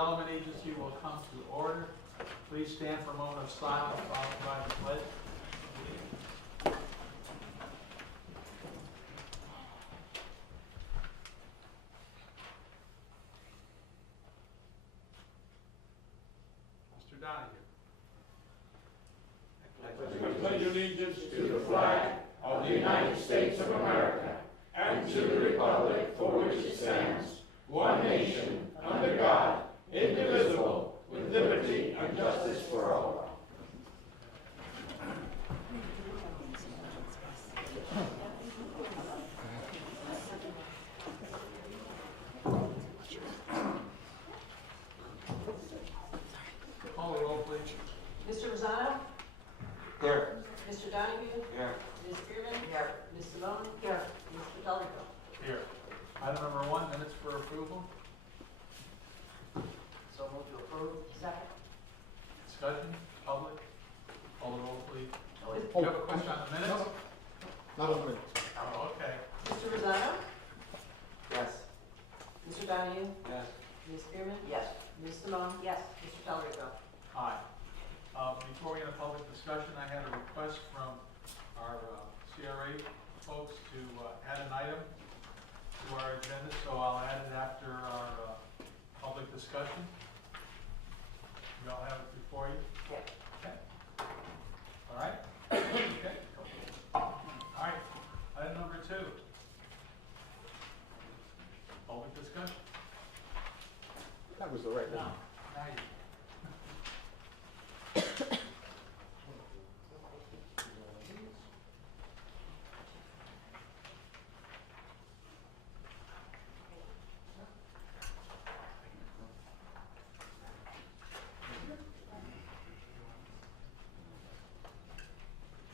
Development Agency will come to order. Please stand for a moment of silence followed by the pledge. Mr. Donahue. I pledge allegiance to the flag of the United States of America and to the republic for which it stands, one nation, under God, indivisible, with liberty and justice for all. Call the roll, please. Mr. Rosano? Here. Mr. Donahue? Here. Ms. Spearman? Here. Ms. Simone? Here. Mr. Pellegrini? Here. Item number 1, minutes for approval. So moved to approve. Second. Discussion, public. Call the roll, please. Oh, You have a question on the minutes? Not on the minutes. Oh, okay. Mr. Rosano? Yes. Mr. Donahue? Yes. Ms. Spearman? Yes. Ms. Simone? Yes. Mr. Pellegrini? Aye. Before we get a public discussion, I had a request from our CRA folks to add an item to our agenda, so I'll add it after our public discussion. You all have it before you? Yeah. Okay. All right? Okay. All right. Item number 2. Public discussion. That was the right one. Now you.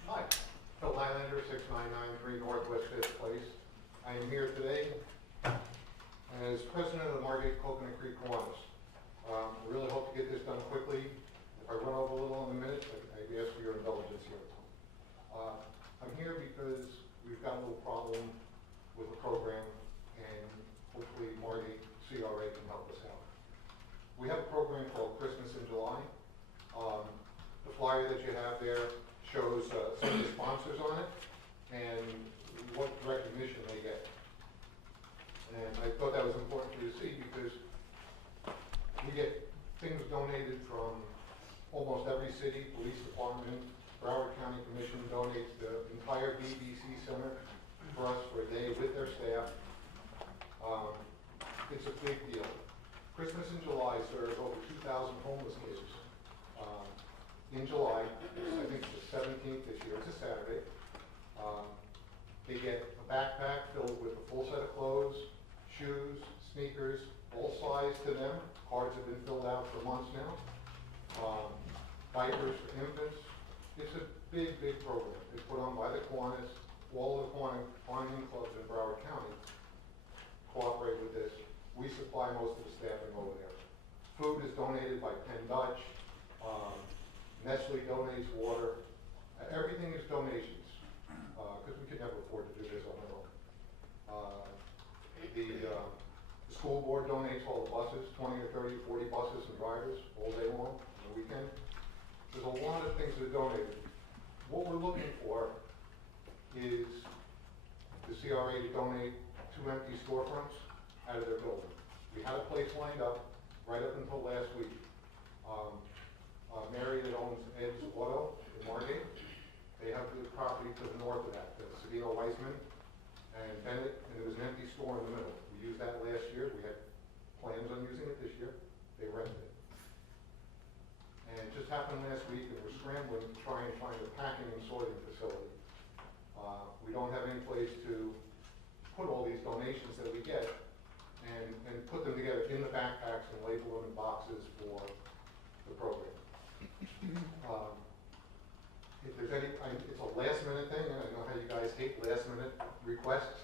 Hi, Phil Highlander, 6993 Northwest 5th Place. I am here today as president of the Margate Coconut Creek Kiwanis. I really hope to get this done quickly. If I run over a little in a minute, I ask for your indulgence here. I'm here because we've got a little problem with the program, and hopefully Margate CRA can help us out. We have a program called Christmas in July. The flyer that you have there shows some of the sponsors on it and what recognition they get. And I thought that was important for you to see because we get things donated from almost every city, police department. Broward County Commission donates the entire BBC Center for us for a day with their staff. It's a big deal. Christmas in July serves over 2,000 homeless kids. In July, I think it's the 17th this year, it's a Saturday. They get a backpack filled with a full set of clothes, shoes, sneakers, all sized to them. Cards have been filled out for months now. Diapers for infants. It's a big, big program. It's put on by the Kiwanis. All of the Kiwanis clubs in Broward County cooperate with this. We supply most of the staffing over there. Food is donated by Penn Dutch. Nestle donates water. Everything is donations, because we could never afford to do this on our own. The school board donates all the buses, 20 or 30, 40 buses and drivers all day long on the weekend. There's a lot of things that are donated. What we're looking for is the CRA to donate 2 empty storefronts out of their building. We had a place lined up right up until last week. Mary that owns Ed's Auto in Margate, they have the property to the north of that, that's Savino Weissman and Bennett, and there was an empty store in the middle. We used that last year. We had plans on using it this year. They rented it. And it just happened last week, and we're scrambling to try and find a packing and sorting facility. We don't have any place to put all these donations that we get and put them together in the backpacks and label them in boxes for the program. If there's any, it's a last minute thing, and I know how you guys hate last minute requests,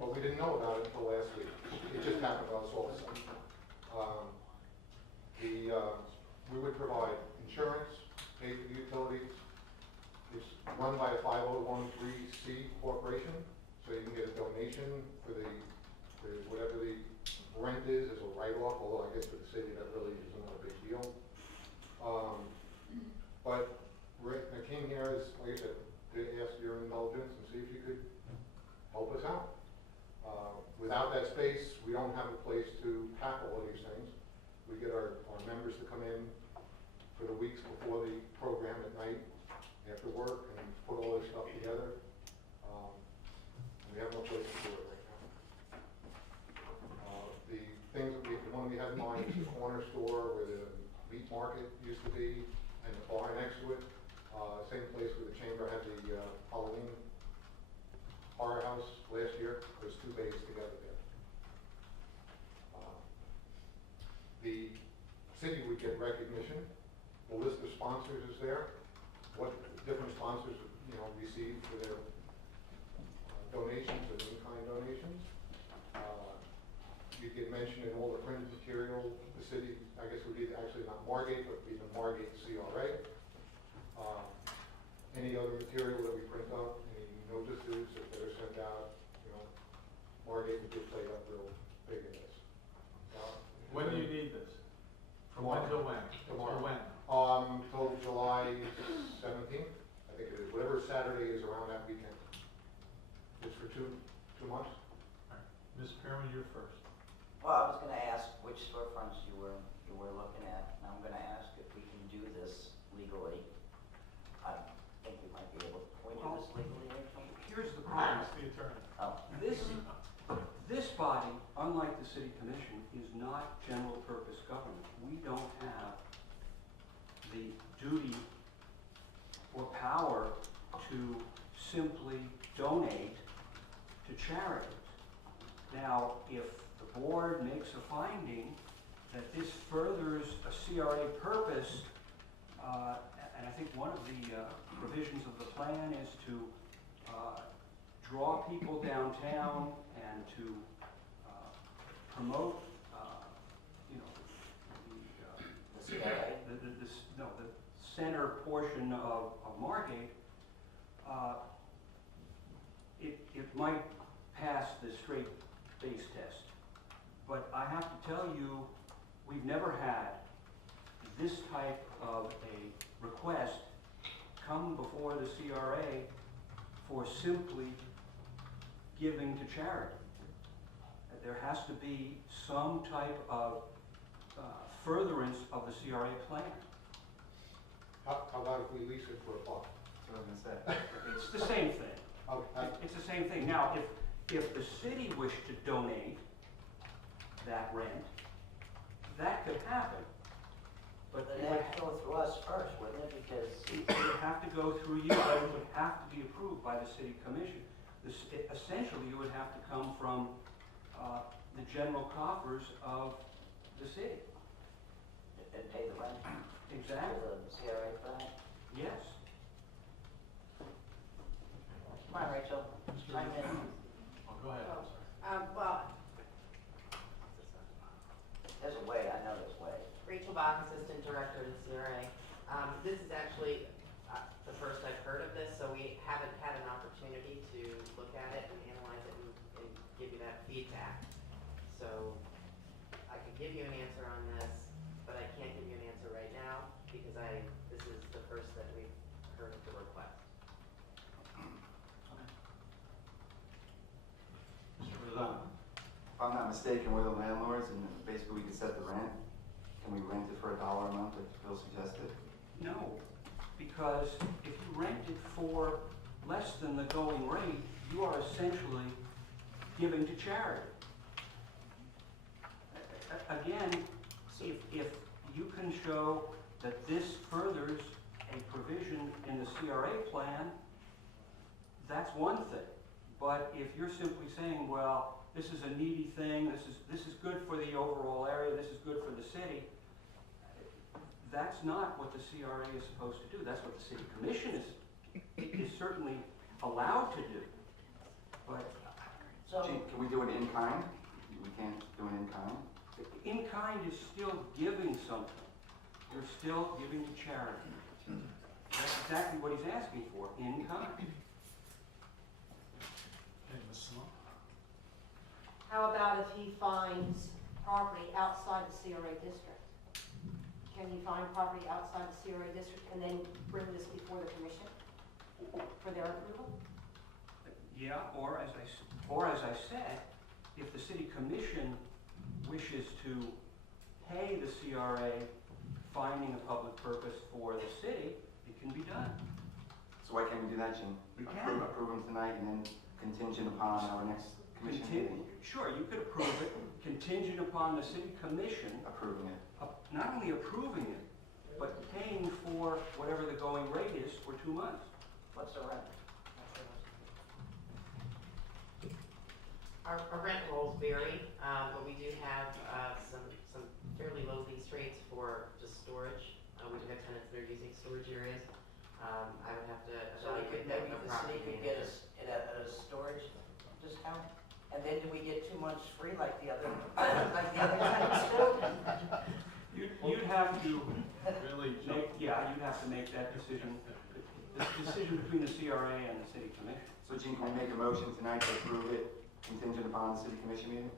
but we didn't know about it until last week. It just happened to us all of a sudden. We would provide insurance, pay for the utilities. It's run by a 5013C corporation, so you can get a donation for whatever the rent is as a write-off, although I guess for the city that these things. We get our members to come in for the weeks before the program at night, after work, and put all this stuff together. And we have no place to do it right now. The things that the one we had in mind is the corner store where the meat market used to be, and the bar next to it. Same place where the chamber had the Halloween horror house last year. There's two bays together there. The city would get recognition. The list of sponsors is there. What different sponsors, receive for their donations or in-kind donations. You get mentioned in all the printed material. The city, I guess, would be actually not Margate, but be the Margate CRA. Any other material that we print up, any notices that are sent out, Margate would get played up real big in this. When do you need this? From when till when? Tomorrow. Till when? Till July 17th, I think it is. Whatever Saturday is around that weekend. It's for two months. All right. Ms. Pearman, you're first. Well, I was gonna ask which storefronts you were looking at, and I'm gonna ask if we can do this legally. I think we might be able to do this legally, Rachel. Here's the problem. Ask the attorney. Oh, This body, unlike the city commission, is not general purpose government. We don't have the duty or power to simply donate to charities. Now, if the board makes a finding that this furthers a CRA purpose, and I think one of the provisions of the plan is to draw people downtown and to promote, the CRA? the center portion of Margate, it might pass the straight face test. But I have to tell you, we've never had this type of a request come before the CRA for simply giving to charity. There has to be some type of furtherance of the CRA plan. How about if we lease it for $1? That's what I was gonna say. It's the same thing. Okay. It's the same thing. Now, if the city wished to donate that rent, that could happen. But But it it would, had to go through us first, wouldn't it? Because it would have to go through you, but it would have to be approved by the city commission. Essentially, you would have to come from the general coffers of the city. and pay the rent Exactly. to the CRA for that. Yes. Come on, Rachel, chime in. Oh, go ahead, I'm sorry. Well, There's a way, I know there's a way. Rachel Bach, Assistant Director to CRA. This is actually the first I've heard of this, so we haven't had an opportunity to look at it and analyze it and give you that feedback. So I could give you an answer on this, but I can't give you an answer right now because this is the first that we've heard of the request. Mr. Rosado. If I'm not mistaken, we're the landlords, and basically we can set the rent. Can we rent it for $1 a month, like Phil suggested? No, because if you rent it for less than the going rate, you are essentially giving to charity. Again, if you can show that this furthers a provision in the CRA plan, that's one thing. But if you're simply saying, well, this is a needy thing, this is good for the overall area, this is good for the city, that's not what the CRA is supposed to do. That's what the city commission is certainly allowed to do. But So, Gee, can we do it in kind? We can't do it in kind? in kind is still giving something. You're still giving to charity. That's exactly what he's asking for, in kind. Okay, Ms. Simone? How about if he finds property outside the CRA district? Can he find property outside the CRA district and then bring this before the commission for their approval? Yeah, or as I said, if the city commission wishes to delay the CRA finding a public purpose for the city, it can be done. So why can't we do that, Jim? We can. Approve them tonight and then contingent upon our next commission meeting Sure, you could approve it contingent upon the city commission approving it. not only approving it, but paying for whatever the going rate is for 2 months. What's the rent? Our rent rolls vary, but we do have some fairly low lease rates for just storage. We do have tenants that are using storage areas. I would have to So we could, evaluate that maybe with the property city could get manager. us it at a storage discount? And then do we get 2 months free like the other, tenants do? You'd have to Really, you'd have to make that decision, the decision between the CRA and the city commission. So Gene, can we make a motion tonight to approve it contingent upon the city commission meeting?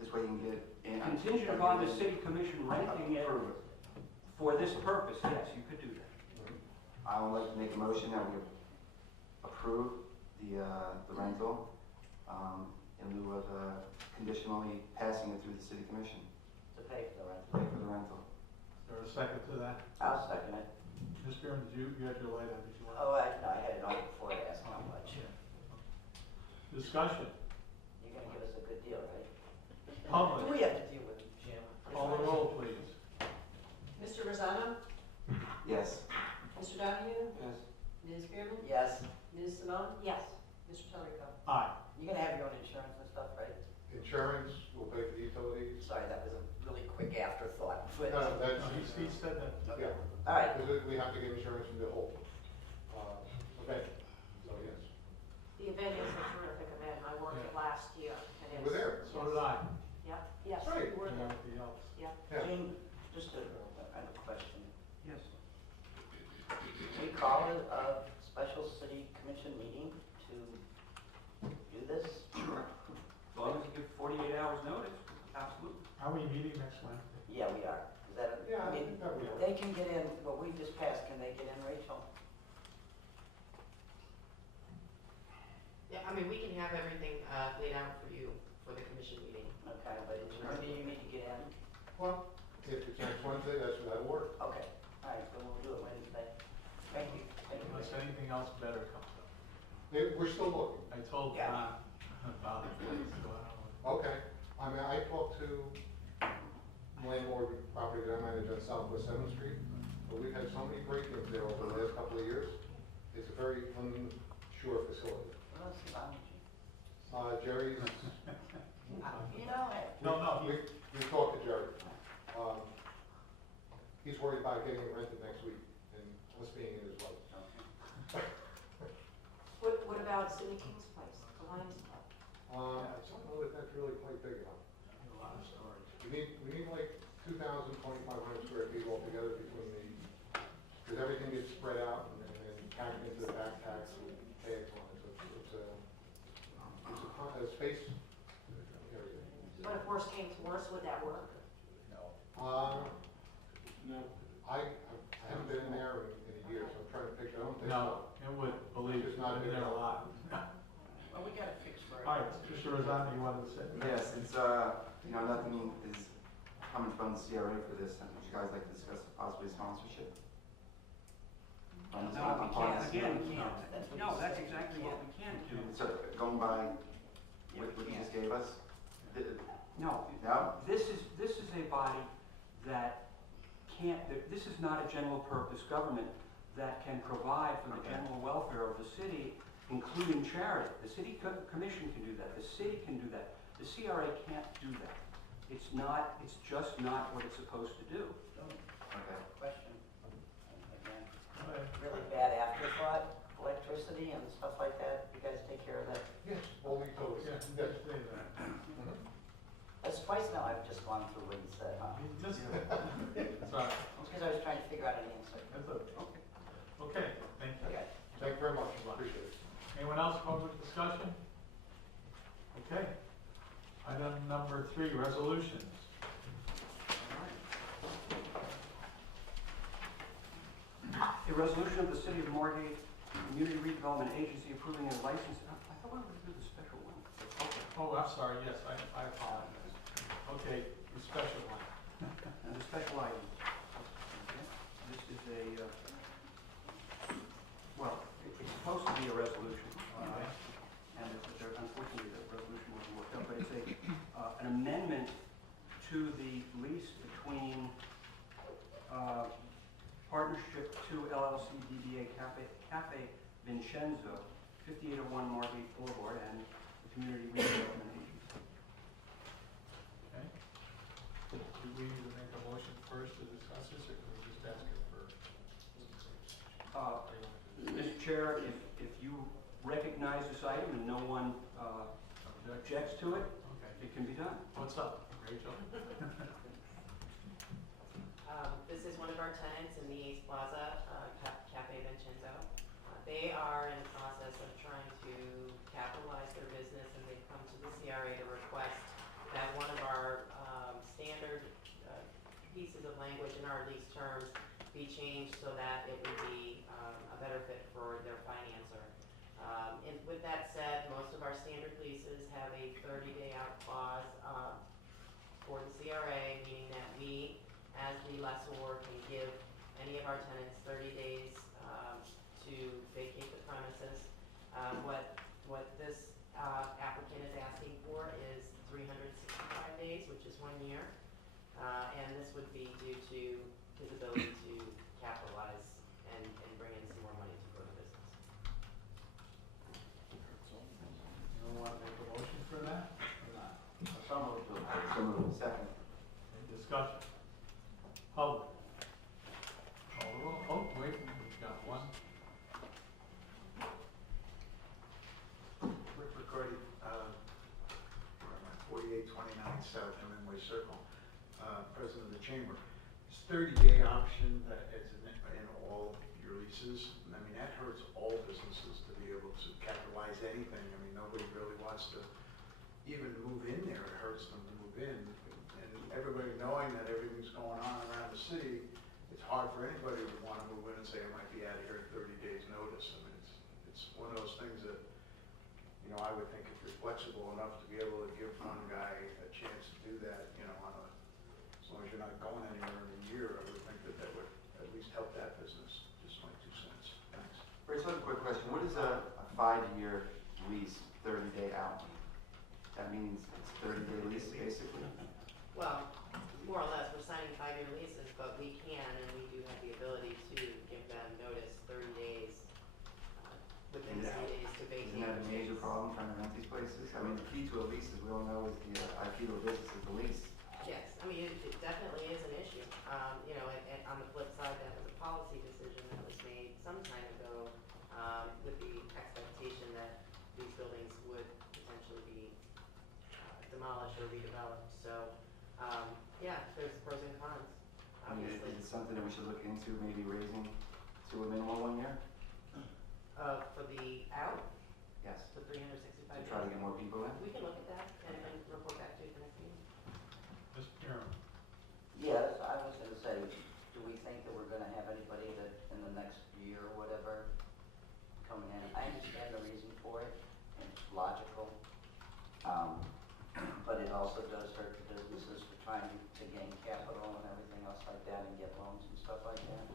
This way you can get in. Contingent upon the city commission renting it Approve it. for this purpose, yes, you could do that. I would like to make a motion that we approve the rental in lieu of conditionally passing it through the city commission. To pay for the rent. Pay for the rental. is there a second to that? I'll second it. Ms. Spearman, you had your light on, did you want? Oh, no, I had it on before I asked how much. Discussion, You're gonna give us a good deal, right? Do public, we have to deal with Jim? call the roll, please. Mr. Rosano? Yes. Mr. Donahue? Yes. Ms. Spearman? Yes. Ms. Simone? Yes. Mr. Tellerico? Aye. You're gonna have your own insurance and stuff, right? Insurance, we'll pay for the utilities. Sorry, that was a really quick afterthought. But- No, that's, No, he said that. yeah, All right, because we have to get insurance from the whole event, so yes. The event is a terrific event. I worked it last year. And You were there. So did I. Yep, yes, Right. you were And there. everything else. Yep. Yeah. Gene, just I have a question. Yes. Can we call it a special city commission meeting to do this? Sure. As long as you give 48 hours notice, absolutely. Are we meeting next Wednesday? Yeah, we are. Is that, Yeah, I I mean, think that we are. they can get in, what we just passed, can they get in, Rachel? Yeah, I mean, we can have everything laid out for you for the commission meeting. Okay, but when do you need to get in? Well, if it's next Wednesday, that'll work. Okay, all right, then we'll do it Wednesday. Thank you. Thank you. Unless anything else better comes up. We're still looking. I told Yeah. Don about it, so I don't know. Okay, I mean, I talked to landlord property that I manage on Southwest 7th Street, but we've had so many break-ins there over the last couple of years. It's a very unsure facility. Well, that's fine. Jerry's, You know it. No, we talked to Jerry. He's worried about getting it rented next week and us being in his way. What about City King's Place, the Lions Club? I don't know that that's really quite big enough. a lot of storage. We need like 2,000, 2,500 square feet altogether between because everything gets spread out and then packed into the backpacks and bags on it. So it's a space area. But if worse came to worse, would that work? No. No. I haven't been in there in a year, so I'm trying to picture, I don't think so. No, it would, believe it, It's not been there a big lot. Well, we got it fixed for. All right, Mr. Rosano, you wanted to say? Yes, it's, nothing is coming from the CRA for this. Would you guys like to discuss possibly sponsorship? No, we can't, again, we can't. That's what no, he that's said. exactly what we can't do. So going by what you just gave us? No, No? this is a body that can't, this is not a general purpose government that can provide for the Okay. general welfare of the city, including charity. The city commission can do that, the city can do that. The CRA can't do that. It's just not what it's supposed to do. Okay. Question. Again, Go ahead. really bad afterthought, electricity and stuff like that, you guys take care of that? Yes, all the utilities. Yeah, Yes. just say that. That's twice now I've just gone through what you said, huh? Just, sorry, It's because I was trying to figure out an answer. that's okay. Okay, thank you. Okay. Thank you very much, appreciate it. Anyone else, public discussion? Okay. Item number 3, resolutions. A resolution of the City of Margate Community Redevelopment Agency approving a license. I thought we were going to do the special one. Okay. Oh, I'm sorry, yes, I apologize. Okay, the special one. lease between Partnership 2 LLC DBA Cafe Vincenzo, 5801 Margate Boulevard, and the Community Redevelopment Agency. Okay. Do we need to make a motion first to discuss this, or can we just ask it for? Mr. Chair, if you recognize this item and no one objects to it, Okay. it can be done. What's up, Rachel? This is one of our tenants in the East Plaza, Cafe Vincenzo. They are in the process of trying to capitalize their business, and they've come to the CRA to request that one of our standard pieces of language in our lease terms be changed so that it would be a better fit for their financer. And with that said, most of our standard leases have a 30-day out clause for the CRA, meaning that we, as the lessor, can give any of our tenants 30 days to vacate the premises. What this applicant is asking for is 365 days, which is 1 year. And this would be due to his ability to capitalize and bring in some more money to grow the business. You want to make a motion for that, or not? So moved. Second. Any discussion? Public? Call the roll. Oh, wait, we've got one. Rick Ricardi, 4829 South Hemingway Circle, President of the Chamber. This 30-day option, it's in all your leases. I mean, that hurts all businesses to be able to capitalize anything. I mean, nobody really wants to even move in there. It hurts them to move in. And everybody knowing that everything's going on around the city, it's hard for anybody to want to move in and say, I might be out of here in 30 days notice. I mean, it's one of those things that, you know, I would think if you're flexible enough to be able to give one guy a chance to do that, you know, as long as you're not going anywhere in a year, I would think that would at least help that business. Just my 2 cents. Thanks. Rachel, I have a quick question. What does a 5-year lease, 30-day out mean? That means it's 30-day lease, basically? Well, more or less, we're signing 5-year leases, but we can and we do have the ability to give them notice 30 days, within 30 days to vacate. Isn't that a major problem trying to rent these places? I mean, the key to a lease, as we all know, is the key to a business is the lease. Yes, I mean, it definitely is an issue. You know, and on the flip side, that was a policy decision that was made some time ago, with the expectation that these buildings would potentially be demolished or redeveloped. So, yeah, there's pros and cons, I mean, obviously. is it something that we should look into, maybe raising to a minimum 1 year? For the out, Yes. the 365 To days. try to get more people in? We can look at that and report back to you the next meeting. Mr. Chairman? Yes, I was gonna say, do we think that we're gonna have anybody that in the next year or whatever coming in? I understand the reason for it, and it's logical. But it also does hurt the businesses for trying to gain capital and everything else like that and get loans and stuff like that.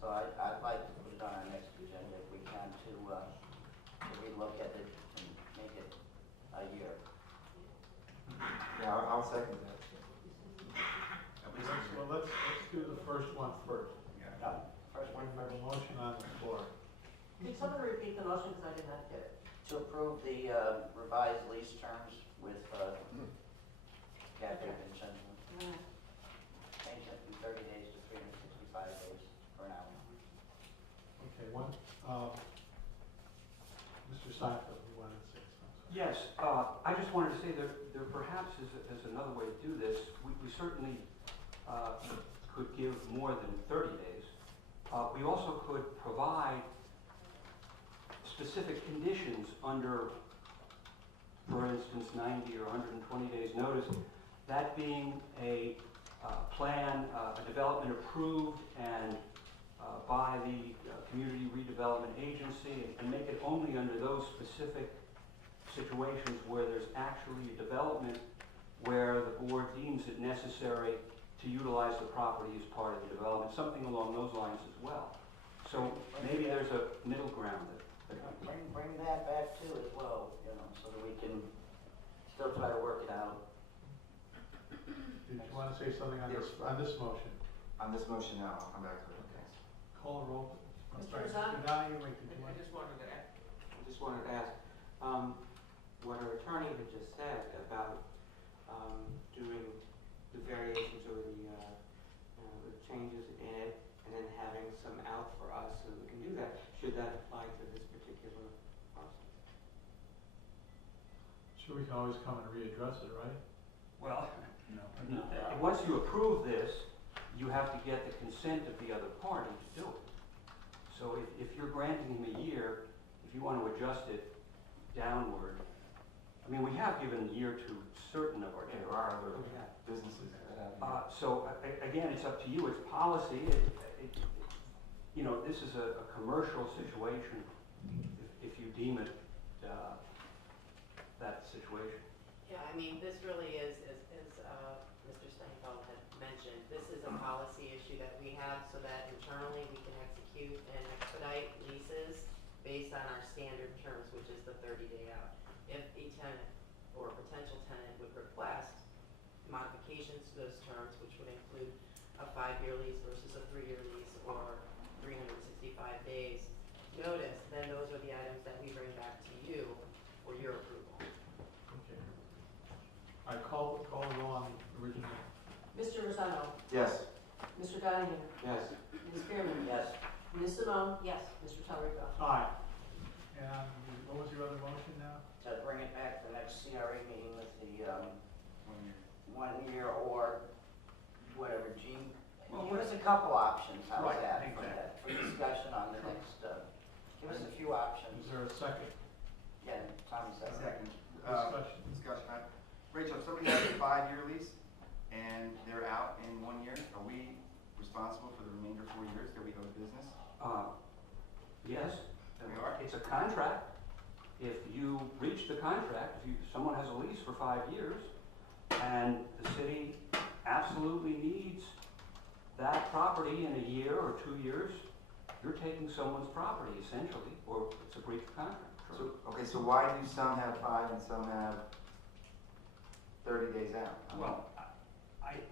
So I'd like to put it on our next agenda if we can to relook at it and make it a year. Yeah, I'll second that. Well, let's do the first one first. First We one have first. a motion on the floor. Could someone repeat the motion, because I did not get it? To approve the revised lease terms with Cafe Vincenzo. Change it from 30 days to 365 days for now. Okay, one, Mr. Seinfeld, you wanted to say something? Yes, I just wanted to say there perhaps is another way to do this. We certainly could give more than 30 days. We also could provide specific conditions under, for instance, 90 or 120 days notice, that being a plan, a development approved and by the Community Redevelopment Agency, and make it only under those specific situations where there's actually a development where the board deems it necessary to utilize the property as part of the development, something along those lines as well. So maybe there's a middle ground that Bring that back too as well, you know, so that we can still try to work it out. Did you want to say something on this motion? On this motion now, I'll come back to it, thanks. Call a roll. I'm Mr. sorry, Rosado? Mr. Donahue, wait, did you I want? just wanted to ask, what our attorney had just said about, doing the variations or the changes in it, and then having some out for us so we can do that, should that apply to this particular parcel? Sure, we can always come and readdress it, right? Well, once you approve this, you have to get the consent of the other party to do it. So if you're granting him a year, if you want to adjust it downward, I mean, we have given a year to certain of our There tenants. are other businesses that have. Again, it's up to you, it's policy, you know, this is a commercial situation, if you deem it, that situation. Yeah, I mean, this really is, as Mr. Steinfeld had mentioned, this is a policy issue that we have so that internally we can execute and expedite leases based on our standard terms, which is the 30-day out. If a tenant or a potential tenant would request modifications to those terms, which would include a 5-year lease versus a 3-year lease or 365 days notice, then those are the items that we bring back to you for your approval. Okay. All right, call the roll on the original. Mr. Rosado? Yes. Mr. Donahue? Yes. Ms. Spearman? Yes, Ms. Simone? Yes. Mr. Tallarico? Aye. And what was your other motion now? to bring it back to the next CRA meeting with the, 1 year or whatever, Gene. Well, Give us a couple options, how's Right, that, exactly. for discussion on the next, give us a few options. Is there a second Yeah, Tommy said. Second. discussion? Discussion. Rachel, if somebody has a 5-year lease and they're out in 1 year, are we responsible for the remainder 4 years that we go to business? Yes. We are? It's a contract. If you breach the contract, if someone has a lease for 5 years, and the city absolutely needs that property in a year or 2 years, you're taking someone's property essentially, or it's a breach of contract. So, okay, so why do some have 5 and some have 30 days out? Well,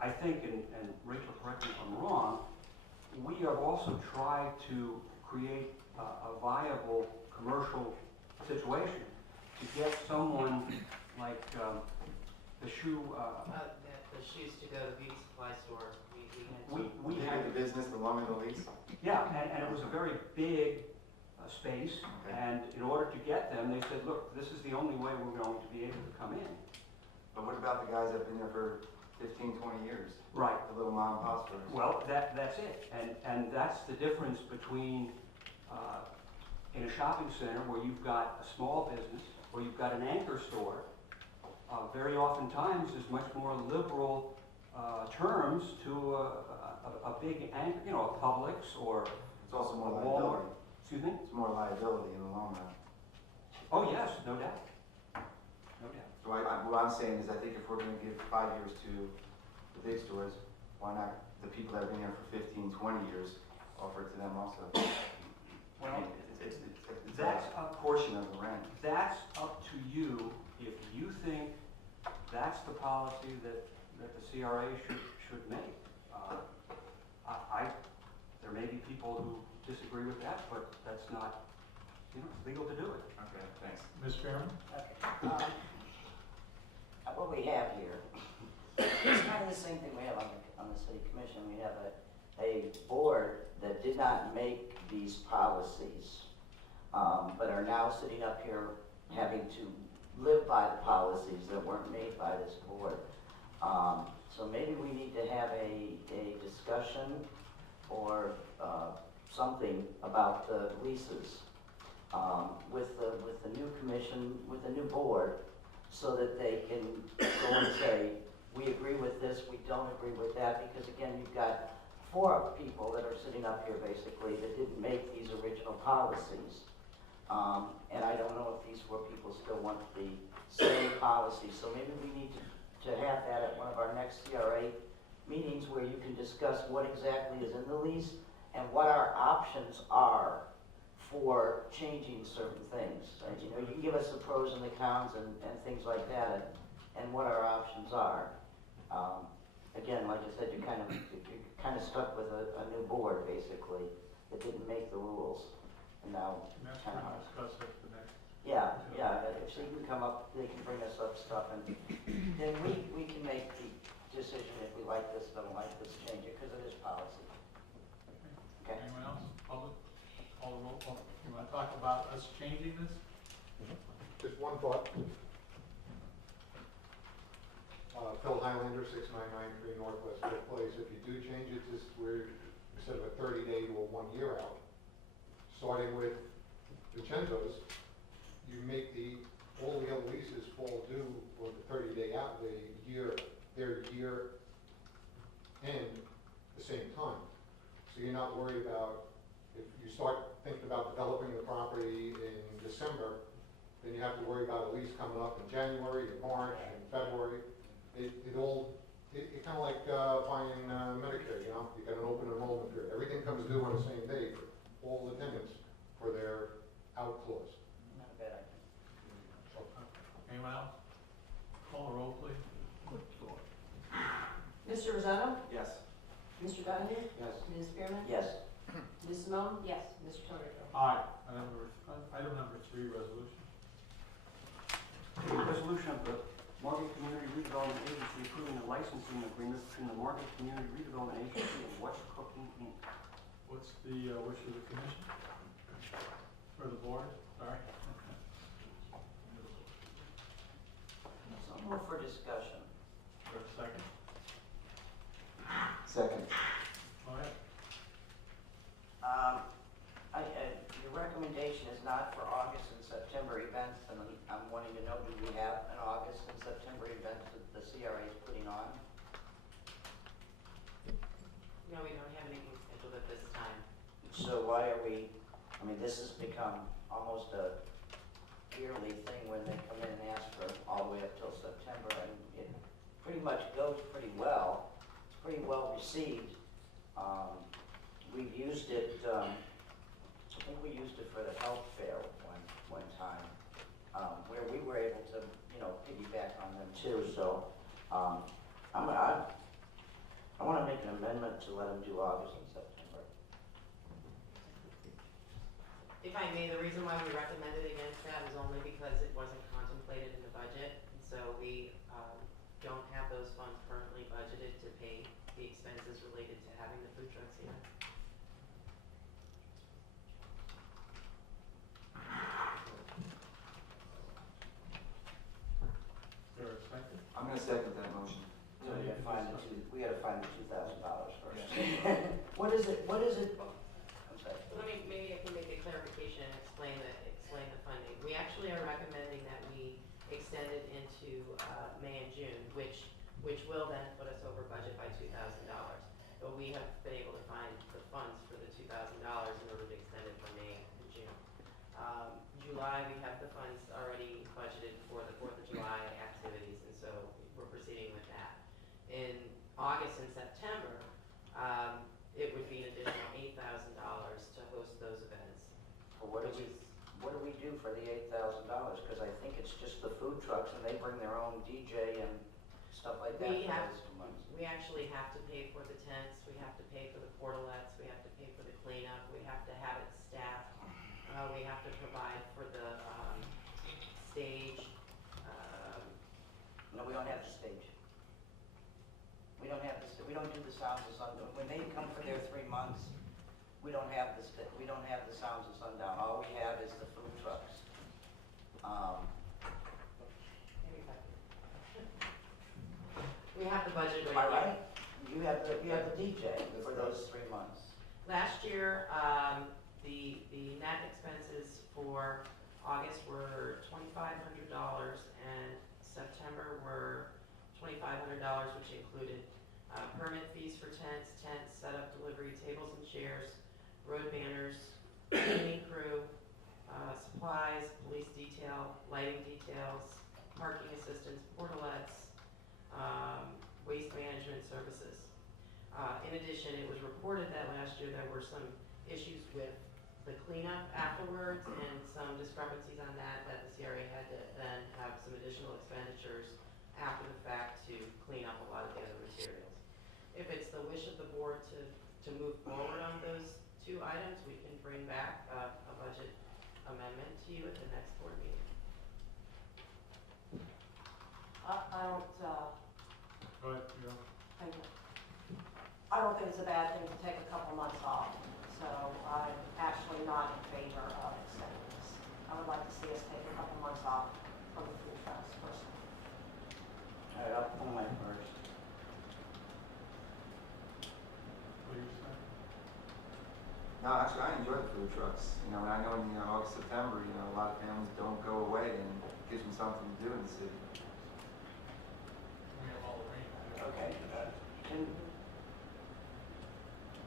I think, and Rachel, correct me if I'm wrong, we have also tried to create a viable commercial situation to get someone like the shoe, The shoes to go to beauty supply store, we had we The had, bigger the business, the longer the lease? yeah, and it was a very big space, Okay. and in order to get them, they said, look, this is the only way we're going to be able to come in. But what about the guys that have been there for 15, 20 years? Right. The little mom and pop stores? Well, that's it, and that's the difference between, in a shopping center where you've got a small business, where you've got an anchor store, very oftentimes there's much more liberal terms to a big anchor, you know, a Publix or It's also more a liability. Walmart. Excuse me? It's more liability in the long run. Oh, yes, no doubt. No doubt. So what I'm saying is I think if we're gonna give 5 years to the big stores, why not the people that have been there for 15, 20 years, offer it to them also? Well, I mean, it's that's a up, portion of the rent. that's up to you if you think that's the policy that the CRA should make. There may be people who disagree with that, but that's not, you know, it's legal to do it. Okay, thanks. Ms. Fairman? Okay. What we have here, it's kind of the same thing we have on the city commission. We have a board that did not make these policies, but are now sitting up here having to live by the policies that weren't made by this board. So maybe we need to have a discussion or something about the leases with the new commission, with the new board, so that they can go and say, we agree with this, we don't agree with that, because again, you've got 4 people that are sitting up here basically that didn't make these original policies. And I don't know if these 4 people still want the same policy, so maybe we need to have that at one of our next CRA meetings where you can discuss what exactly is in the lease and what our options are for changing certain things. You know, you can give us the pros and the cons and things like that, and what our options are. again, like I said, you're kind of stuck with a new board, basically, that didn't make the rules, and now, And that's what we'll discuss at the next. yeah, if she can come up, they can bring us up stuff, and then we can make the decision if we like this, don't like this, change it, because it is policy. Okay? Anyone else? Public? Call the roll. Oh, you want to talk about us changing this? Just one thought. Phil Highlander, 6993 Northwest Fifth Place. If you do change it, this where instead of a 30-day to a 1 year out, starting with Vincenzo's, you make all the other leases fall due for the 30-day out, their year end the same time. So you're not worried about, if you start thinking about developing the property in December, then you have to worry about a lease coming up in January, in March, in February. It kind of like buying Medicare, you know? You got an open enrollment period. Everything comes due on the same day for all the tenants for their out clause. Not a bad idea. Anyone else? Call the roll, please. Mr. Rosanna? Yes. Mr. Donahue? Yes. Ms. Spearman? Yes. Ms. Simone? Yes. Mr. Tonnetto? Aye. Item number 3, resolution. A resolution of the Market Community Redevelopment Agency approving a licensing agreement between the Market Community Redevelopment Agency and What's Cooking Inc. What's the wish of the commission? For the board? Sorry. So move for discussion. For a second. Second. Go ahead. Your recommendation is not for August and September events, and I'm wanting to know, do we have an August and September event that the CRA is putting on? No, we don't have anything scheduled at this time. So why are we, I mean, this has become almost a yearly thing when they come in and ask for all the way up till September, and it pretty much goes pretty well. It's pretty well received. We've used it, I think we used it for the health fair one time, where we were able to, piggyback on them too, so, I want to make an amendment to let them do August and September. If I may, the reason why we recommended against that is only because it wasn't contemplated in the budget. So we don't have those funds currently budgeted to pay the expenses related to having the food trucks here. Is there a second? I'm gonna second that motion. So we gotta find the $2,000 first. What is it, I'm sorry. Maybe I can make a clarification and explain the funding. We actually are recommending that we extend it into May and June, which will then put us over budget by $2,000. But we have been able to find the funds for the $2,000 in order to extend it from May and June. July, we have the funds already budgeted for the 4th of July activities, and so we're proceeding with that. In August and September, it would be an additional $8,000 to host those events. Well, what do we do for the $8,000? Because I think it's just the food trucks, and they bring their own DJ and stuff like that. We actually have to pay for the tents, we have to pay for the portalettes, we have to pay for the cleanup, we have to have it staffed, we have to provide for the stage. No, we don't have the stage. We don't do the sounds of sundown. When they come for their 3 months, we don't have the sounds of sundown. All we have is the food trucks. We have the budget Am I right here. right? You have the DJ for those 3 months. Last year, the net expenses for August were $2,500 and September were $2,500, which included permit fees for tents, setup, delivery, tables and chairs, road banners, cleaning crew, supplies, police detail, lighting details, parking assistance, portalettes, waste management services. In addition, it was reported that last year there were some issues with the cleanup afterwards and some discrepancies on that the CRA had to then have some additional expenditures after the fact to clean up a lot of the other materials. to you at the next board meeting. I don't, Go ahead, you know. thank you. I don't think it's a bad thing to take a couple months off, so I'm actually not in favor of extending this. I would like to see us take a couple months off from the food trucks personally. All right, I'll put my first. What do you say? No, actually, I enjoy the food trucks. You know, and I know in August, September, a lot of families don't go away, and it gives them something to do in the city. We have all the rain. Okay, can,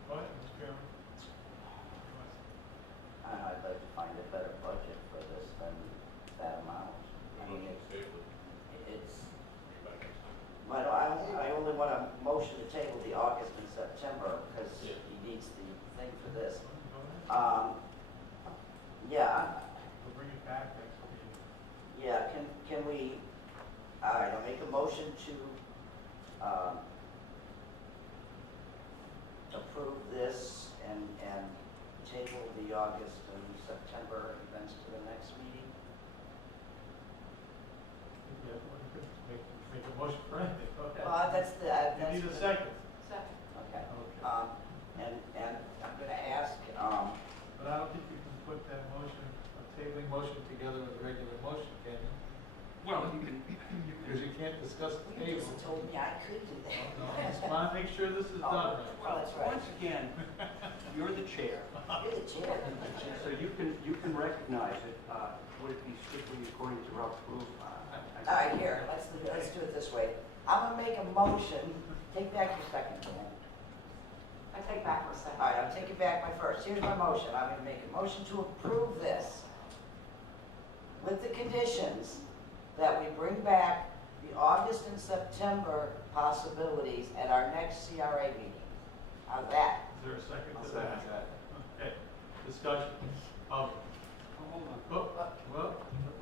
Go ahead, Mr. Chairman. I'd like to find a better budget for this than that amount. I mean, it's, well, I only want a motion to table the August and September, because he needs the thing for this. Go ahead. Yeah, We'll bring it back next meeting. yeah, can we, all right, I'll make a motion to, approve this and table the August and September events to the next meeting. Yeah, well, you could make a motion for anything, go ahead. That's the, You need a second. Second. Okay, Okay. and I'm gonna ask, But I don't think you can put that motion, a tabling motion together with a regular motion, can you? Well, you can, Because you can't discuss the you table. just told me I could do that. No, I just want to make sure this is done right. Well, that's right. once again, you're the chair, You're the chair. so you can recognize it. Would it be strictly according to Robert's rules? All right, here, let's do it this way. I'm gonna make a motion, take back your second, Dan. I take back my second. All right, I'm taking back my first. Here's my motion. I'm gonna make a motion to approve this with the conditions that we bring back the August and September possibilities at our next CRA meeting. How's that? Is there a second I'll to second that? that. Okay, discussion. Oh, hold on. Well,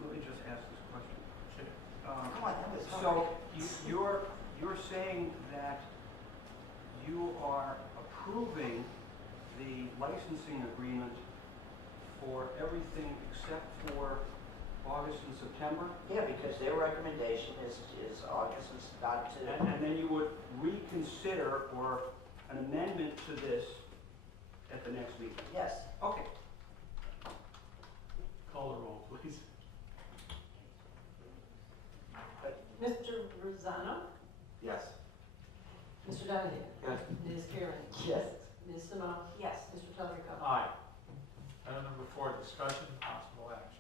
Let me just ask this question. Come on, that was hard. So you're saying that you are approving the licensing agreement for everything except for August and September? Yeah, because their recommendation is August and not to, And then you would reconsider or an amendment to this at the next meeting? yes. Okay. call the roll, please. Mr. Rosano? Yes. Mr. Donahue? Yes. Ms. Karen? Yes. Ms. Simone? Yes. Mr. Pellegrin? Aye. Item number 4, discussion, possible action.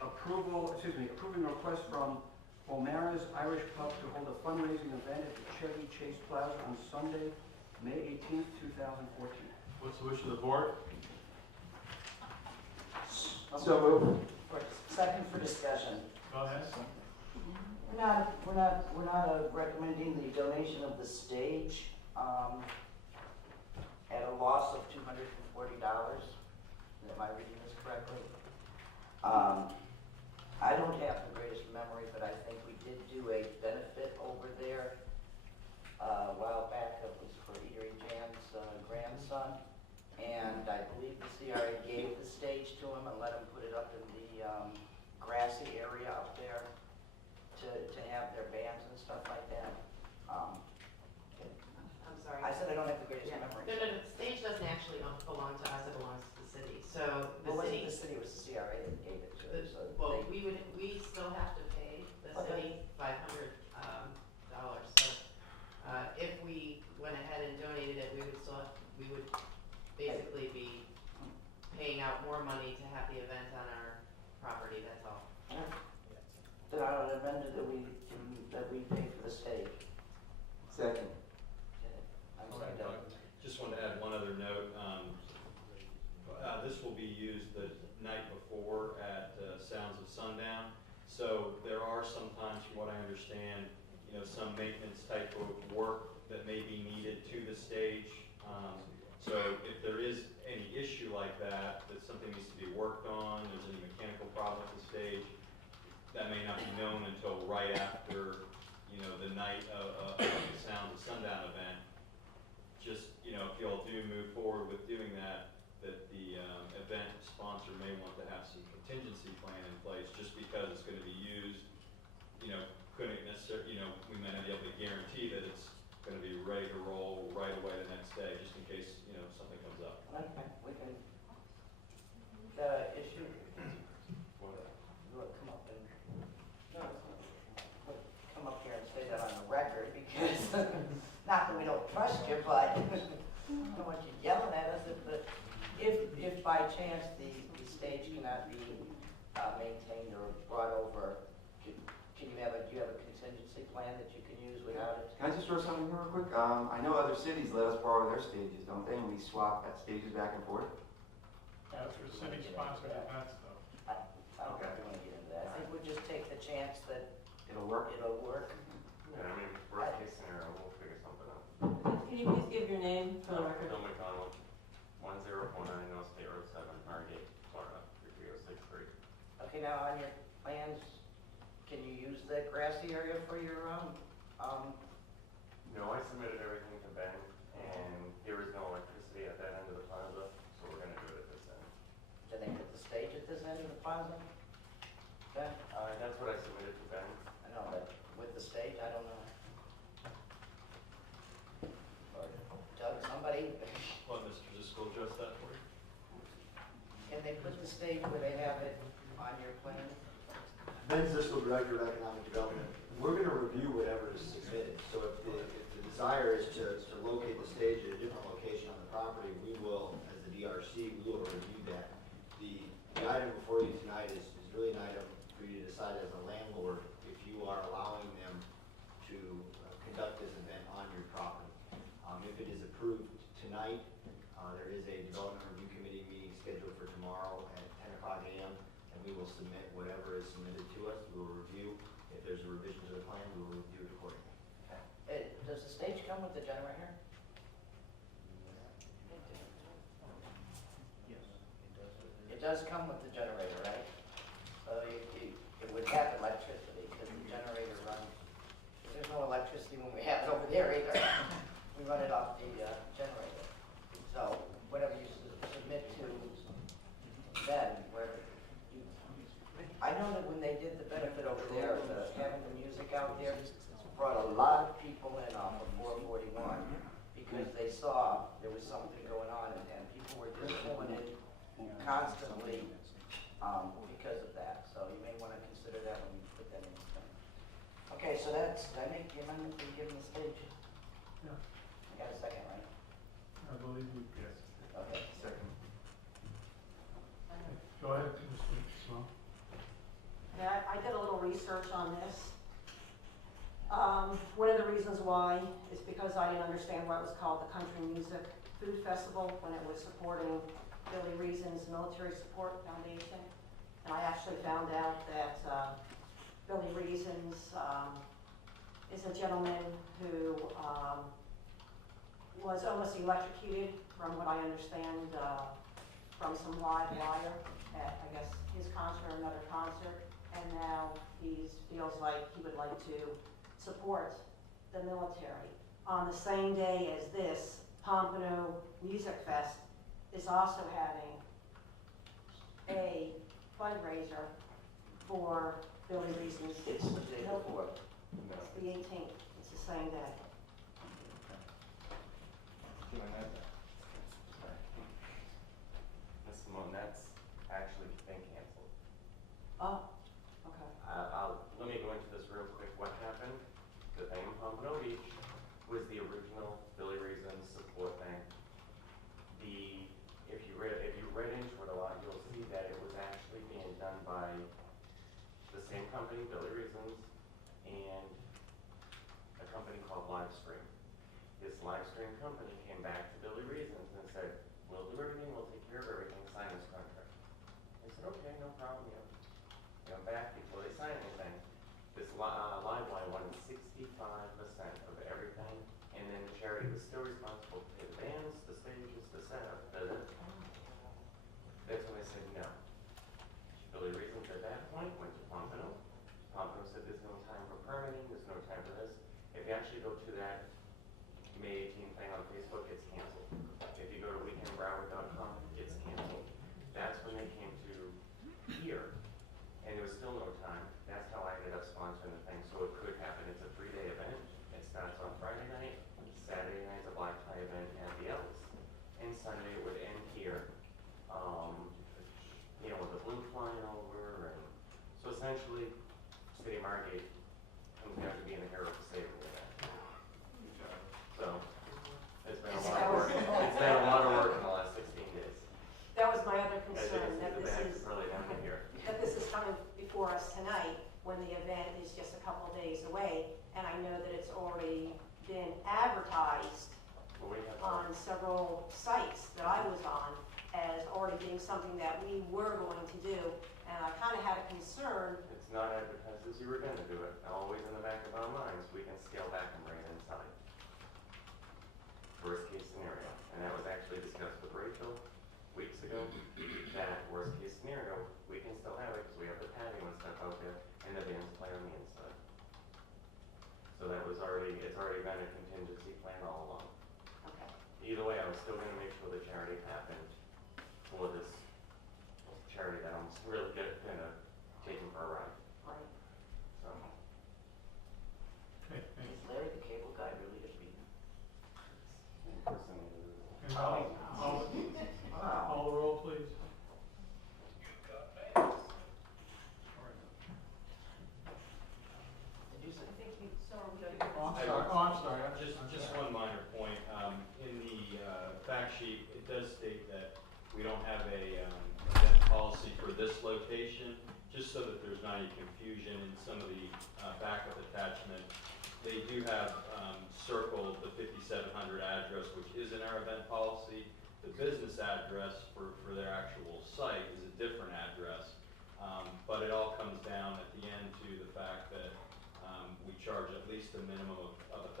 Approving a request from O'Mara's Irish Pub to hold a fundraising event at the Chevy Chase Plaza on Sunday, May 18th, 2014. What's the wish of the board? So moved. Second for discussion. Go ahead. We're not recommending the donation of the stage, at a loss of $240. Am I reading this correctly? I don't have the greatest memory, but I think we did do a benefit over there, a while back. It was for Eatery Jan's, grandson. And I believe the CRA gave the stage to him and let him put it up in the, grassy area up there to have their bands and stuff like that. I'm sorry. I said I don't have the greatest Yeah. memory. No, the stage doesn't actually belong to us, it belongs to the city. So the Well, city, wasn't the city, it was the CRA that gave it to him, so well, they, we still have to pay the Okay. city $500. So if we went ahead and donated it, we would basically be paying out more money to have the event on our property, that's all. then I would amend it that we pay for the stage. Second. I'm All sorry, right, Doug. Just wanted to add one other note. This will be used the night before at Sounds of Sundown. So there are sometimes, from what I understand, some maintenance type of work that may be needed to the stage. So if there is any issue like that something needs to be worked on, there's any mechanical problem with the stage, that may not be known until right after, the night of the Sounds of Sundown event. Just, if y'all do move forward with doing that, that the event sponsor may want to have some contingency plan in place, just because it's gonna be used, couldn't necessarily, we may not be able to guarantee that it's gonna be ready to roll right away the next day, just in case, something comes up. Okay, we can, the issue, look, come up and, no, come up here and say that on the record, because, not that we don't trust you, but I don't want you yelling at us, but if by chance the stage cannot be maintained or brought over, do you have a contingency plan that you can use without it? Can I just throw something in real quick? I know other cities let us borrow their stages, don't they? And we swap at stages back and forth. That's for city-sponsored events, though. I don't think we want to get into that. I think we'll just take the chance that It'll work. it'll work. Yeah, I mean, worst case scenario, we'll figure something out. Can you please give your name for the record? Bill McDonald, 1049 North State Road 7, Margate, Florida, 33063. Okay, now on your plans, can you use that grassy area for your, No, I submitted everything to Ben, and there is no electricity at that end of the plaza, so we're gonna do it at this end. did they put the stage at this end of the plaza? Ben? That's what I submitted to Ben. I know, but with the stage, I don't know. Or Doug, somebody, Let Mr. Driscoll address that for you. can they put the stage where they have it on your plan? Ben Ziskel, Director of Economic Development. We're going to review whatever is submitted. So if the desire is to locate the stage at a different location on the property, we will, as the DRC, we will review that. The item before you tonight is really an item for you to decide as a landlord if you are allowing them to conduct this event on your property. If it is approved tonight, there is a Development Review Committee meeting scheduled for tomorrow at 10 o'clock a.m. and we will submit whatever is submitted to us. We will review. If there's a revision to the plan, we will review it accordingly. Does the stage come with the generator? It does come with the generator, right? So it would have electricity, because the generator runs, there's no electricity when we have it over there either. We run it off the generator. So whatever you submit to Ben, I know that when they did the benefit over there, having the music out there, brought a lot of people in off of 441, because they saw there was something going on, and people were just pulling in constantly because of that. So you may want to consider that when you put that in the thing. Okay, so did I make the amendment to give them the stage? Yeah. I got a second, right? I believe you, yes. Okay. Second. Go ahead, Mr. Sloan. Yeah, I did a little research on this. One of the reasons why is because I didn't understand why it was called the Country Music Food Festival when it was supporting Billy Reason's Military Support Foundation. And I actually found out that Billy Reason's is a gentleman who was almost electrocuted, from what I understand, from some live wire at, I guess, his concert or another concert. And now he feels like he would like to support the military. On the same day as this, Pompano Music Fest is also having a fundraiser for Billy Reason's. It's the day before. It's the 18th, it's the same day. Ms. Simone, that's actually been canceled. Oh, okay. Let me go into this real quick. What happened? The thing in Pompano Beach was the original Billy Reason support thing. If you read into it a lot, you'll see that it was actually being done by the same company, Billy Reasons, and a company called Livestream. This Livestream company came back to Billy Reasons and said, "We'll do everything, we'll take care of everything, sign this contract." They said, "Okay, no problem." Back before they sign anything, this Livewire wanted 65% of everything, and then the charity was still responsible to pay the bands, the stages, the setup, That's when they said no. Billy Reasons at that point went to Pompano. Pompano said there's no time for permitting, there's no time for this. If you actually go to that May 18th thing on Facebook, it's canceled. If you go to weekendbroward.com, it's canceled. That's when they came to know that it's already been advertised Well, we have, on several sites that I was on as already being something that we were going to do. And I kind of had a concern. it's not advertised as you were gonna do it, always in the back of our minds, we can scale back and bring it inside. Worst case scenario, and that was actually discussed with Rachel weeks ago, that worst case scenario, we can still have it, because we have the patio and stuff out there, and the bands play on the inside. So that was already, it's already been a contingency plan all along. Okay. Either way, I was still gonna make sure the charity happened for this charity that I'm really gonna take him for a ride, Right. so. Okay, thank Is Larry the cable guy really a beaten? Impersonated. you. Wow. Call the roll, please. Did you say? I think we, so are we Oh, I'm sorry. Just one minor point. In the fact sheet, it does state that we don't have a event policy for this location, just so that there's not any confusion in some of the backup attachment. They do have circled the 5700 address, which is in our event policy. The business address for their actual site is a different address. But it all comes down at the end to the fact that we charge at least a minimum of 1,000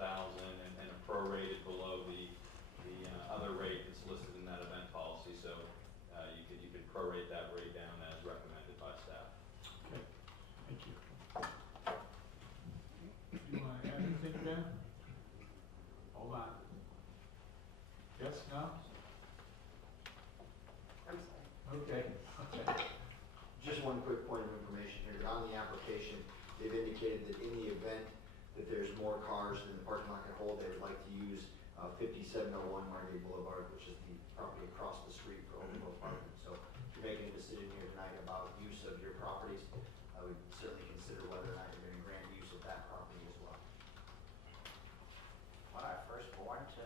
and a prorated below the other rate that's listed in that event policy. So you could prorate that rate down as recommended by staff. Okay, thank you. You want to add anything, Ben? Hold on. Yes, no? I'm sorry. Okay, okay. Just one quick point of information here. On the application, they've indicated that in the event that there's more cars than the parking lot can hold, they would like to use 5701 Margate Boulevard, which is the property across the street for overflow parking. So if you're making a decision here tonight about use of your properties, I would certainly consider whether or not you're going to grant use of that property as well. When I first born to.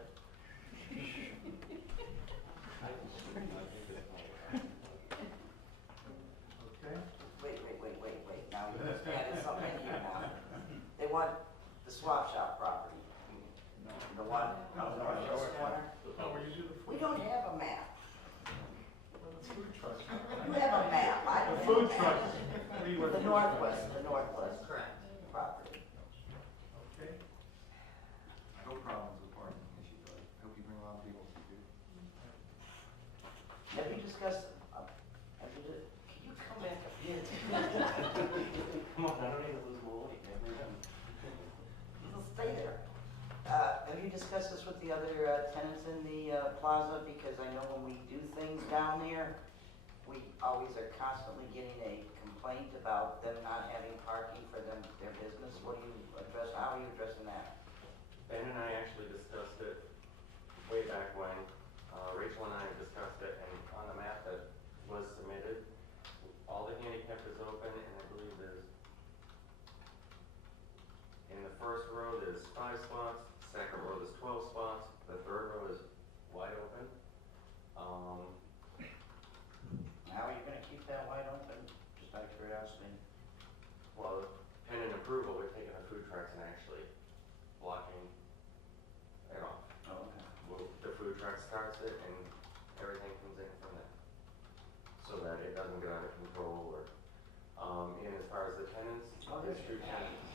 Okay. Wait. Now you just added something in here now. They want the swap shop property. The one on the northwest corner. Oh, were you do the We food? don't have a map. Well, the food truck. You have a map. I The don't food have a truck. map. Tell you where The food truck is. northwest Correct. property. Okay. No problems with parking issues, I hope you bring a lot of people to do. Have you discussed, can you come back up here? Come on, I don't need to lose more weight, man. You'll stay there. Have you discussed this with the other tenants in the plaza? Because I know when we do things down there, we always are constantly getting a complaint about them not having parking for their business. How are you addressing that? Ben and I actually discussed it way back when. Rachel and I discussed it, and on the map that was submitted, all the handicap is open, and I believe there's, in the first row, there's 5 spots, second row, there's 12 spots, the third row is wide open. How are you gonna keep that wide open? Just out of curiosity. Well, pending approval, we're taking the food trucks and actually blocking it off. Oh, okay. Well, the food truck starts it and everything comes in from there. So that it doesn't get out of control or, and as far as the tenants, Oh, there's 2 tenants.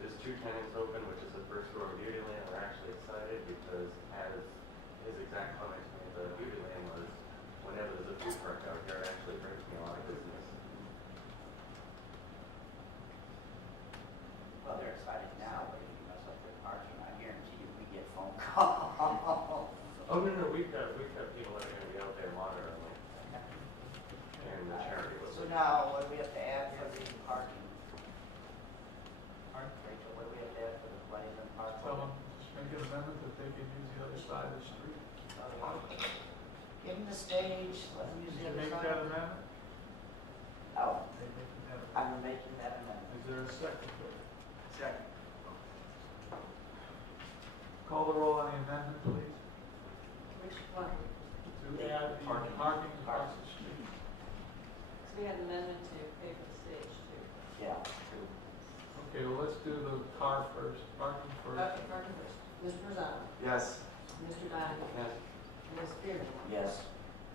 There's 2 tenants open, which is the first floor of Beautyland. We're actually excited because as his exact comment to me at the Beautyland was, whenever there's a food truck out here, it actually brings me a lot of business. Well, they're excited now, but if you mess up their parking, I guarantee you we get phone calls. Oh, no, we've got people that are gonna be out there monitoring it. And the charity was. So now, what do we have to add for the parking? Pardon? Rachel, what do we have to add for the lighting and parking? Tell them, just make an amendment that they can use the other side of the street. Give them the stage, let them use Did the you other make that side. amendment? Oh, They making that amendment. I'm making that amendment. Is there a second to it? Second. Call the roll on the amendment, please. Which one? To add the parking across the street. So we had an amendment to pay for the stage too. Yeah. Okay, well, let's do the car first. Barton first. Okay, Parker first. Mr. Rosano? Yes. Mr. Donahue? Yes. Ms. Spearman? Yes.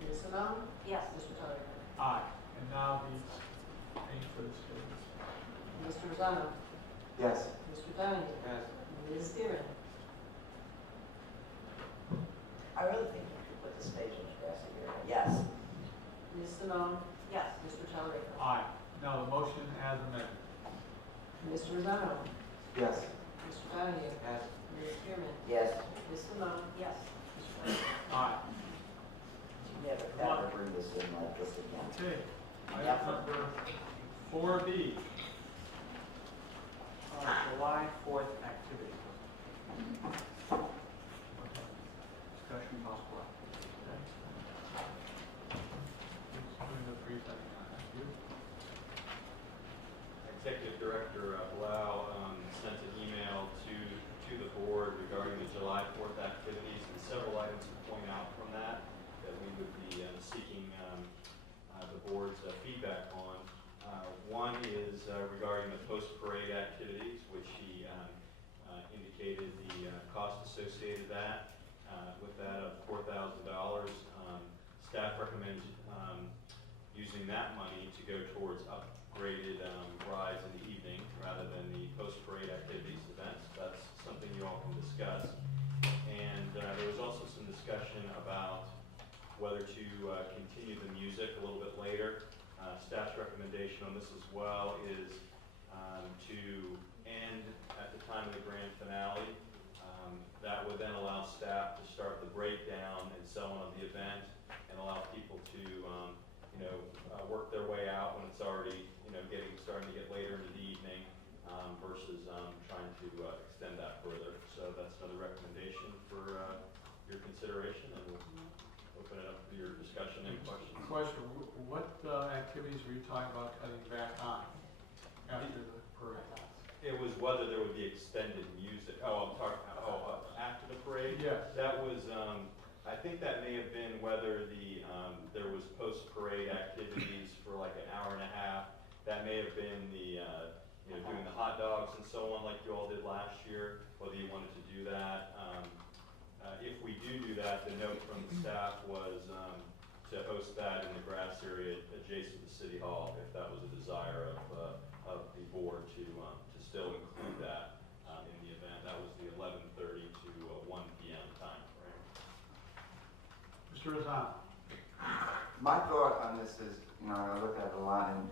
Ms. Simone? Yes. Mr. Tony? Aye. And now these paying for the students. Mr. Rosano? Yes. Mr. Donahue? Yes. Ms. Spearman? I really think you could put the stage in the grassy area. Yes. Ms. Simone? Yes. Mr. Tellerico? Aye. Now the motion as amended. Mr. Rosano? Yes. Mr. Donahue? Yes. Ms. Spearman? Yes. Ms. Simone? Yes. Mr. Tony? Aye. Never, ever bring this in like this again. Okay. Yep. Item number 4B. July 4th activity. Discussion possible. Who's doing the presenting on that? You? Executive Director Blau sent an email to the board regarding the July 4th activities, and several items to point out from that we would be seeking the board's feedback on. One is regarding the post-parade activities, which he indicated the cost associated with that of $4,000. Staff recommends using that money to go towards upgraded rides in the evening rather than the post-parade activities events. That's something you all can discuss. And there was also some discussion about whether to continue the music a little bit later. Staff's recommendation on this as well is to end at the time of the grand finale. That would then allow staff to start the breakdown and so on of the event and allow people to work their way out when it's already starting to get later into the evening versus trying to extend that further. So that's another recommendation for your consideration, and we'll open it up for your discussion and questions. Question, what activities were you talking about cutting back on after the parade? It was whether there would be extended music. I'm talking, after the parade? Yes. That was, I think that may have been whether there was post-parade activities for like an hour and a half. That may have been doing the hot dogs and so on like you all did last year, whether you wanted to do that. If we do that, the note from the staff was to host that in the grass area adjacent to City Hall, if that was a desire of the board to still include that in the event. That was the 11:30 to 1 p.m. time frame. Mr. Rosano? My thought on this is, I look at it a lot, and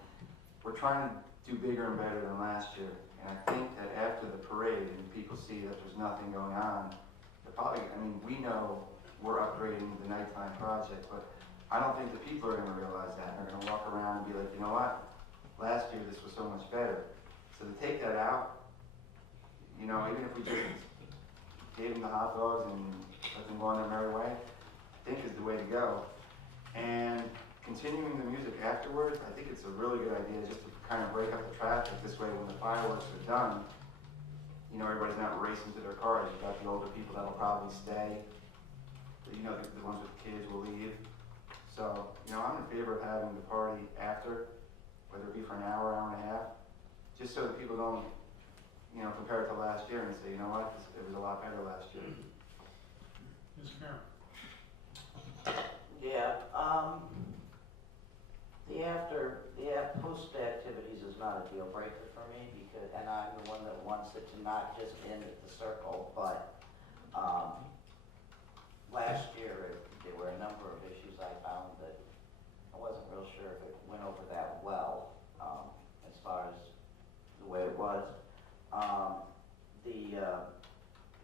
we're trying to do bigger and better than last year. And I think that after the parade and people see that there's nothing going on, we know we're upgrading the nighttime project, but I don't think the people are going to realize that. They're going to walk around and be like, you know what? Last year this was so much better. So to take that out, even if we just gave them the hot dogs and let them go on their merry way, I think is the way to go. And continuing the music afterwards, I think it's a really good idea just to kind of break up the traffic. This way when the fireworks are done, everybody's not racing to their cars. You've got the older people that'll probably stay. The ones with kids will leave. So, I'm in favor of having the party after, whether it be for an hour, hour and a half, just so that people don't, compare it to last year and say, you know what, it was a lot better last year. Ms. Karen? Yeah, the post activities is not a deal breaker for me and I'm the one that wants it to not just end at the circle, but, last year there were a number of issues I found that I wasn't real sure if it went over that well, as far as the way it was.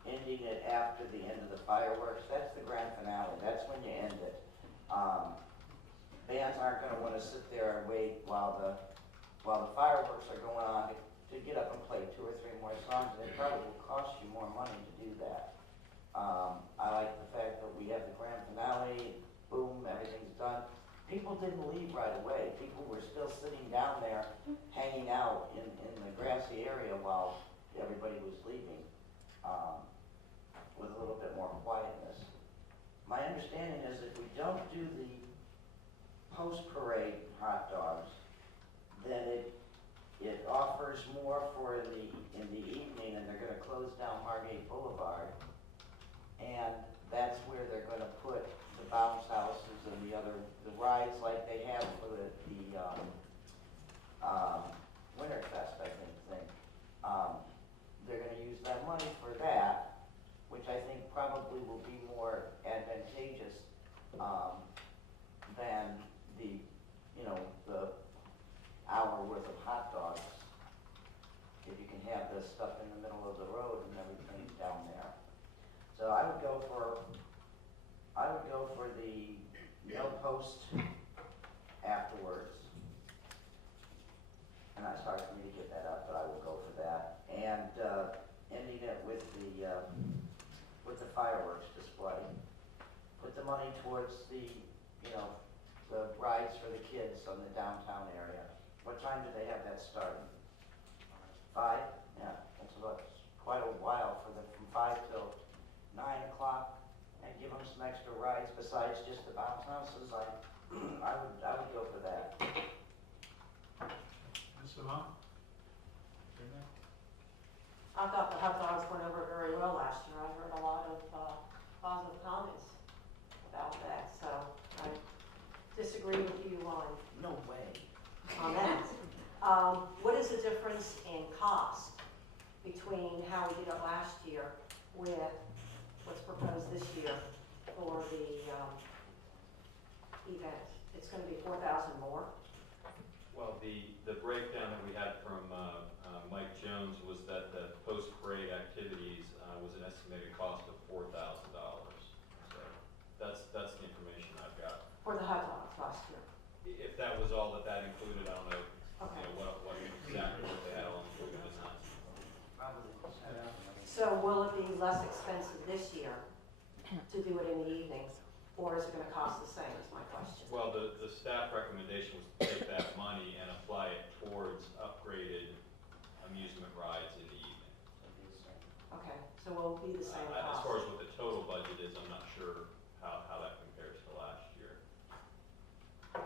Ending it after the end of the fireworks, that's the grand finale, that's when you end it. Bands aren't gonna wanna sit there and wait while the fireworks are going on to get up and play 2 or 3 more songs, and it probably will cost you more money to do that. I like the fact that we have the grand finale, boom, everything's done. People didn't leave right away. People were still sitting down there, hanging out in the grassy area while everybody was leaving, with a little bit more quietness. My understanding is if we don't do the post-parade hot dogs, then it offers more in the evening, and they're gonna goes down Margate Boulevard, and that's where they're gonna put the bounce houses and the rides like they have for the Winterfest, I think. They're gonna use that money for that, which I think probably will be more advantageous, than the, the hour worth of hot dogs. If you can have this stuff in the middle of the road and everything down there. So I would go for the no post afterwards. And it's hard for me to get that up, but I will go for that. And, ending it with the fireworks display. Put the money towards the rides for the kids on the downtown area. What time do they have that starting? 5? Yeah, that's quite a while for them, from 5 till 9 o'clock, and give them some extra rides besides just the bounce houses. I would go for that. Mr. Vaughn? I thought the hot dogs went over very well last year. I heard a lot of positive comments about that, so I disagree with you No way. on that. What is the difference in cost between how we did it last year with what's proposed this year for the event? It's gonna be 4,000 more? Well, the breakdown that we had from Mike Jones was that the post-parade activities was an estimated cost of $4,000. So that's the information I've got. For the hot dogs last year? If that was all that included, I don't know, Okay. what exactly what they had all included in that. So will it be less expensive this year to do it in the evenings, or is it gonna cost the same, is my question? Well, the staff recommendation was to take that money and apply it towards upgraded amusement rides in the evening. Okay, so will it be the same As cost? far as what the total budget is, I'm not sure how that compares to last year. You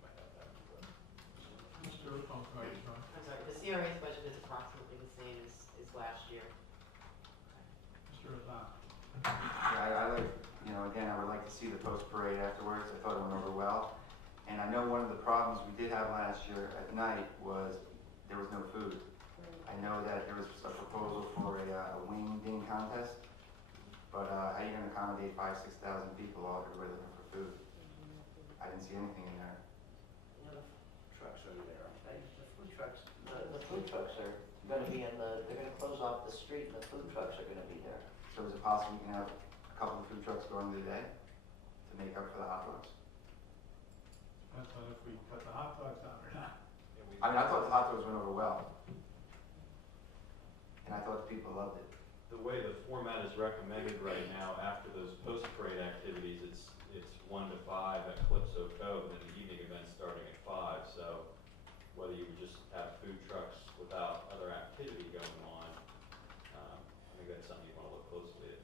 might have that, but- Mr. Oh, sorry, John. I'm sorry, the CRA's budget is approximately the same as last year. Mr. Vaughn. Yeah, I like, again, I would like to see the post parade afterwards. I thought it went over well. And I know one of the problems we did have last year at night was there was no food. I know that there was a proposal for a wing ding contest, but how are you gonna accommodate 5,000-6,000 people all everywhere looking for food? I didn't see anything in there. Trucks are there, aren't they? The food trucks. The food trucks are gonna be they're gonna close off the street and the food trucks are gonna be there. So is it possible we can have a couple of food trucks going today to make up for the hot dogs? Depends on if we cut the hot dogs out or not. I mean, I thought the hot dogs went over well. And I thought the people loved it. The way the format is recommended right now, after those post-parade activities, it's 1 to 5 at Calypso Cove, and then the evening event's starting at 5. So whether you would just have food trucks without other activity going on, I think that's something you want to look closely at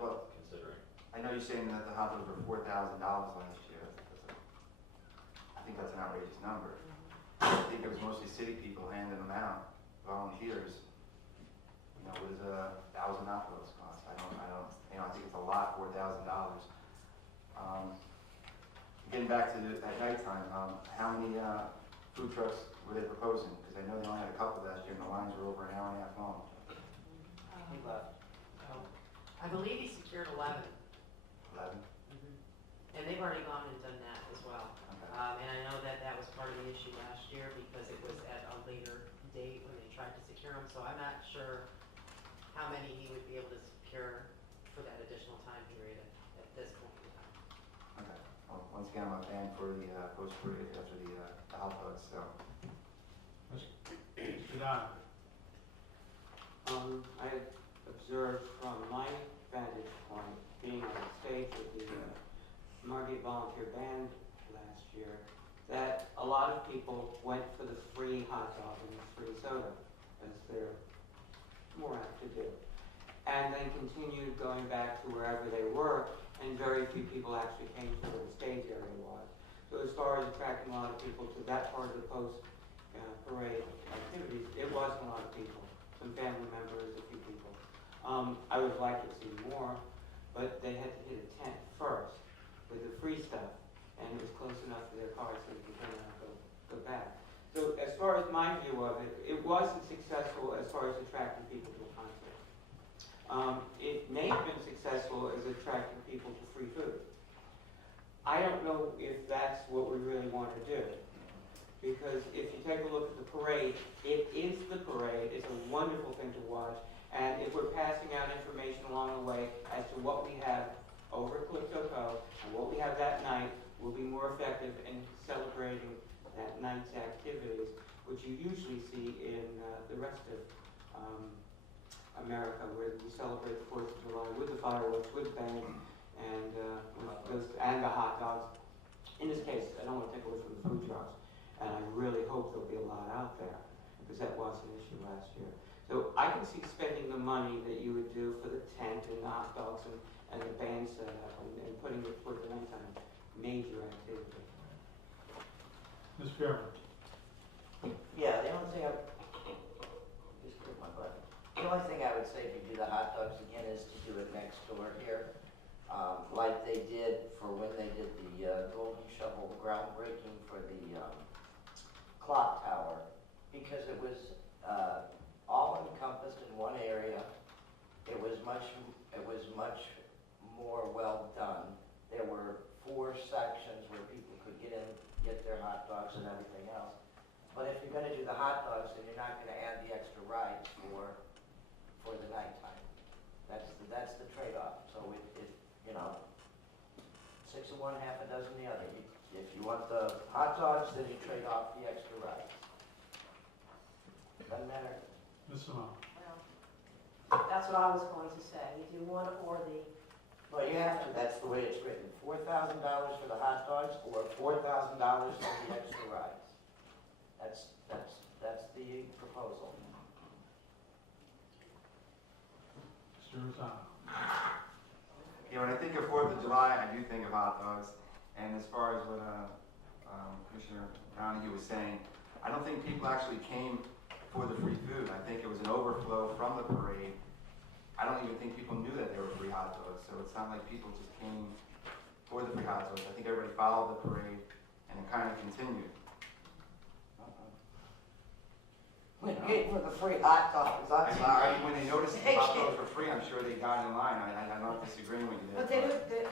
Well, considering. I know you're saying that the hot dogs were $4,000 last year. I think that's an outrageous number. I think it was mostly city people handing them out, volunteers. What does 1,000 hot dogs cost? I think it's a lot, $4,000. Getting back to at nighttime, how many food trucks were they proposing? Because I know they only had a couple last year, and the lines were over an hour and a half long. He left. I believe he secured 11. 11? And they've already gone and done that as well. Okay. And I know that was part of the issue last year because it was at a later date when they tried to secure them. So I'm not sure how many he would be able to secure for that additional time period at this point in time. Okay. Well, once again, I'm a fan for the post-parade after the hot dogs, so. Mr. Donovan. I observed from my vantage point, being on the stage with the Margate Volunteer Band last year, that a lot of people went for the free hot dog and the free soda, as they're more apt to do. And then continued going back to wherever they were, and very few people actually came to where the stage area was. So as far as attracting a lot of people to that part of the post-parade activities, it wasn't a lot of people. some family members, a few people. I would like to see more, but they had to hit a tent first with the free stuff, and it was close enough to their car so they could turn around and go back. So as far as my view of it, it wasn't successful as far as attracting people to a concert. It may have been successful as attracting people to free food. I don't know if that's what we really want to do. Because if you take a look at the parade, it is the parade. It's a wonderful thing to watch. And if we're passing out information along the way as to what we have over at Calypso Cove and what we have that night, we'll be more effective in celebrating that night's activities, which you usually see in the rest of America, where we celebrate the 4th of July with the fireworks, with bands, and and the hot dogs. In this case, I don't want to take away from the food trucks, and I really hope there'll be a lot out there, because that was an issue last year. So I can see spending the money that you would do for the tent and the hot dogs and the band setup and putting it toward the nighttime major activity. Ms. Fairman? Yeah, the only thing just click my button. The only thing I would say if you do the hot dogs again is to do it next door here, like they did for when they did the Golden Shovel groundbreaking for the clock tower, because it was all encompassed in one area. It was much more well done. There were 4 sections where people could get in, get their hot dogs and everything else. But if you're going to do the hot dogs, then you're not going to add the extra rides for the nighttime. That's the trade-off. So it you know, 6 of one, half a dozen the other. If you want the hot dogs, then you trade off the extra rides. Doesn't matter. Ms. Simone? Well, that's what I was going to say. You do one or the, Well, you have to, that's the way it's written. $4,000 for the hot dogs or $4,000 for the extra rides. That's the proposal. Mr. Rosano? Yeah, when I think of 4th of July, I do think of hot dogs. And as far as what Commissioner Donahue was saying, I don't think people actually came for the free food. I think it was an overflow from the parade. I don't even think people knew that there were free hot dogs. So it's not like people just came for the free hot dogs. I think everybody followed the parade, and it kind of continued. We paid for the free hot dogs, I'm sorry. When they noticed the hot dogs were free, I'm sure they got in line. I'm not disagreeing with you there. but they do,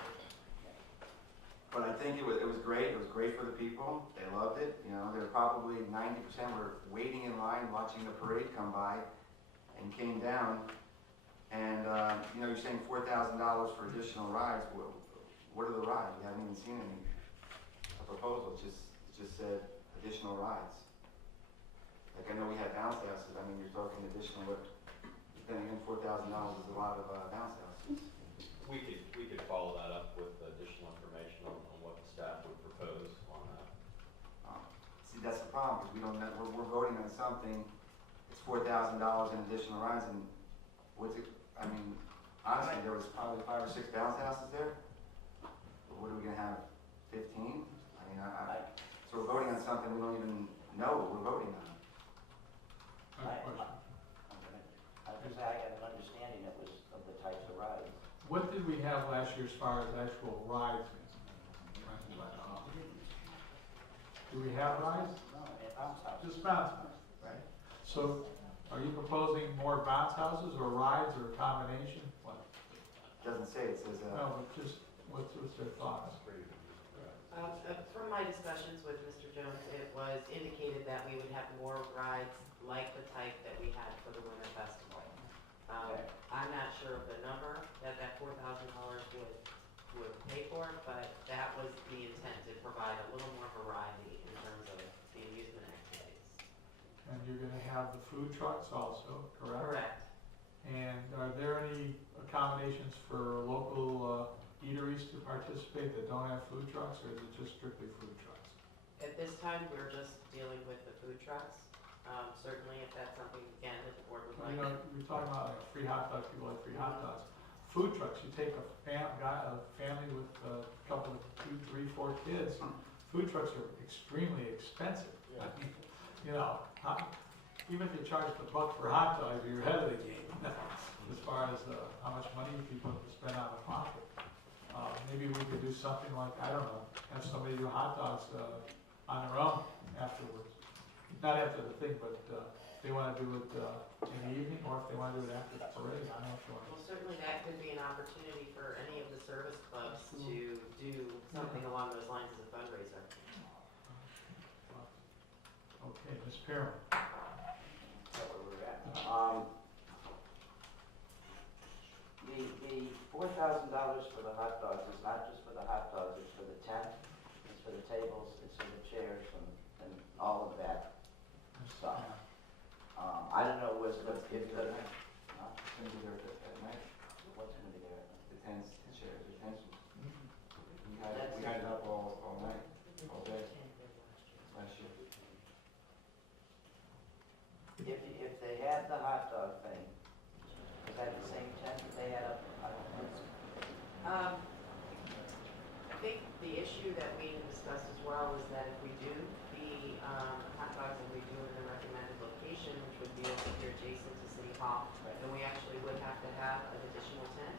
But I think it was great. It was great for the people. They loved it. You know, there were probably 90% were waiting in line watching the parade come by and came down. And, you know, you're saying $4,000 for additional rides. What are the rides? We haven't even seen a proposal. It just said additional rides. Like, I know we had bounce houses. I mean, you're talking additional, but then again, $4,000 is a lot of bounce houses. We could follow that up with additional information on what the staff would propose on that. See, that's the problem, because we don't know, we're voting on something, it's $4,000 in additional rides, and what's it, I mean, honestly, there was probably 5 or 6 bounce houses there. But what are we gonna have, 15? I mean, so we're voting on something we don't even know what we're voting on. I have a question. I got an understanding of the types of rides. What did we have last year as far as actual rides? Do we have rides? No, bounce houses. Just bounce houses, right? So are you proposing more bounce houses or rides or a combination? What? Doesn't say, it says, No, but just, what's their thoughts? From my discussions with Mr. Jones, it was indicated that we would have more rides like the type that we had for the Winter Festival. Okay. I'm not sure of the number that $4,000 would pay for, but that was the intent, to provide a little more variety in terms of the amusement activities. And you're gonna have the food trucks also, correct? Correct. And are there any accommodations for local eateries to participate that don't have food trucks, or is it just strictly food trucks? At this time, we're just dealing with the food trucks. Certainly, if that's something, again, that the board would Well, like. you know, you're talking about like free hot dogs, people like free hot dogs. Food trucks, you take a family with a couple of 2, 3, 4 kids, food trucks are extremely expensive. I mean, you know, even if you charge the buck for hot dogs, you're ahead of the game as far as how much money people have to spend out of pocket. Maybe we could do something like, I don't know, have somebody do hot dogs on their own afterwards. Not after the thing, but if they want to do it in the evening, or if they want to do it after the parade, I don't know if you want to. Well, certainly that could be an opportunity for any of the service clubs to do something along those lines as a fundraiser. Okay, Ms. Perrin. That's where we're at. The $4,000 for the hot dogs is not just for the hot dogs, it's for the tent, it's for the tables, it's for the chairs, and all of that stuff. I don't know, if the, It's gonna be there at night, what's gonna be there? the tents, the chairs, the utensils. We had it up all night, all day, last year. If they had the hot dog thing, is that the same tent that they had up? I don't know. I think the issue that we discussed as well is that if we do the hot dogs and we do it in a recommended location, which would be over here adjacent to City Hall, then we actually would have to have an additional tent,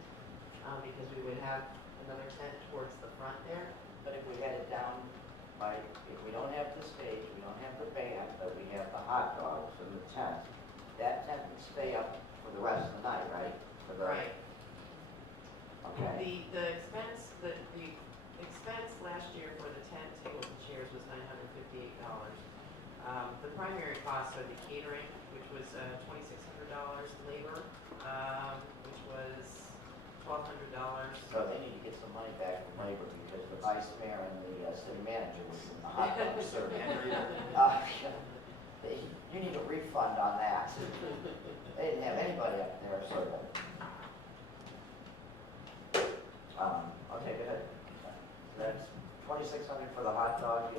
because we would have another tent towards the front there. But if we had it down by, if we don't have the stage, we don't have the band, but we have the hot dogs and the tent, that tent would stay up for the rest of the night, right? For the- Right. Okay. The expense last year for the tent, tables, and chairs was $958. The primary costs are the catering, which was $2,600, labor, which was $1,200. So they need to get some money back from labor because the vice mayor and the city manager was in the hot dog serving. You need a refund on that. They didn't have anybody up there serving. Okay, go ahead. So that's $2,600 for the hot dog.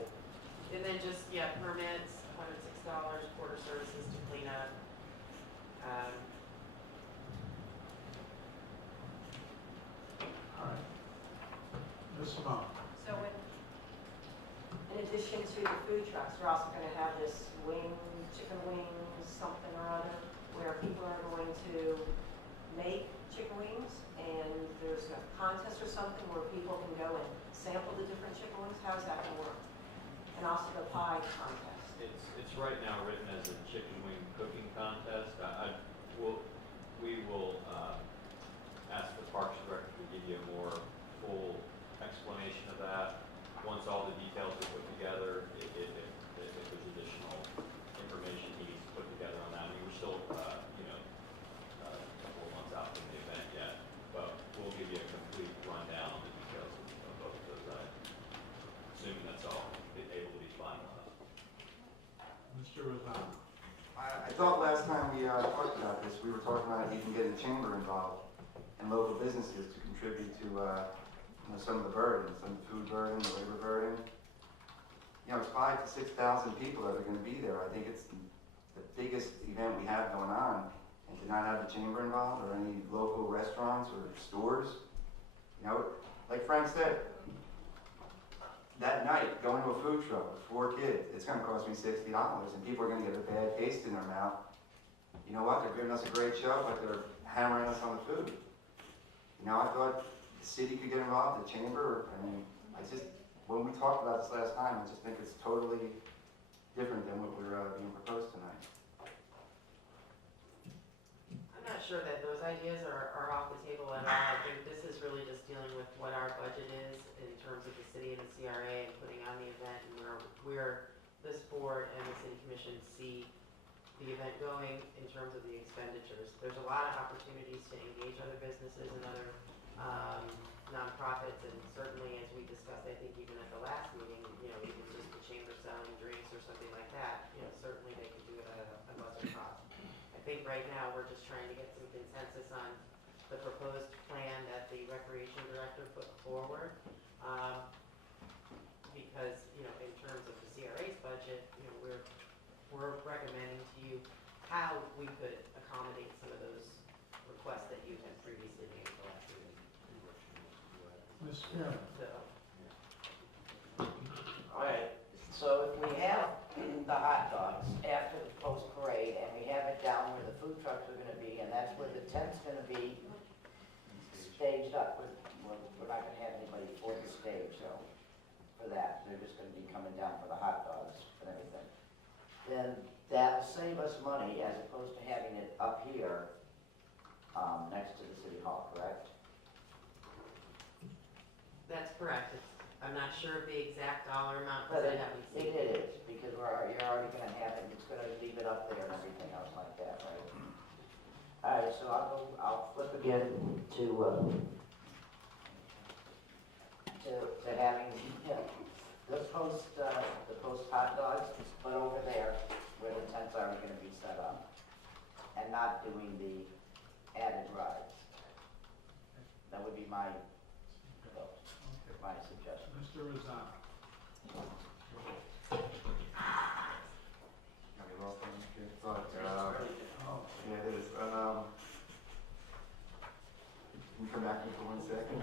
And then just, permits, $106, quarter services to clean up. All right. Ms. Simone. So in addition to the food trucks, we're also gonna have this chicken wings, something or other, where people are going to make chicken wings, and there's a contest or something where people can go and sample the different chicken wings. How's that gonna work? And also the pie contest. It's right now written as a chicken wing cooking contest. We will ask the Parks Director to give you a more full explanation of that. Once all the details are put together, if there's additional information he needs to put together on that. I mean, we're still, a couple of months out from the event yet, but we'll give you a complete rundown on the details of both of those items, assuming that's all able to be finalized. Mr. Rosano. I thought last time we talked about this, we were talking about even getting the chamber involved and local businesses to contribute to some of the burden, some of the food burden, the labor burden. It's 5,000 to 6,000 people that are going to be there. I think it's the biggest event we have going on, and to not have the chamber involved or any local restaurants or stores, like Frank said, that night, going to a food truck with 4 kids, it's going to cost me $60, and people are going to get a bad taste in their mouth. You know what? They're giving us a great show, but they're hammering us on the food. I thought the city could get involved, the chamber. When we talked about this last time, I just think it's totally different than what we're being proposed tonight. I'm not sure that those ideas are off the table at all. I think this is really just dealing with what our budget is in terms of the city and the CRA and putting on the event, and where this board and the city commission see the event going in terms of the expenditures. There's a lot of opportunities to engage other businesses and other nonprofits, and certainly as we discussed, I think even at the last meeting, even just the chamber selling drinks or something like that, certainly they can do it at a lesser cost. I think right now, we're just trying to get some consensus on the proposed plan that the recreation director put forward. Because, in terms of the CRA's budget, we're recommending to you how we could accommodate some of those requests that you had previously made for the last meeting. Ms. Perrin. All right, so if we have the hot dogs after the post parade, are gonna be, and that's where the tent's gonna be staged up. We're not gonna have anybody for the stage, so, for that, they're just gonna be coming down for the hot dogs and everything. Then that'll save us money as opposed to having it up here, next to the city hall, correct? That's correct. I'm not sure of the exact dollar amount But because I it, haven't it seen it. is, because you're already gonna have it, it's gonna leave it up there and everything else like that, right? Alright, so I'll flip again to having, the post hot dogs, but over there, where the tent's already gonna be set up, and not doing the added rides. That would be my suggestion. Mr. Rosanna. Got me lost on this kid, but, yeah, it is, and, can you come back to me for 1 second?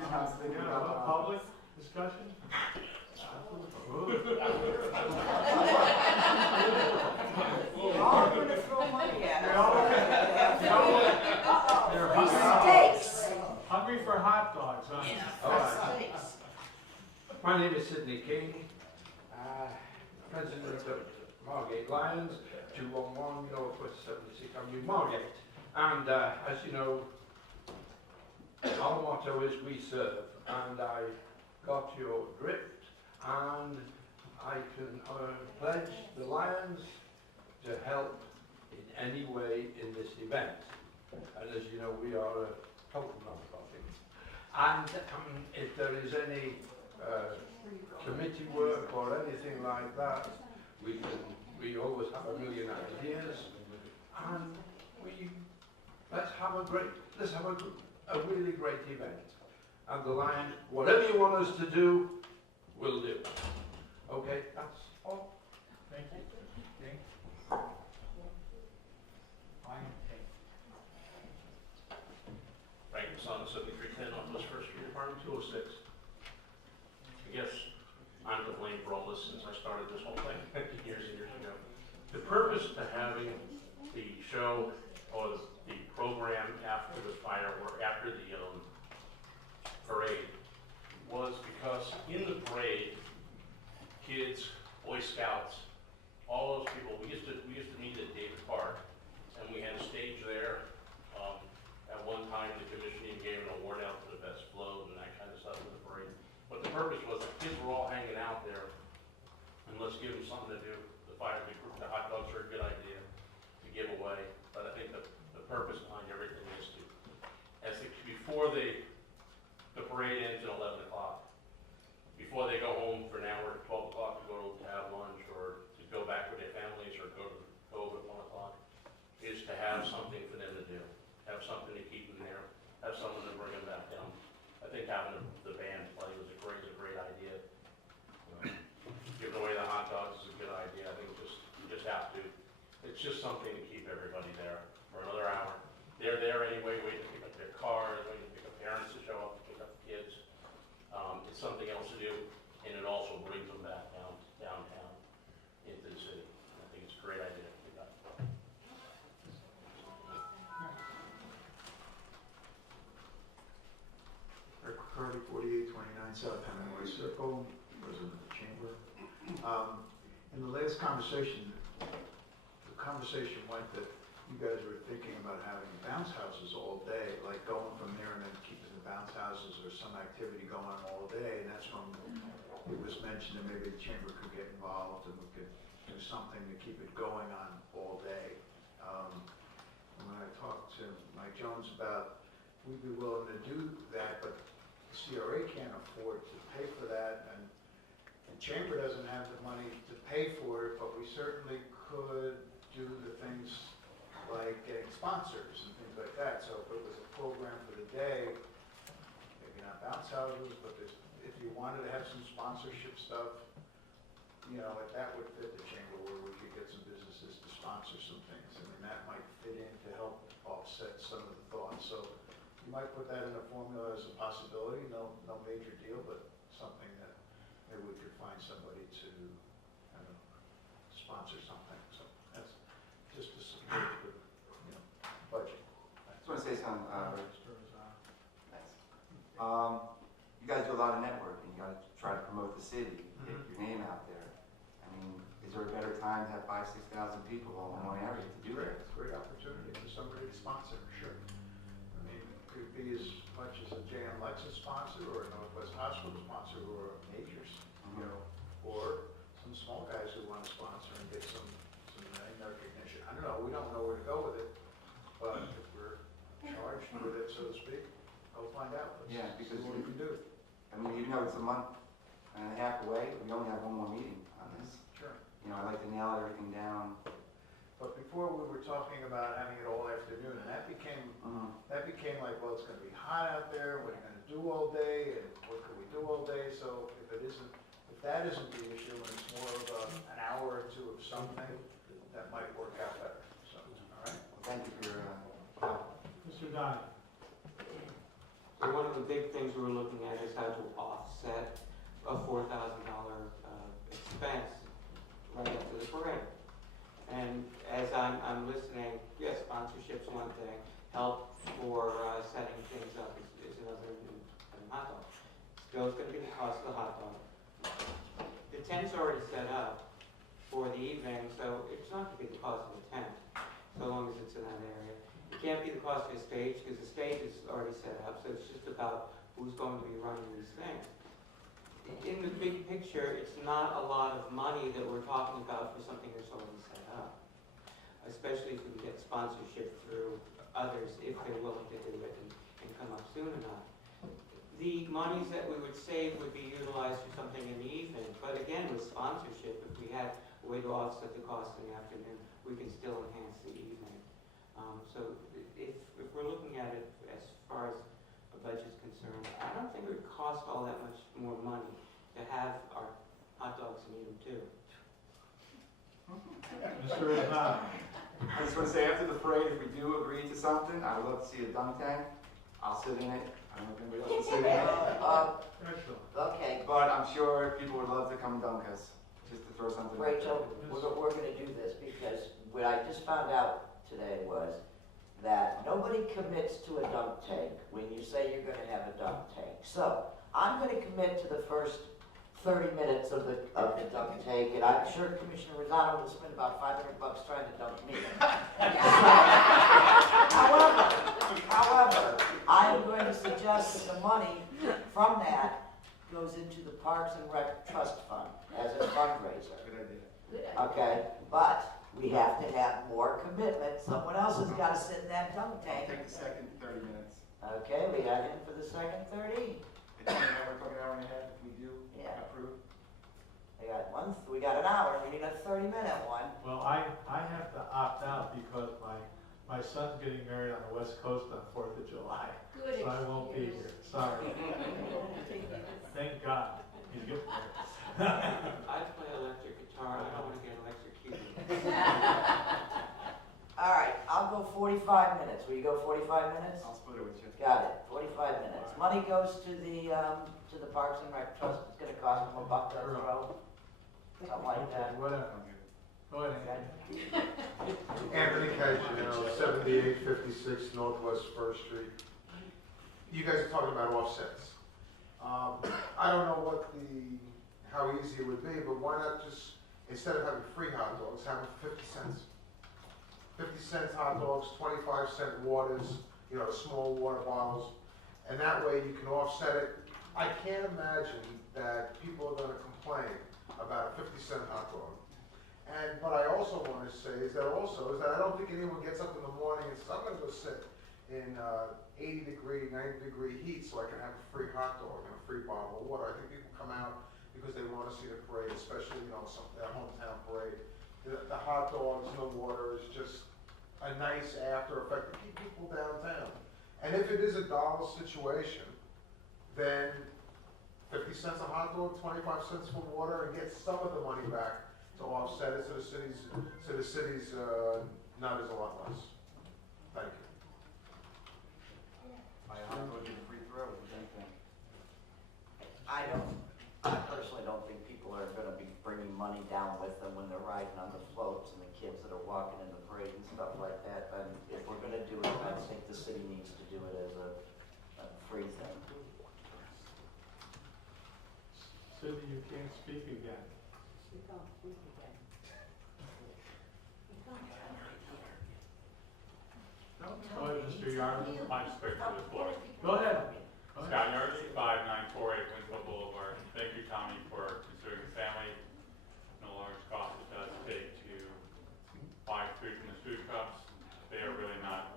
I was thinking about, Public discussion? You're all gonna throw money at They're us. hungry, Steaks. hungry for hot dogs, huh? Steaks. My name is Sidney King, President of Margate Lions, 211 Northwest 76 Avenue, Margate. And as you know, our motto is we serve, and I got your drift, and I can pledge the Lions to help in any way in this event. And as you know, we are a total non-profit. And if there is any committee work or anything like that, we always have a million ideas, and let's have a really great event. And the Lion, whatever you want us to do, we'll do. Okay, that's all. Thank you. King? Lion King. Frank, son of 7310 Northwest First Street, apartment 206. I guess I'm to blame for all this since I started this whole thing years and years ago. The purpose to having the show or the program after the firework, after the parade, was because in the parade, kids, Boy Scouts, all those people, we used to meet at David Park, and we had a stage there. At one time, the commission even gave an award out for the best float and that kind of stuff in the parade. But the purpose was the kids were all hanging out there, and let's give them something to do. The hot dogs are a good idea to give away, but I think the purpose behind everything is to, before the parade ends at 11 o'clock, before they go home for an hour at 12 o'clock to go to have lunch or to go back with their families or go over at 1 o'clock, is to have something for them to do, have something to keep them there, have someone to bring them back down. I think having the band play was a great idea. Giving away the hot dogs is a good idea. I think you just have to. It's just something to keep everybody there for another hour. They're there anyway, waiting to pick up their cars, waiting to pick up parents to show up to pick up the kids. It's something else to do, and it also brings them back downtown into the city. I think it's a great idea. Rick McCarty, 4829 South Hemingway Circle, President of the Chamber. In the last conversation, the conversation went that you guys were thinking about having bounce houses all day, like going from there and then keeping the bounce houses or some activity going on all day, and that's when it was mentioned that maybe the chamber could get involved and we could do something to keep it going on all day. And when I talked to Mike Jones about, we'd be willing to do that, but the CRA can't afford to pay for that, and the chamber doesn't have the money to pay for it, but we certainly could do the things like getting sponsors and things like that. So if it was a program for the day, maybe not bounce houses, but if you wanted to have some sponsorship stuff, that would fit the chamber where we could get some businesses to sponsor some things. I mean, that might fit in to help offset some of the thoughts. So you might put that in a formula as a possibility, no major deal, but something that maybe we could find somebody to, sponsor something. So that's just to support the on, Mr. Rosano. thanks. You guys do a lot of networking, you gotta try to promote the city, get your name out there. I mean, is there a better time to have 5,000, 6,000 people all in one area to do that? It's a great opportunity for somebody to sponsor, sure. I mean, it could be as much as a J.M. Lexus sponsor, or a Northwest Hospital sponsor, or Majors, you know, or some small guys who want to sponsor and get some name recognition. I don't know, we don't know where to go with it, but if we're charged with it, so to speak, I'll find out. Let's Yeah, see because what we can do. I mean, even though it's a month and a half away, we only have one more meeting on this. Sure. You know, I like to nail everything down. But before we were talking about having it all afternoon, and that became like, well, it's gonna be hot out there, what are you gonna do all day, and what can we do all day? So if that isn't the issue, and it's more of an hour or two of something, that might work out better, so, all right? Well, thank you for your help. Mr. Donnie? So one of the big things we were looking at is how to offset a $4,000 expense right after the parade. And as I'm listening, yes, sponsorship's one thing, help for setting things up is another, and hot dog. Still, it's gonna be the cost of the hot dog. The tent's already set up for the evening, so it's not gonna be the cost of the tent, so long as it's in that area. It can't be the cost of the stage, because the stage is already set up, so it's just about who's going to be running these things. In the big picture, it's not a lot of money that we're talking about for something that's already set up, especially if we can get sponsorship through others, if they're willing to do it and come up soon enough. The monies that we would save would be utilized for something in the evening, but again, with sponsorship, if we had a way to offset the cost in the afternoon, we can still enhance the evening. So if we're looking at it as far as a budget's concerned, I don't think it would cost all that much more money to have our hot dogs and eat them too. Mr. Rosano? I just want to say, after the parade, if we do agree to something, I would love to see a dunk tank. I'll sit in it. I don't know if anybody else will sit in it. Okay, But I'm sure people would love to come dunk us, just to throw something out there. Rachel, we're gonna do this, because what I just found out today was that nobody commits to a dunk tank when you say you're gonna have a dunk tank. So, I'm gonna commit to the first 30 minutes of the dunk tank, and I'm sure Commissioner Rosano will spend about $500 trying to dunk me. However, I am going to suggest that the money from that goes into the Parks and Rec Trust Fund as a fundraiser. Good idea. Okay, but we have to have more commitment. Someone else has got to sit in that dunk I'll tank. take the second 30 minutes. Okay, we got him for the second 30. We're talking an hour and a half if we do Yeah. approve. We got an hour. We need a 30-minute one. Well, I have to opt out because my son's getting married on the West Coast on 4th of July. Good So I won't be here, sorry. Thank God, he's getting married. I play electric guitar, I don't want to get electrocuted. All right, I'll go 45 minutes. Will you go 45 minutes? I'll split it with you. Got it, 45 minutes. Money goes to the Parks and Rec Trust. It's gonna cost them $1 to throw. Something like that. Whatever. Go ahead, Andy. Anthony Caggiano, 7856 Northwest First Street. You guys are talking about offsets. I don't know how easy it would be, but why not just, instead of having free hot dogs, have them for 50 cents? 50 cent hot dogs, 25-cent waters, small water bottles, and that way you can offset it. I can't imagine that people are gonna complain about a 50-cent hot dog. But I also want to say is that I don't think anyone gets up in the morning and says, I'm going to go sit in 80-degree, 90-degree heat so I can have a free hot dog and a free bottle of water. I think people come out because they want to see the parade, especially, that hometown parade. The hot dogs and the water is just a nice after effect to keep people downtown. And if it is a dollar situation, then 50 cents a hot dog, 25 cents for water, and get some of the money back to offset it so the city's not as a lot less. Thank you. My hot dog and free throw, what do you think? I personally don't think people are gonna be bringing money down with them when they're riding on the floats and the kids that are walking in the parade and stuff like that. But if we're gonna do it, let's don't think the city needs to do it as a free thing. Cindy, you can't speak again. No, go ahead, Mr. Yardley. I'm speaking to the floor. Go ahead. Go ahead. Scott Yardley, 5948 Winslow Boulevard. Thank you, Tommy, for considering the family and the large cost it does take to buy food from the food trucks. They are really not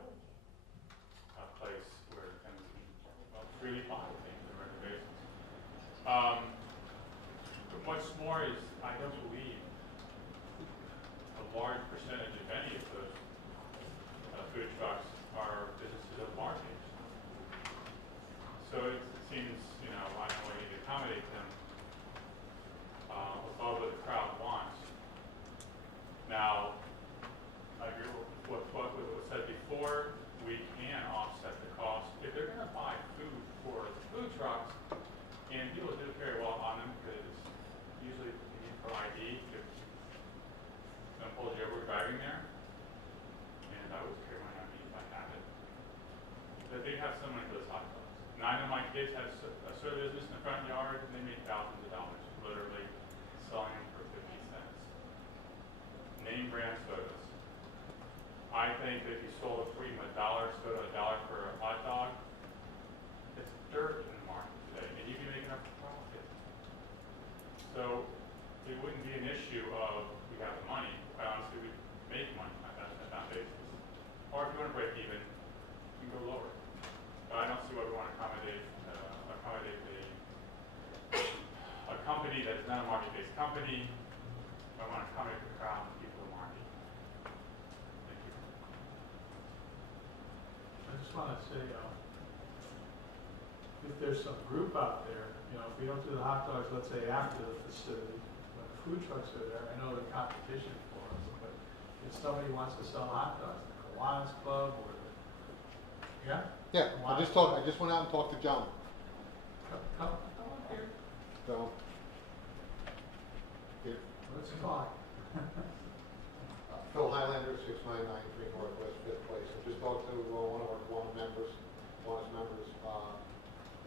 a place where you can really buy things on a regular basis. But what's more is, I don't believe a large percentage, if any, of those food trucks are businesses of market. So it seems, you know, I don't know, we need to accommodate them above what the crowd wants. Now, I agree with what was said before, we can offset the cost. If they're gonna buy food for the food trucks, and people do very well on them, because usually you need for ID, if someone pulls you over driving there, and I always carry my ID if I have it, that they have someone who does hot dogs. 9 of my kids have a soda business in the front yard, and they make thousands of dollars, literally selling them for 50 cents. Name brand sodas. I think that if you sold for even $1 soda, $1 for a hot dog, it's dirt in the market today, and you'd be making a profit. So it wouldn't be an issue of we have the money. Quite honestly, we make money on that basis. Or if you want to break even, you can go lower. But I don't see why we want to accommodate a company that is not a market-based company. I want to accommodate the crowd and people in the market. Thank you. I just want to say, if there's some group out there, you know, if we don't do the hot dogs, let's say after the festivity, when the food trucks are there, I know the competition for us, but if somebody wants to sell hot dogs, the Kiwanis Club or the, yeah? Yeah, I just went out and talked to John. Come up here. So, here. Let's talk. Phil Highlander, 6993 Northwest 5th Place. I just talked to one of our Kiwanis members.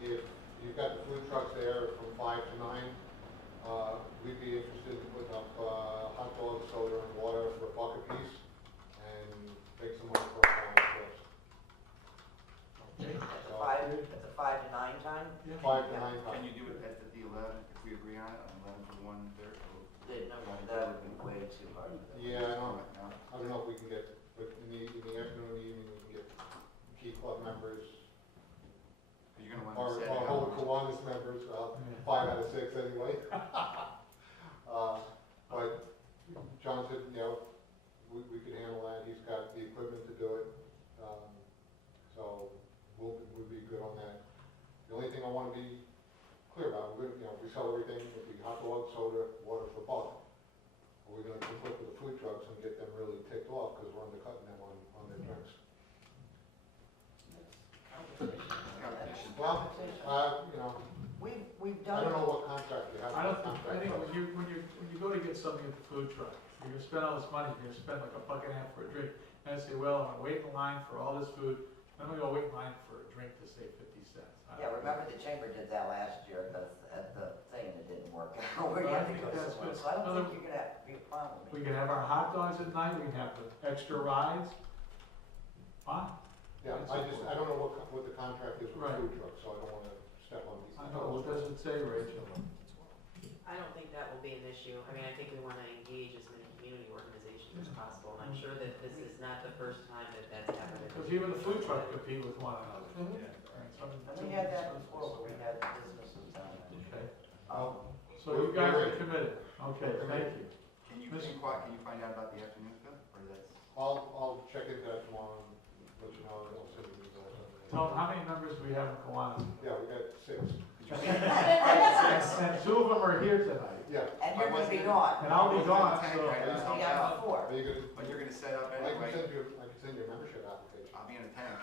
If you've got the food trucks there from 5 to 9, we'd be interested in putting up hot dogs, soda, and water for $1 a piece, and make some money for our Kiwanis clubs. That's a 5 to 9 time? 5 to 9 Can times. you do it at the 11, if we agree on it, on 11 for 1/3? No, that would be way too hard. Yeah, I don't know if we can get, but in the afternoon, evening, we can get key club members, You're gonna our want to set it whole up. Kiwanis members, 5 out of 6 anyway. But John said, you know, we could handle that, he's got the equipment to do it, so we'll be good on that. The only thing I wanna be clear about, we're gonna, you know, we sell everything, it'd be hot dog, soda, water for $1. Are we gonna conflict with the food trucks and get them really ticked off, because we're undercutting them on their drinks? Competition. Well, you know, We've I done. don't know what contract you have. I don't what think, I think contract when you go to get something at the food truck, you're gonna spend all this money, you're gonna spend like $1.50 for a drink, and I say, well, I'm gonna wait in line for all this food, I'm gonna go wait in line for a drink to save 50 cents. Yeah, remember the chamber did that last year at the thing and it didn't work out. We Well, I had to think go that's somewhere. good. So I don't Another- think you're gonna have to be a problem with We me. can have our hot dogs at night, we can have the extra rides. Fine. Yeah, I don't know what the contract is with Right. food trucks, so I don't wanna step on these. I know, what does it say, Rachel? I don't think that will be an issue. I mean, I think we want to engage as many community organizations as possible, and I'm sure that this is not the first time that that's happened. Because even the food truck compete with one another. Mhm. Right, so- And we had that before, where we had businesses down there. Okay, Um, so you guys are committed, okay, thank you. Can you Miss- find out about the afternoon stuff, or that's? I'll check into that tomorrow and let you know, and I'll send you the results. Tell them, how many members do we have in Kiwanis? Yeah, we got 6. And 2 of them are here tonight, Yeah. And you're gonna be gone. and I'll be gone, Tank, so. right? Just help Yeah, out. before. Are you gonna, But you're gonna set up I can anyway. send you a membership application. I'll be in a tank.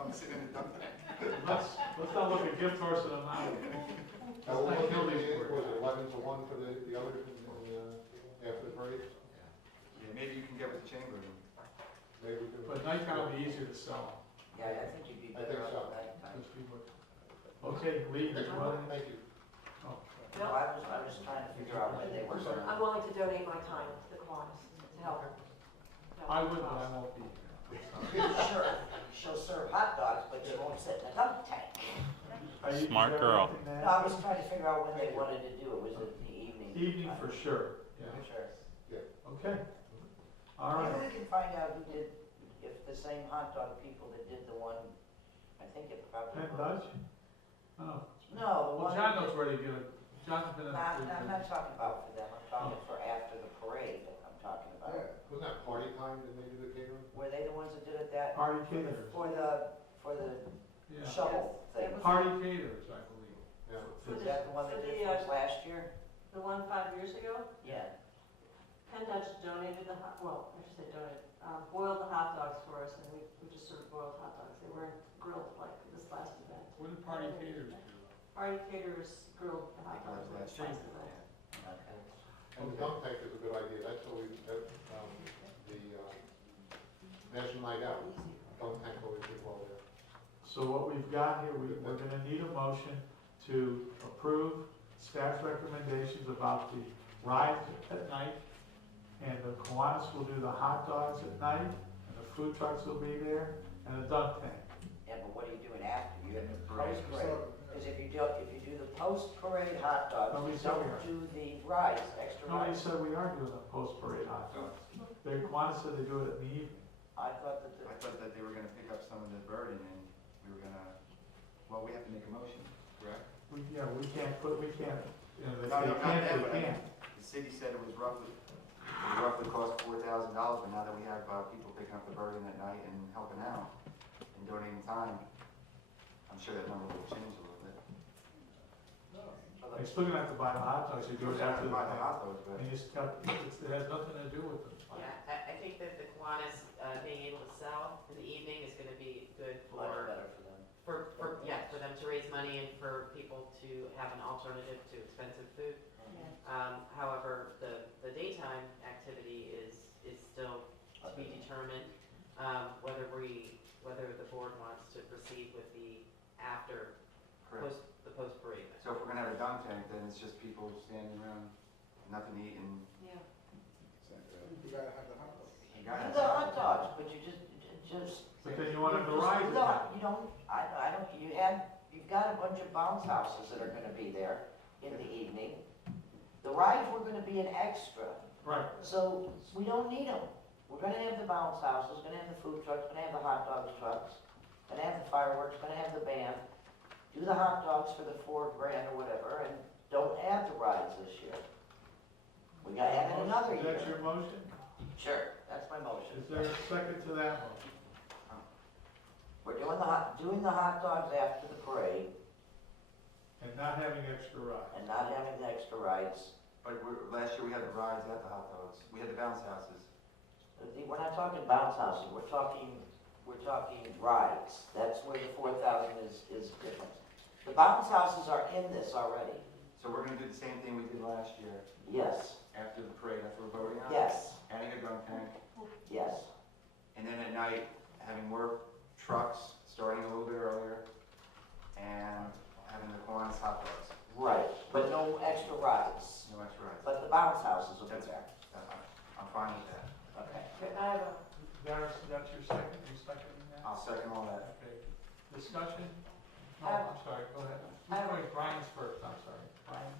I'm sitting in a dump tank. Let's not look a gift horse in the mouth. Now, Let's not kill was these it words. 11 to 1 for the others after the parade? Yeah, maybe you can get with the chamber and maybe we can. But nighttime would be easier to sell. Yeah, I think you'd be I better think off so. at nighttime. Because people, okay, Lee, you want to? Thank you. Oh, No, I was trying to figure out when they were gonna. I'm willing to donate my time to the Kiwanis to help. I would, but I won't be. Sure, she'll serve hot dogs, but she won't sit in a dunk tank. Are you- Smart is there girl. anything to No, add? I was trying to figure out when they wanted to do it, was it the evening? Evening for sure, yeah, Sure. okay. All right, Maybe we can find out who did, if the same hot dog people that did the one, I think it probably Penn was. Dutch? Oh, No, the well, one. John that knows did- where to get it. John's been in. I'm not talking about for them, I'm talking for after the parade, I'm talking about. Yeah, wasn't that party time, didn't they do the catering? Were they the ones that did it that, Party caterers, for the yeah. shovel thing? Yes. Party caterers, I believe. Yeah. Was that the one that For did the, it for us last year? The one 5 years ago, Yeah. Penn Dutch donated the, well, I should say donated, boiled the hot dogs for us, and we just served boiled hot dogs. They weren't grilled like this last event. What did party caterers do? Party caterers grilled the hot dogs at this last event. Okay. And the dunk tank is a good idea, that's always, the National Night Out, dunk tank always did well there. So what we've got here, we're gonna need a motion to approve staff's recommendations about the ride at night, and the Kiwanis will do the hot dogs at night, and the food trucks will be there, and the dunk tank. Yeah, but what are you doing after? You have the post-parade. Because if you do the post-parade hot dogs, Nobody you said don't we are. do the rides, extra Nobody rides. said we are doing a post-parade hot dogs. The Kiwanis said they do it in the evening. I thought that I thought that they were gonna pick up some of the burden and we were gonna, well, we have to make a motion, correct? We can't, you know, they No, no, not can't, that, they but I can't. The city said it was roughly cost $4,000, but now that we have people picking up the burden at night and helping out and donating time, I'm sure that number will change a little bit. They still gonna have to buy the hot dogs, you do it after the Buy the fact. hot dogs, but And you just it has nothing to do with it. Yeah, I think that the Kiwanis, being able to sell in the evening is gonna be good much for, better for them. for them to raise money and for people to have an alternative to expensive food. However, the daytime activity is still to be determined, whether the board wants to proceed with the after, correct. the post parade. So if we're gonna have a dunk tank, then it's just people standing around, nothing to eat and. Yeah. You gotta have the hot dogs. You gotta Do have the something. hot dogs, but you just. But then you want them to just ride do at the- night. You don't, you've got a bunch of bounce houses that are gonna be there in the evening. The rides were gonna be an extra, Right, so we don't need them. We're gonna have the bounce houses, gonna have the food trucks, gonna have the hot dog trucks, gonna have the fireworks, gonna have the band. Do the hot dogs for the $4,000 or whatever, and don't add the rides this year. We gotta add it another is that year. your motion? Sure, that's my motion. Is there a second to that motion? We're doing the hot dogs after the parade And not having extra rides? and not having the extra rides. But last year we had the rides at the hot dogs, we had the bounce houses. We're not talking bounce houses, we're talking rides. That's where the 4,000 is different. The bounce houses are in this already. So we're gonna do the same thing we did last year, Yes, after the parade, after we're voting on it. yes, Adding a dunk tank, yes. and then at night, having more trucks, starting a little bit earlier, and having the Kiwanis hot dogs, Right, but no extra rides. no extra rides. But the bounce houses will be That's, there. I'm fine with that. Okay. Okay, I have a, That's your second, you seconding that? I'll second all that. Okay, discussion? No, I'm sorry, go ahead. Wait, Brian's first, I'm sorry. Brian?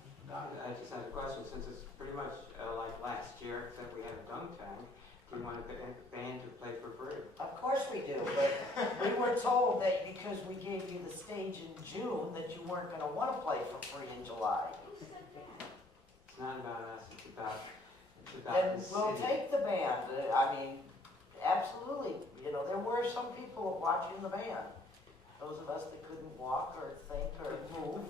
I just had a question, since it's pretty much like last year, except we had a dunk tank, do you want the band to play for free? Of course we do, but we were told that because we gave you the stage in June, that you weren't gonna wanna play for free in July. It's not about us, it's about Then the city. we'll take the band, absolutely, there were some people watching the band. Those of us that couldn't walk or think or move,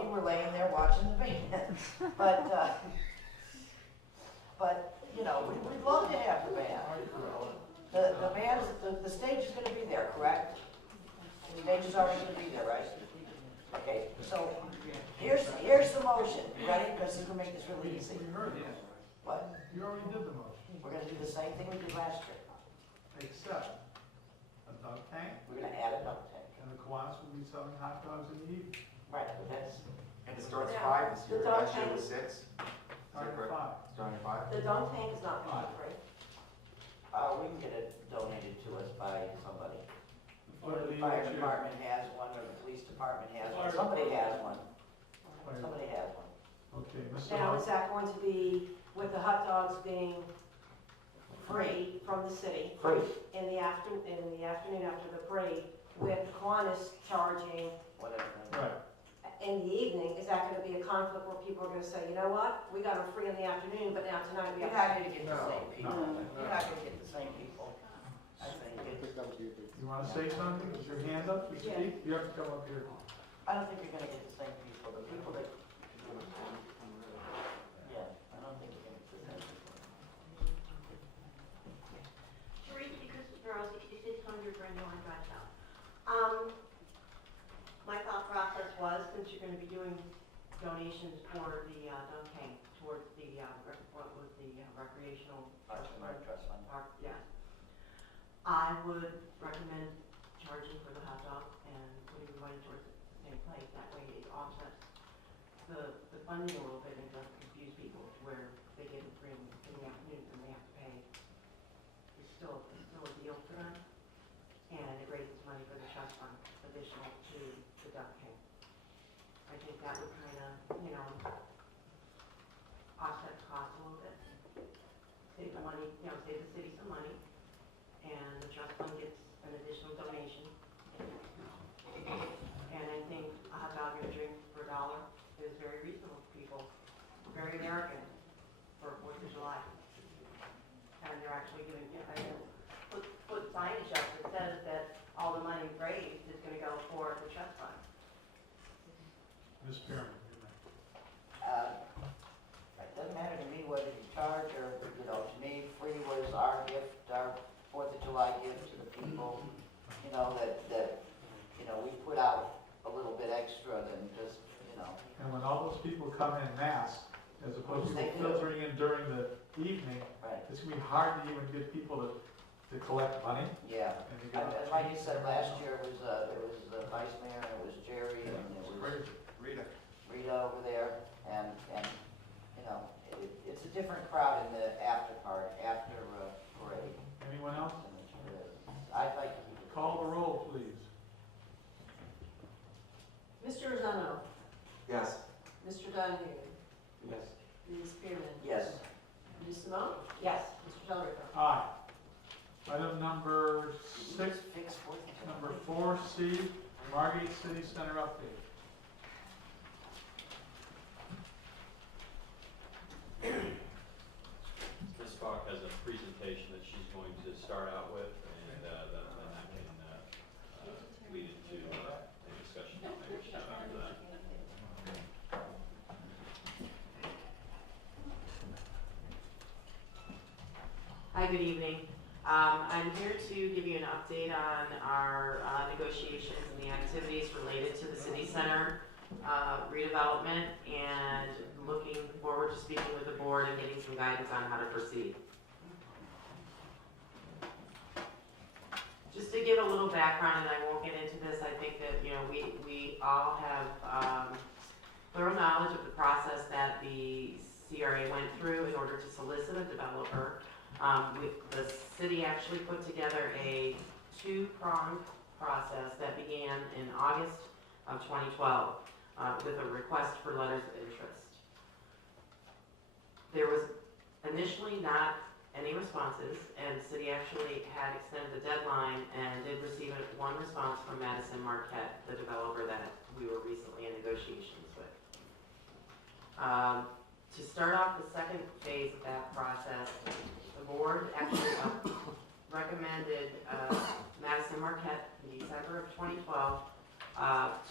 we were laying there watching the band. But, we'd love to have the band. The band, the stage is gonna be there, correct? The stage is already gonna be there, right? Okay, so here's the motion, you ready? Because this will make this really easy. We heard it. What? You already did the motion. We're gonna do the same thing we did last year. except a dunk tank, We're gonna add a dunk tank. and the Kiwanis will be selling hot dogs in the evening, Right, but that's, And it starts Yeah. 5 this year, The dog last year tank- was 6. starting at 5. Starting at 5? The dunk tank is not gonna be free. we can get it donated to us by somebody. What Or do the you fire want you- department has one, or the police department has one, somebody has one, Fire- somebody has one. Okay, Mr. Now, Lowe? is that going to be with the hot dogs being free from the city Free. in the afternoon after the parade, with Kiwanis charging Whatever. Right. in the evening? Is that gonna be a conflict where people are gonna say, you know what, we got them free in the afternoon, but now tonight we You're have. not gonna get the same people. You're not gonna get the same people. I think it's, You want to say something? Is your hand up to Yeah. speak? You have to come up here. I don't think you're gonna get the same people, the people that, yeah, I don't think you're gonna get the same people. Teresa Christopher, 6600 Brandywine Drive South. My thought process was, since you're gonna be doing donations for the dunk tank towards the, what was the recreational Parks and Rec Trust Fund. park, yeah. I would recommend charging for the hot dog and putting the money towards the same place. That way it offsets the funding a little bit and doesn't confuse people where they get it free in the afternoon and they have to pay. It's still a deal for them. And it raises money for the trust fund additional to the duck tank. I think that would kind of, offset the cost a little bit. Save the money, save the city some money. And the trust fund gets an additional donation. And I think a hot dog and a drink for $1 is very reasonable to people, very American for 4th of July. And they're actually giving, put signage up that says that all the money raised is gonna go for the trust fund. Ms. Pearman, you're next. It doesn't matter to me whether you charge or, to me, free was our gift, our 4th of July gift to the people, that we put out a little bit extra than just, And when all those people come in mass, as opposed to They do. filtering in during the evening, right, it's gonna be hard to even get people to collect money. yeah. And you got- And like you said, last year it was the vice mayor, and it was Jerry, and it It's was crazy. Rita over there, and it's a different crowd in the after parade. Anyone else? I'd like to keep it. Call the roll, please. Mr. Rosanna, Yes. Mr. Donahue, Yes. Ms. Spearman, Yes. Ms. Simone? Yes. Mr. Delrico? Aye. Item number 6, Fix 4th of July. number 4C, Margate City Center update. Ms. Falk has a presentation that she's going to start out with, and that can lead into a discussion after that. Hi, good evening. I'm here to give you an update on our negotiations and the activities related to the city center redevelopment, and looking forward to speaking with the board and getting some guidance on how to proceed. Just to give a little background, and I won't get into this, I think that, we all have thorough knowledge of the process that the CRA went through in order to solicit a developer. The city actually put together a two-pronged process that began in August of 2012 with a request for letters of interest. There was initially not any responses, and the city actually had extended the deadline and did receive one response from Madison Marquette, the developer that we were recently in negotiations with. To start off the second phase of that process, the board actually recommended Madison Marquette in December of 2012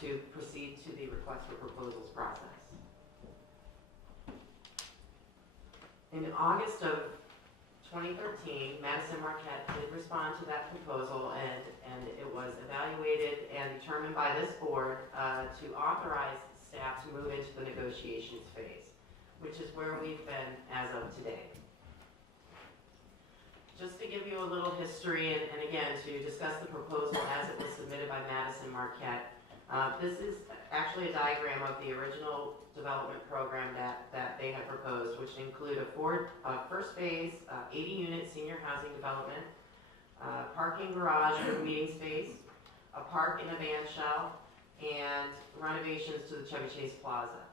to proceed to the request for proposals process. In August of 2013, Madison Marquette did respond to that proposal, and it was evaluated and determined by this board to authorize staff to move into the negotiations phase, which is where we've been as of today. just to give you a little history and again, to discuss the proposal as it was submitted by Madison Marquette. This is actually a diagram of the original development program that they had proposed, which include a first phase, 80-unit senior housing development, parking garage with meeting space, a park and a van shell, and renovations to the Chevy Chase Plaza.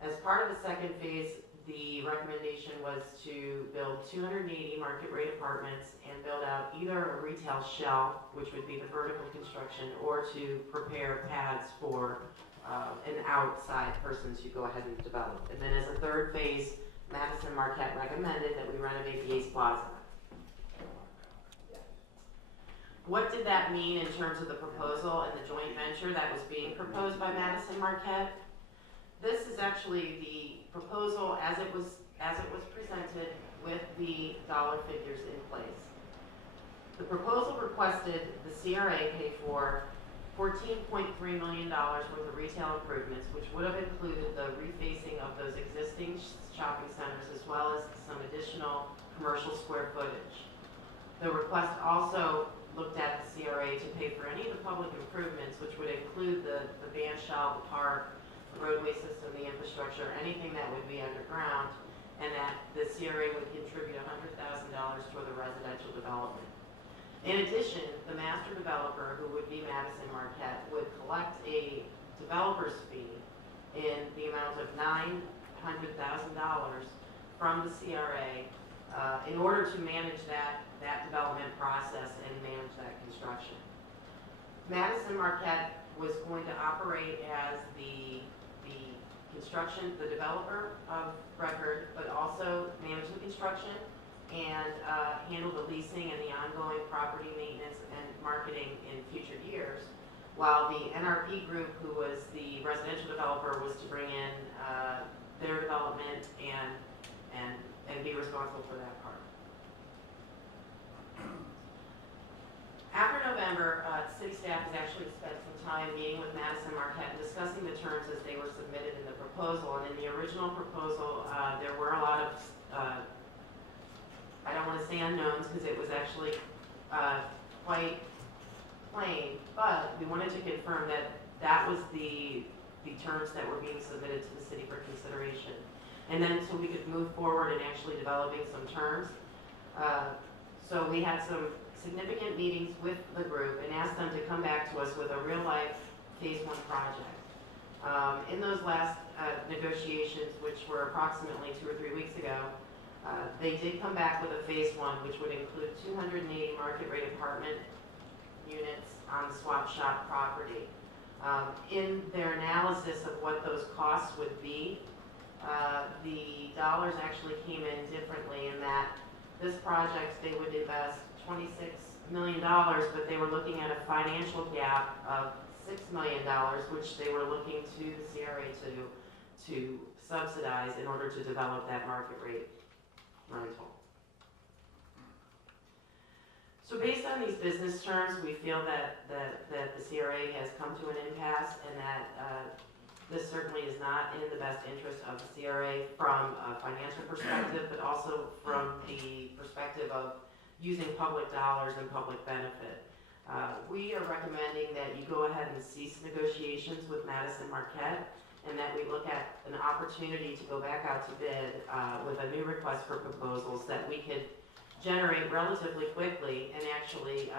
As part of the second phase, the recommendation was to build 280 market rate apartments and build out either a retail shell, which would be the vertical construction, or to prepare pads for an outside person to go ahead and develop. And then as a third phase, Madison Marquette recommended that we renovate the Ace Plaza. What did that mean in terms of the proposal and the joint venture that was being proposed by Madison Marquette? This is actually the proposal as it was presented with the dollar figures in place. The proposal requested the CRA pay for $14.3 million worth of retail improvements, which would have included the refacing of those existing shopping centers as well as some additional commercial square footage. The request also looked at the CRA to pay for any of the public improvements, which would include the van shell, the park, the roadway system, the infrastructure, anything that would be underground, and that the CRA would contribute $100,000 toward the residential development. In addition, the master developer, who would be Madison Marquette, would collect a developer's fee in the amount of $900,000 from the CRA in order to manage that development process and manage that construction. Madison Marquette was going to operate as the developer of record, but also manage the construction and handle the leasing and the ongoing property maintenance and marketing in future years, while the NRP group, who was the residential developer, was to bring in their development and be responsible for that part. After November, city staff has actually spent some time meeting with Madison Marquette and discussing the terms as they were submitted in the proposal. And in the original proposal, there were a lot of, I don't want to say unknowns, because it was actually quite plain, but we wanted to confirm that that was the terms that were being submitted to the city for consideration. And then so we could move forward in actually developing some terms. So we had some significant meetings with the group and asked them to come back to us with a real-life Phase 1 project. In those last negotiations, which were approximately 2 or 3 weeks ago, they did come back with a Phase 1, which would include 280 market-rate apartment units on the swap shop property. In their analysis of what those costs would be, the dollars actually came in differently in that this project, they would invest $26 million, but they were looking at a financial gap of $6 million, which they were looking to the CRA to subsidize in order to develop that market rate rental. So based on these business terms, we feel that the CRA has come to an impasse and that this certainly is not in the best interest of the CRA from a financial perspective, but also from the perspective of using public dollars and public benefit. We are recommending that you go ahead and cease negotiations with Madison Marquette and that we look at an opportunity to go back out to bid with a new request for proposals that we could generate relatively quickly and actually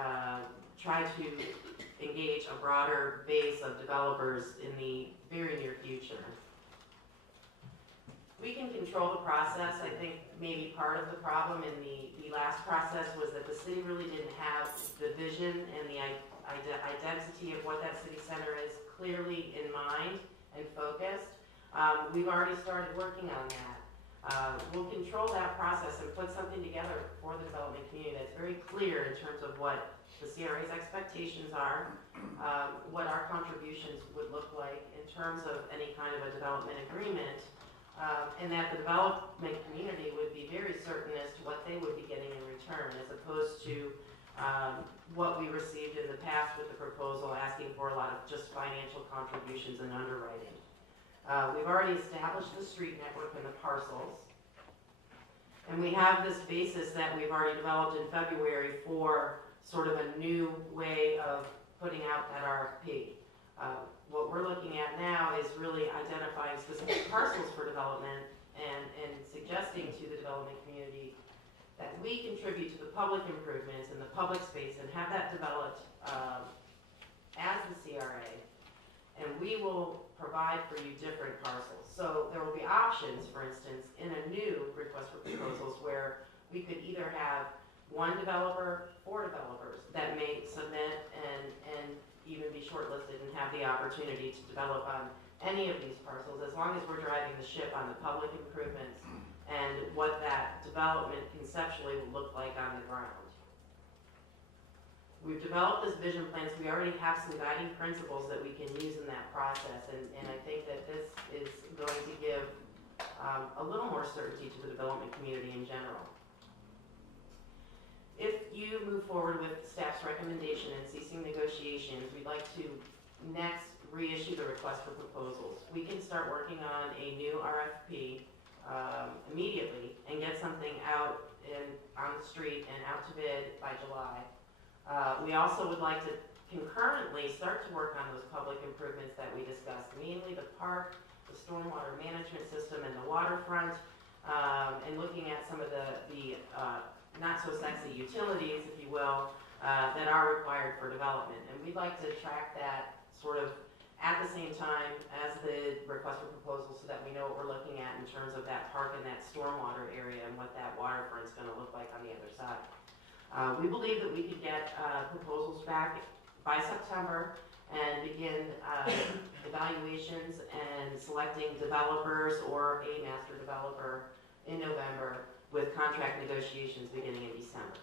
try to engage a broader base of developers in the very near future. We can control the process. I think maybe part of the problem in the last process was that the city really didn't have the vision and the identity of what that city center is clearly in mind and focused. We've already started working on that. We'll control that process and put something together for the development community that's very clear in terms of what the CRA's expectations are, what our contributions would look like in terms of any kind of a development agreement, and that the development community would be very certain as to what they would be getting in return, as opposed to what we received in the past with the proposal asking for a lot of just financial contributions and underwriting. We've already established the street network and the parcels. And we have this basis that we've already developed in February for sort of a new way of putting out that RFP. What we're looking at now is really identifying specific parcels for development and suggesting to the development community that we contribute to the public improvements in the public space and have that developed as the CRA, and we will provide for you different parcels. So there will be options, for instance, in a new request for proposals where we could either have one developer, 4 developers that may submit and even be shortlisted and have the opportunity to develop on any of these parcels, as long as we're driving the ship on the public improvements and what that development conceptually will look like on the ground. We've developed this vision plan, so we already have some guiding principles that we can use in that process, and I think that this is going to give a little more certainty to the development community in general. If you move forward with staff's recommendation and ceasing negotiations, we'd like to next reissue the request for proposals. We can start working on a new RFP immediately and get something out on the street and out to bid by July. We also would like to concurrently start to work on those public improvements that we discussed, mainly the park, the stormwater management system, and the waterfront, and looking at some of the not so sexy utilities, if you will, that are required for development. And we'd like to track that sort of at the same time as the request for proposals so that we know what we're looking at in terms of that park and that stormwater area and what that waterfront's going to look like on the other side. We believe that we could get proposals back by September and begin evaluations and selecting developers or a master developer in November, with contract negotiations beginning in December.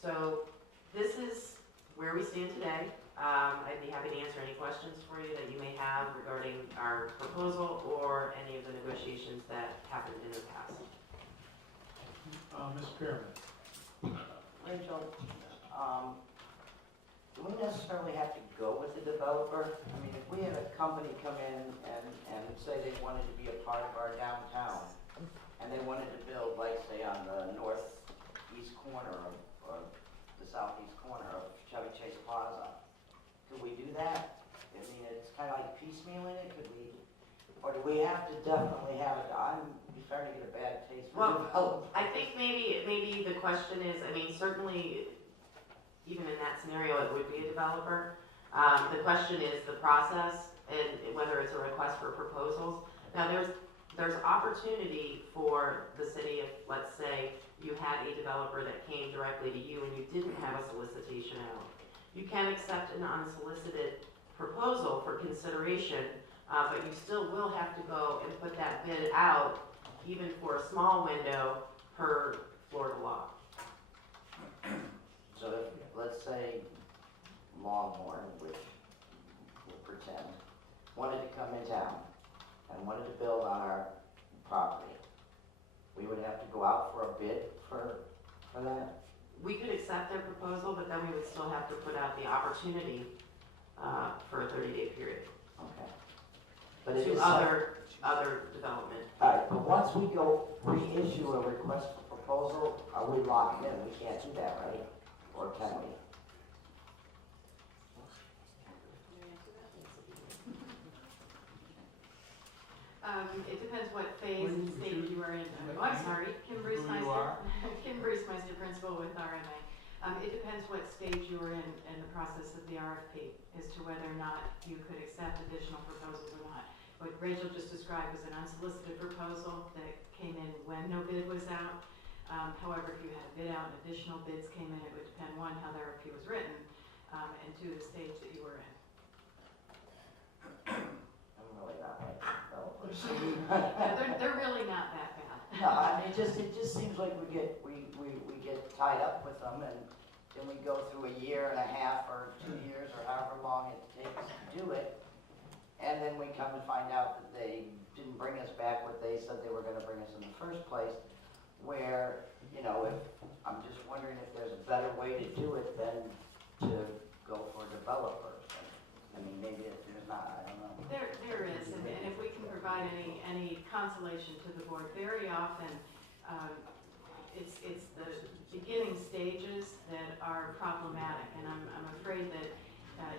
So this is where we stand today. I'd be happy to answer any questions for you that you may have regarding our proposal or any of the negotiations that happened in the past. Ms. Pearman. Rachel, do we necessarily have to go with the developer? I mean, if we had a company come in and say they wanted to be a part of our downtown, and they wanted to build, like, say, on the northeast corner or the southeast corner of Chevy Chase Plaza, could we do that? I mean, it's kind of like piecemealing it, could we, or do we have to definitely have it? I'm starting to get a bad taste for development. I think maybe the question is, I mean, certainly, even in that scenario, it would be a developer. The question is the process and whether it's a request for proposals. Now, there's opportunity for the city if, let's say, you had a developer that came directly to you and you didn't have a solicitation out. You can accept an unsolicited proposal for consideration, but you still will have to go and put that bid out, even for a small window, per Florida law. So if, let's say, Longhorn, which we'll pretend, wanted to come in town and wanted to build on our property, we would have to go out for a bid for that? We could accept their proposal, but then we would still have to put out the opportunity for a 30-day period Okay. But it to is other development. all right, but once we go reissue a request for proposal, are we locked in? We can't do that, right? Or can we? It depends what phase and stage you are in. Oh, I'm sorry, Kim Bruce Meister. Kim Bruce Meister, principal with RMA. It depends what stage you are in the process of the RFP as to whether or not you could accept additional proposals or not. What Rachel just described was an unsolicited proposal that came in when no bid was out. However, if you had a bid out and additional bids came in, it would depend, one, how the RFP was written, and two, the stage that you were in. I'm really not like developers. Yeah, they're really not that bad. No, I mean, it just seems like we get tied up with them, and then we go through a year and a half or 2 years or however long it takes to do it, and then we come to find out that they didn't bring us back what they said they were going to bring us in the first place. Where, you know, if I'm just wondering if there's a better way to do it than to go for developers. I mean, maybe if there's not, I don't know. There is, and if we can provide any consolation to the board, very often it's the beginning stages that are problematic, and I'm afraid that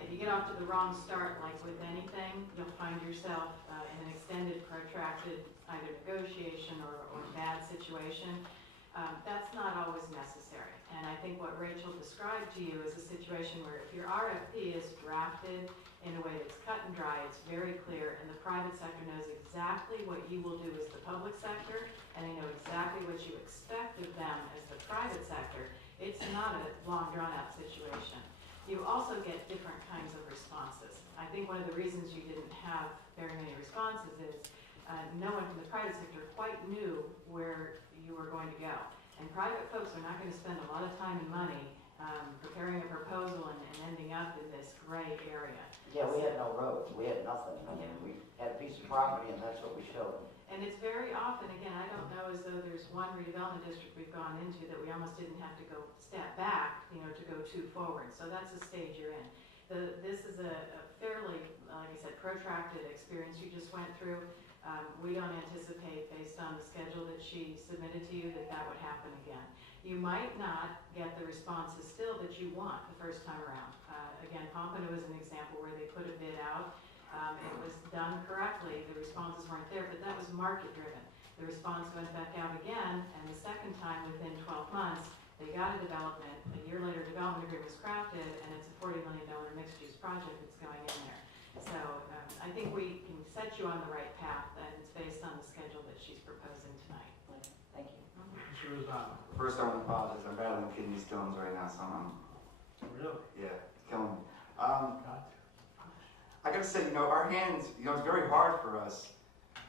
if you get off to the wrong start, like with anything, you'll find yourself in an extended, protracted either negotiation or bad situation. That's not always necessary. And I think what Rachel described to you is a situation where if your RFP is drafted in a way that's cut and dry, it's very clear, and the private sector knows exactly what you will do as the public sector, and they know exactly what you expect of them as the private sector, it's not a long, drawn-out situation. You also get different kinds of responses. I think one of the reasons you didn't have very many responses is no one from the private sector quite knew where you were going to go. And private folks are not going to spend a lot of time and money preparing a proposal and ending up in this gray area. Yeah, we had no roads, we had nothing. I mean, we had a piece of property and that's what we showed them. And it's very often, again, I don't know as though there's one redevelopment district we've gone into that we almost didn't have to go step back, to go too forward. So that's the stage you're in. This is a fairly, like I said, protracted experience you just went through. We don't anticipate, based on the schedule that she submitted to you, that would happen again. You might not get the responses still that you want the first time around. Again, Pompano is an example where they put a bid out. It was done correctly. The responses weren't there, but that was market driven. The response went back out again, and the second time, within 12 months, they got a development. A year later, development agreement was crafted, and it's a $40 million mixed-use project that's going in there. So I think we can set you on the right path, and it's based on the schedule that she's proposing tonight. Thank you. Mr. Rosano. First, I want to apologize. I'm battling kidney stones right now, so Really? yeah, it's killing me. I gotta say, our hands, it's very hard for us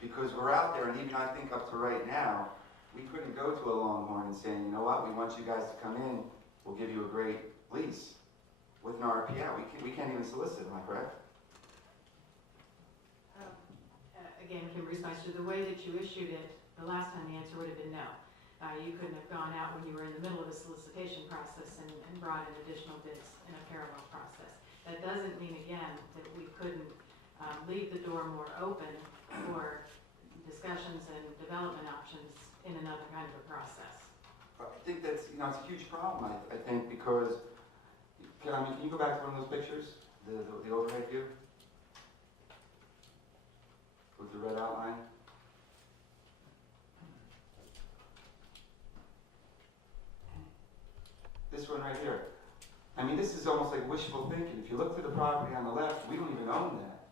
because we're out there, and even I think up to right now, we couldn't go to a Longhorn and say, you know what, we want you guys to come in, we'll give you a great lease with an RFP out. We can't even solicit, am I correct? Again, Kim Reesmeister, the way that you issued it, the last time the answer would have been no. You couldn't have gone out when you were in the middle of a solicitation process and brought in additional bids in a parallel process. That doesn't mean, again, that we couldn't leave the door more open for discussions and development options in another kind of a process. I think that's, it's a huge problem, I think, because, can you go back to one of those pictures? The overhead view? With the red outline? This one right here. This is almost like wishful thinking. If you look to the property on the left, we don't even own that.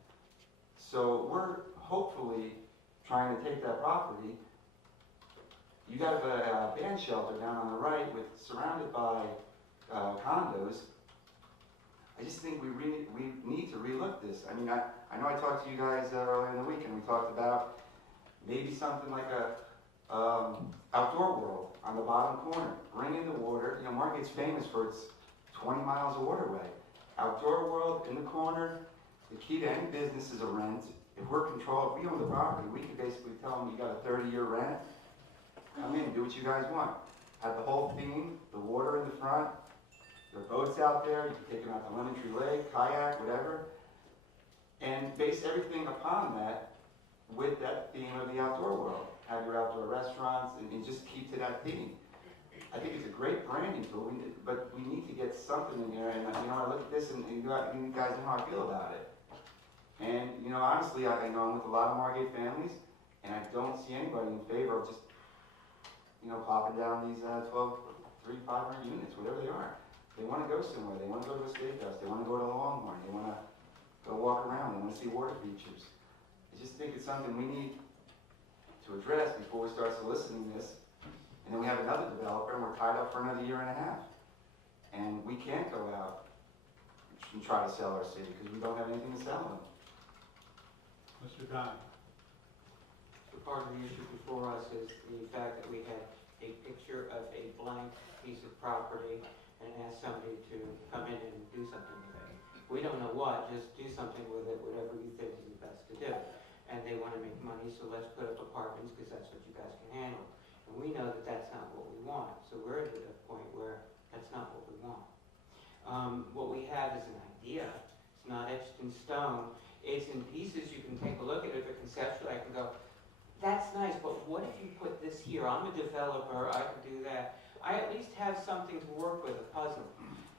So we're hopefully trying to take that property. You got a band shelter down on the right surrounded by condos. I just think we need to relook this. I know I talked to you guys earlier in the week, and we talked about maybe something like a outdoor world on the bottom corner. Bring in the water. Margate's famous for its 20 miles of waterway. Outdoor world in the corner. The key to any business is a rent. If we're controlled, if we own the property, we can basically tell them you got a 30-year rent. Come in, do what you guys want. Have the whole theme, the water in the front, the boats out there, you can take them out to Lemon Tree Lake, kayak, whatever, and base everything upon that with that theme of the outdoor world. Have your outdoor restaurants and just keep to that theme. I think it's a great branding tool, but we need to get something in there, and I look at this and you guys know how I feel about it. And honestly, I'm with a lot of Margate families, and I don't see anybody in favor of just plopping down these 300-500 units, whatever they are. They want to go somewhere. They want to go to a steakhouse. They want to go to a Longhorn. They want to go walk around. They want to see water features. I just think it's something we need to address before we start soliciting this. And then we have another developer, and we're tied up for another year and a half. And we can't go out and try to sell our city because we don't have anything to sell them. Mr. Donnie. So part of the issue before us is the fact that we had a picture of a blank piece of property and ask somebody to come in and do something with it. We don't know what, just do something with it, whatever you think is the best to do. And they want to make money, so let's put up apartments because that's what you guys can handle. And we know that that's not what we want. So we're at a point where that's not what we want. What we have is an idea. It's not etched in stone. It's in pieces. You can take a look at it, but conceptually I can go, That's nice, but what if you put this here? I'm a developer, I can do that. I at least have something to work with, a puzzle.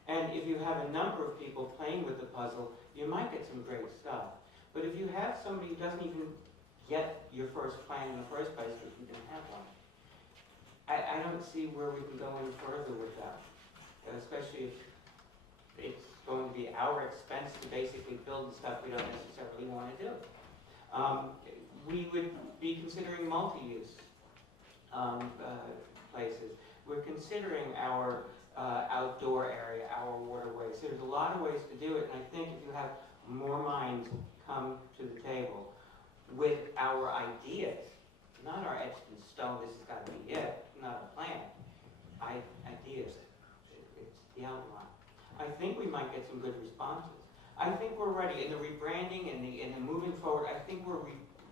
And if you have a number of people playing with the puzzle, you might get some great stuff. But if you have somebody who doesn't even get your first plan in the first place because you didn't have one, I don't see where we can go any further with that. Especially if it's going to be our expense to basically build the stuff we don't necessarily want to do. We would be considering multi-use places. We're considering our outdoor area, our waterways. There's a lot of ways to do it, and I think if you have more minds come to the table with our ideas, not our etched in stone, this has got to be it, not a plan, ideas, it's the outline. I think we might get some good responses. I think we're ready, in the rebranding and the moving forward, I think we're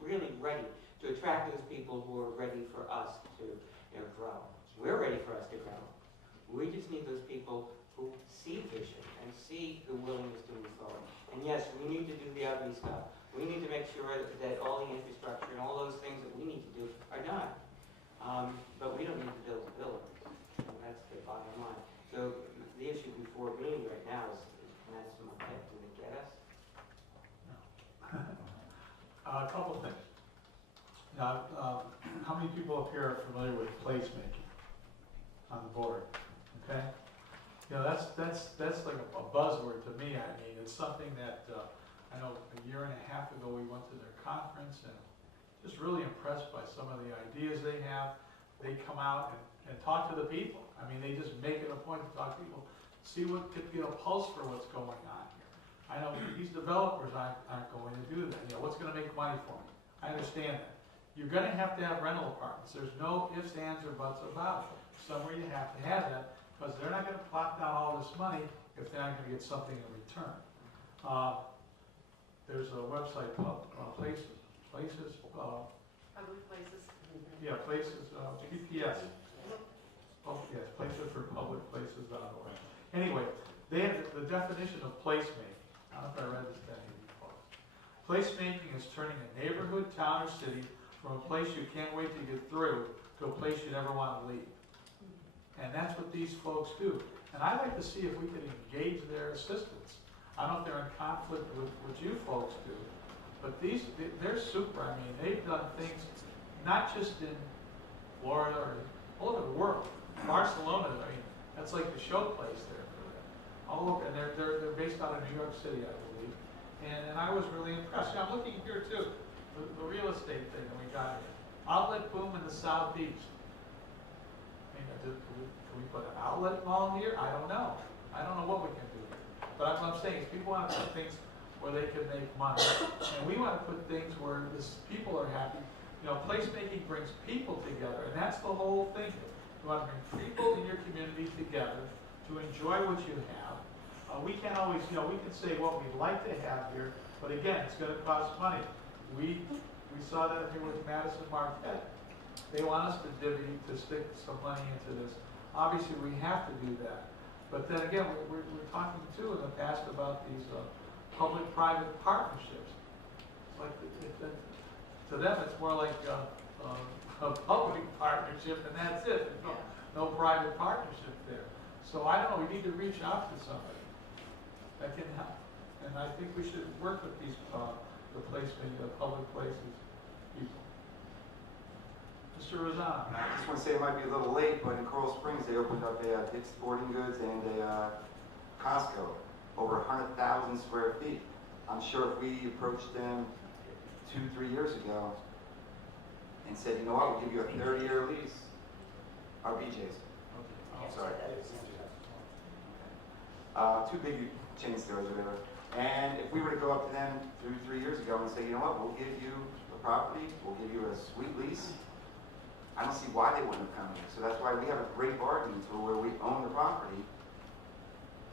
really ready to attract those people who are ready for us to grow. We're ready for us to grow. We just need those people who see vision and see the willingness to move forward. And yes, we need to do the ugly stuff. We need to make sure that all the infrastructure and all those things that we need to do are done. But we don't need to build the buildings. And that's the bottom line. So the issue before me right now is can I have some money? Do they get us? A couple of things. Now, how many people up here are familiar with placemaking on the board? Okay? You know, that's like a buzzword to me. I mean, it's something that I know a year and a half ago we went to their conference and just really impressed by some of the ideas they have. They come out and talk to the people. I mean, they just make it a point to talk to people, see what could get a pulse for what's going on here. I know these developers aren't going to do that. You know, what's going to make money for me? I understand that. You're going to have rental apartments. There's no ifs, ands, or buts about it. Somewhere you have to have that because they're not going to plop down all this money if they're not going to get something in return. There's a website called Places. Public places. Yeah, Places, PPS. Oh, yes, places-for-public-places.org. Anyway, they have the definition of placemaking. I don't know if I read this to any of you folks. Placemaking is turning a neighborhood, town, or city from a place you can't wait to get through to a place you never want to leave. And that's what these folks do. And I'd like to see if we could engage their assistance. I don't know if they're in conflict with what you folks do, but they're super. I mean, they've done things not just in Florida or all over the world. Barcelona, I mean, that's like the show place there for them. All over, and they're based out of New York City, I believe. And I was really impressed. Now, I'm looking here too, the real estate thing that we got here. Outlet boom in the southeast. I mean, can we put an outlet mall here? I don't know. I don't know what we can do here. But what I'm saying is people want to put things where they can make money. And we want to put things where people are happy. You know, placemaking brings people together, and that's the whole thing. You want to bring people in your community together to enjoy what you have. We can't always, you know, we can say what we'd like to have here, but again, it's going to cost money. We saw that here with Madison Marquette. They want us to stick some money into this. Obviously, we have to do that. But then again, we're talking too in the past about these public-private partnerships. It's like to them, it's more like a public partnership, and that's it. There's no private partnership there. So I don't know. We need to reach out to somebody that can help. And I think we should work with these the public places people. Mr. Rosanna. I just want to say it might be a little late, but in Coral Springs they opened up a Dick's Sporting Goods and a Costco, over 100,000 square feet. I'm sure if we approached them 2-3 years ago and said, you know what, we'll give you a 30-year lease, our BJ's. Sorry. Two big chain stores or whatever. And if we were to go up to them 2-3 years ago and say, you know what, we'll give you the property, we'll give you a sweet lease, I don't see why they wouldn't have come here. So that's why we have a great bargaining tool where we own the property.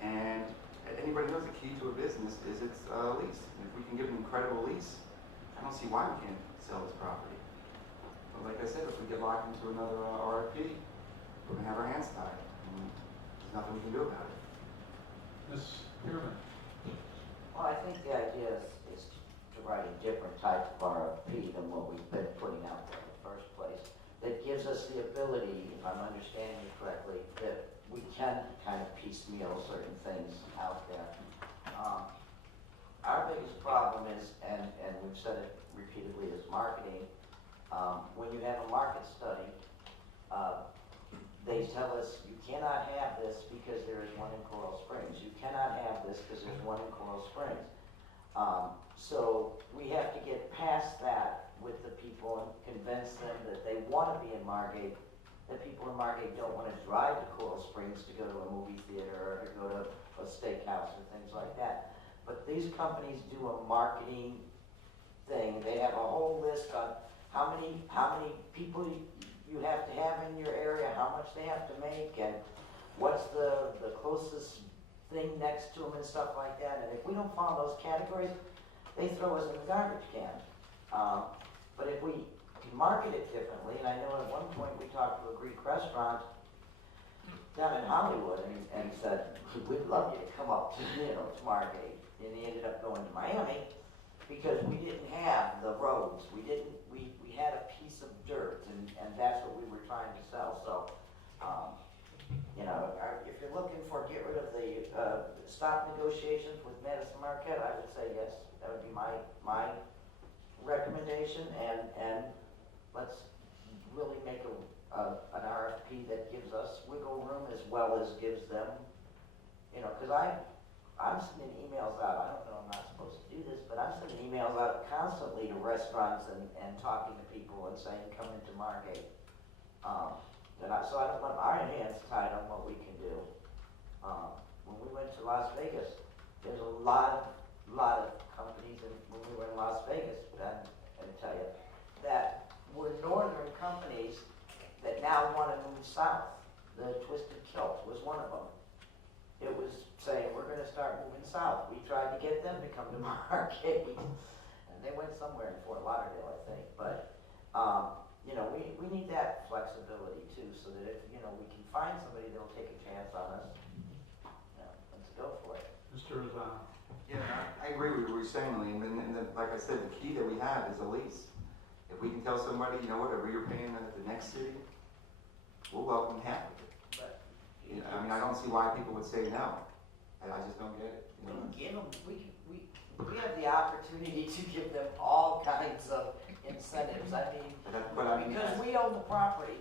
And anybody knows the key to a business is its lease. And if we can give an incredible lease, I don't see why we can't sell this property. But like I said, if we get locked into another RFP, we're going to have our hands tied. And there's nothing we can do about it. Ms. Pierman. Well, I think the idea is to write a different type of RFP than what we've been putting out there. us the ability, if I'm understanding you correctly, that we can kind of piecemeal certain things out there. Our biggest problem is, and we've said it repeatedly, is marketing. When you have a market study, they tell us you cannot have this because there is one in Coral Springs. You cannot have this because there's one in Coral Springs. So we have to get past that with the people and convince them that they want to be in Margate, that people in Margate don't want to drive to Coral Springs to go to a movie theater or to go to a steakhouse or things like that. But these companies do a marketing thing. They have a whole list on how many people you have to have in your area, how much they have to make, and what's the closest thing next to them and stuff like that. And if we don't follow those categories, they throw us in the garbage can. But if we can market it differently, and I know at one point we talked to a Greek restaurant down in Hollywood and said, we'd love you to come up to, to Margate. And he ended up going to Miami because we didn't have the roads. We had a piece of dirt, and that's what we were trying to sell. So, if you're looking for get rid of the stop negotiations with Madison Marquette, I would say yes. That would be my recommendation, and let's really make an RFP that gives us wiggle room as well as gives them, because I'm sending emails out. I don't know, I'm not supposed to do this, but I'm sending emails out constantly to restaurants and talking to people and saying, come into Margate. So I don't want our hands tied on what we can do. When we went to Las Vegas, there's a lot of companies, and when we were in Las Vegas, and tell you, that were northern companies that now want to move south. The Twisted Kilt was one of them. It was saying, we're going to start moving south. We tried to get them to come to Margate, and they went somewhere in Fort Lauderdale, I think. But, we need that flexibility too, so that if, we can find somebody that'll take a chance on us, let's go for it. Mr. Rosano. Yeah, I agree with what you're saying, Lee, like I said, the key that we have is a lease. If we can tell somebody, whatever you're paying at the next city, we'll welcome half of it. But I don't see why people would say no. I just don't get it. we can give them, we have the opportunity to give them all kinds of incentives. Because we own the property,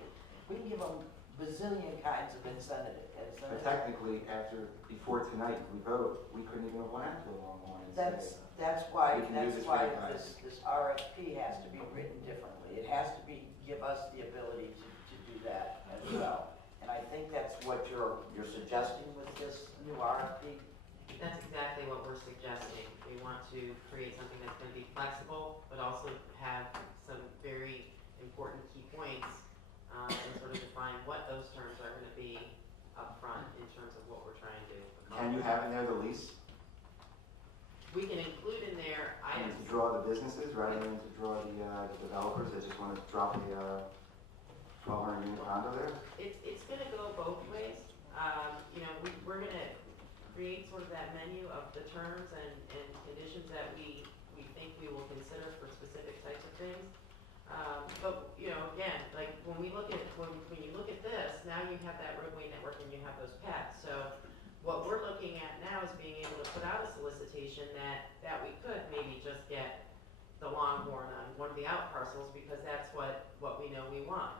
we can give them bazillion kinds of incentives. But technically, before tonight we vote, we couldn't even have went out to a Longhorn and say, That's why we can do this for you guys. this RFP has to be written differently. It has to give us the ability to do that as well. And I think that's what you're suggesting with this new RFP. That's exactly what we're suggesting. We want to create something that's going to be flexible, but also have some very important key points, and sort of define what those terms are going to be upfront in terms of what we're trying to accomplish. Can you have in there the lease? We can include in there And items. to draw the businesses rather than to draw the developers that just want to drop a 1,200 unit condo there? It's going to go both ways. We're going to create sort of that menu of the terms and conditions that we think we will consider for specific types of things. But again, like when you look at this, now you have that roadway network and you have those paths. So what we're looking at now is being able to put out a solicitation that we could maybe just get the Longhorn on one of the out parcels, because that's what we know we want.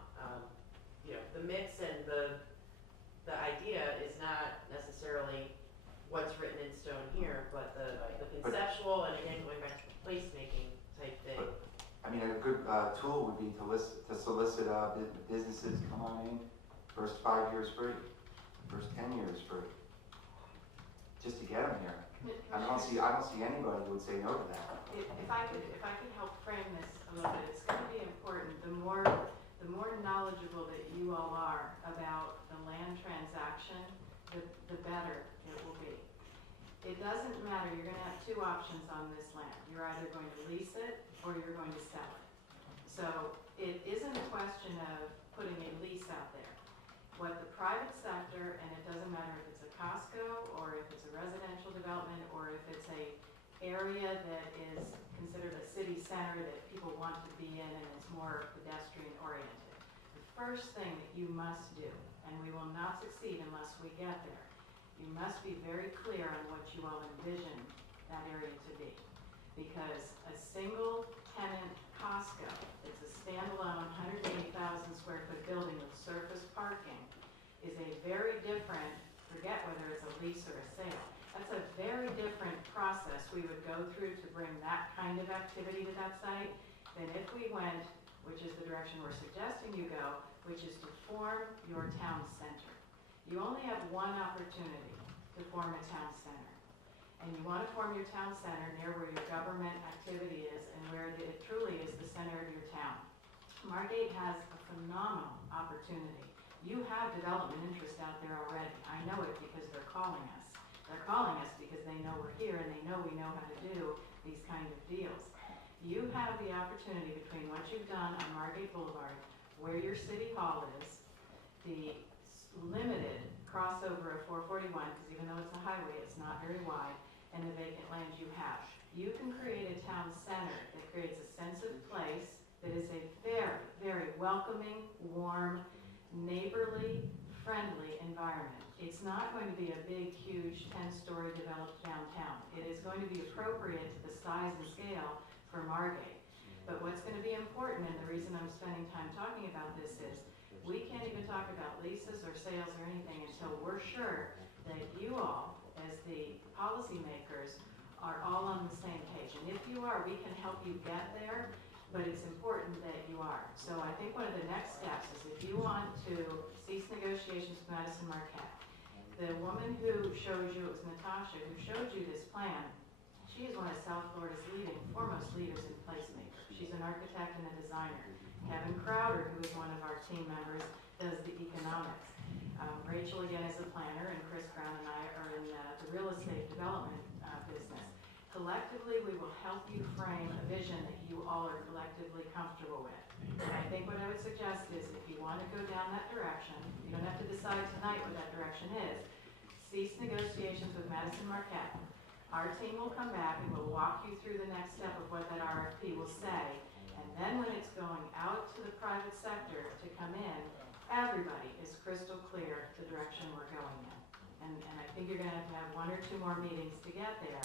The mix and the idea is not necessarily what's written in stone here, but the conceptual, and again, going back to the placemaking type thing. A good tool would be to solicit businesses, come on in, first 5 years free, first 10 years free, just to get them here. I don't see anybody who would say no to that. If I could help frame this a little bit, it's going to be important. The more knowledgeable that you all are about the land transaction, the better it will be. It doesn't matter. You're going to have two options on this land. You're either going to lease it or you're going to sell it. So it isn't a question of putting a lease out there. What the private sector, and it doesn't matter if it's a Costco or if it's a residential development or if it's a area that is considered a city center that people want to be in and it's more pedestrian oriented. The first thing that you must do, and we will not succeed unless we get there. You must be very clear on what you all envision that area to be. Because a single tenant Costco, it's a standalone 180,000 square foot building with surface parking, is a very different, forget whether it's a lease or a sale, that's a very different process we would go through to bring that kind of activity to that site than if we went, which is the direction we're suggesting you go, which is to form your town center. You only have one opportunity to form a town center. And you want to form your town center near where your government activity is and where it truly is the center of your town. Margate has a phenomenal opportunity. You have development interest out there already. I know it because they're calling us. They're calling us because they know we're here and they know we know how to do these kind of deals. You have the opportunity between what you've done on Margate Boulevard, where your city hall is, the limited crossover of 441, because even though it's a highway, it's not very wide, and the vacant land you have. You can create a town center that creates a sense of place that is a very, very welcoming, warm, neighborly, friendly environment. It's not going to be a big, huge 10-story developed downtown. It is going to be appropriate to the size and scale for Margate. But what's going to be important, and the reason I'm spending time talking about this is, we can't even talk about leases or sales or anything until we're sure that you all, as the policymakers, are all on the same page. And if you are, we can help you get there, but it's important that you are. So I think one of the next steps is if you want to cease negotiations with Madison Marquette, the woman who showed you, it was Natasha, who showed you this plan, she is one of South Florida's foremost leaders in placemaker. She's an architect and a designer. Kevin Crowder, who is one of our team members, does the economics. Rachel, again, is a planner, and Chris Brown and I are in the real estate development business. Collectively, we will help you frame a vision that you all are collectively comfortable with. And I think what I would suggest is if you want to go down that direction, you don't have to decide tonight what that direction is, cease negotiations with Madison Marquette. Our team will come back and we'll walk you through the next step of what that RFP will say. And then when it's going out to the private sector to come in, everybody is crystal clear the direction we're going in. And I think you're going to have one or two more meetings to get there,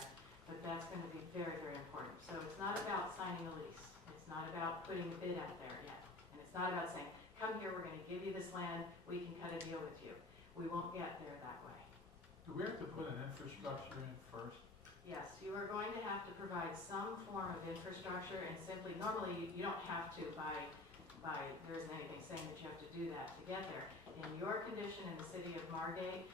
but that's going to be very, very important. So it's not about signing a lease. It's not about putting a bid out there yet. And it's not about saying, come here, we're going to give you this land, we can cut a deal with you. We won't get there that way. Do we have to put an infrastructure in first? Yes, you are going to have to provide some form of infrastructure, and simply, normally you don't have to by there isn't anything saying that you have to do that to get there. In your condition in the city of Margate,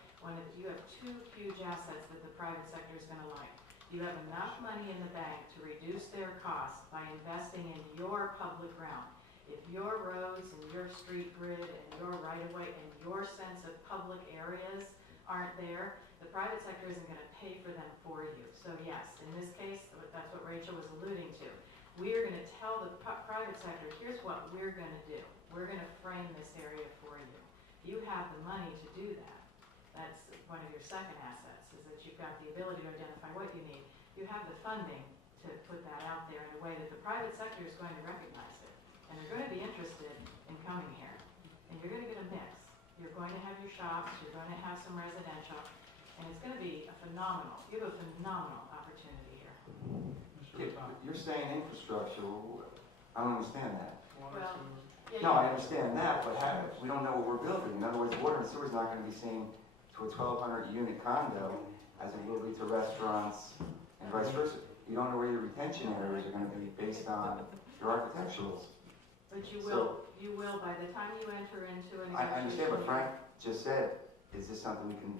you have two huge assets that the private sector is going to like. You have enough money in the bank to reduce their costs by investing in your public realm. If your roads and your street grid and your right-of-way and your sense of public areas aren't there, the private sector isn't going to pay for them for you. So yes, in this case, that's what Rachel was alluding to. We are going to tell the private sector, here's what we're going to do. We're going to frame this area for you. You have the money to do that. That's one of your second assets, is that you've got the ability to identify what you need. You have the funding to put that out there in a way that the private sector is going to recognize it. And they're going to be interested in coming here. And you're going to get a mix. You're going to have your shops, you're going to have some residential, and it's going to be you have a phenomenal opportunity here. You're saying infrastructure, I don't understand that. Water, Well, sewer? yeah, No, I understand that, but we don't know what we're building. In other words, water and sewer is not going to be seen to a 1,200 unit condo as it will be to restaurants and vice versa. You don't know where your retention areas are going to be based on your architecturals. But you So- will, by the time you enter into a I understand, but Frank just said, is this something we can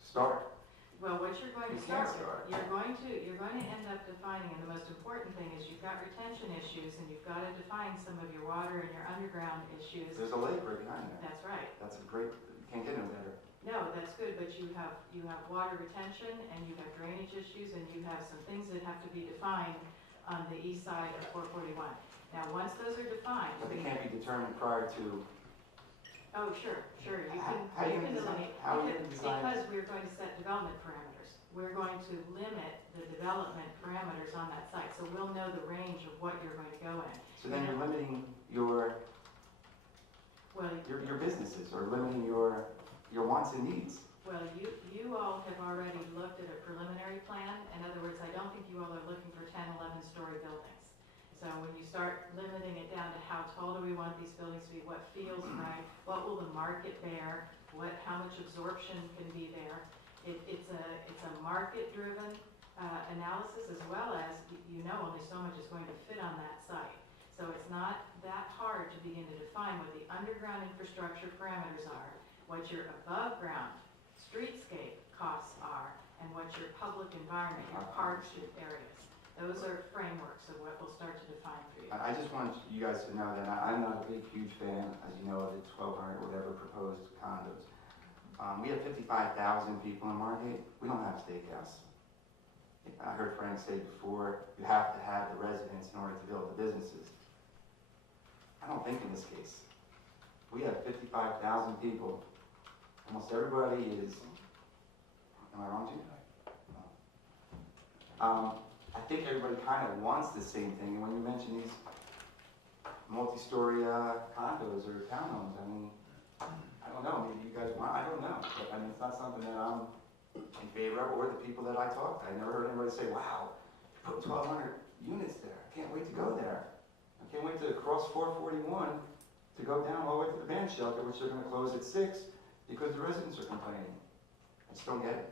start? Well, what you're going to You can't start with, start. you're going to end up defining, and the most important thing is you've got retention issues, and you've got to define some of your water and your underground issues. There's a lake right behind there. That's right. That's a great, you can't get no better. No, that's good, but you have water retention, and you have drainage issues, and you have some things that have to be defined on the east side of 441. Now, once those are defined. But they can't be determined prior to, Oh, sure, you How are you can gonna design- delineate, how are you gonna design- because we're going to set development parameters. We're going to limit the development parameters on that site, so we'll know the range of what you're going to go in. so then you're limiting your Well, your businesses or limiting your wants and needs. well, you all have already looked at a preliminary plan. In other words, I don't think you all are looking for 10, 11-story buildings. So when you start limiting it down to how tall do we want these buildings to be, what feels right, what will the market bear, how much absorption can be there. It's a market-driven analysis, as well as, only so much is going to fit on that site. So it's not that hard to begin to define what the underground infrastructure parameters are, what your above-ground streetscape costs are, and what your public environment, your parks, your areas. Those are frameworks of what we'll start to define for you. I just want you guys to know that I'm not a huge fan, as you know, of the 1,200 or whatever proposed condos. We have 55,000 people in Margate. We don't have a steakhouse. I heard Frank say before, you have to have the residents in order to build the businesses. I don't think in this case. We have 55,000 people. Almost everybody is, am I wrong, Jim? I think everybody kind of wants the same thing. And when you mention these multi-story condos or townhomes, I mean, I don't know, maybe you guys want, I don't know. But I mean, it's not something that I'm in favor of, or the people that I talk to. I never heard anybody say, wow, put 1,200 units there. I can't wait to go there. I can't wait to cross 441 to go down all the way to the band shelter, which they're gonna close at 6 because the residents are complaining. I just don't get it.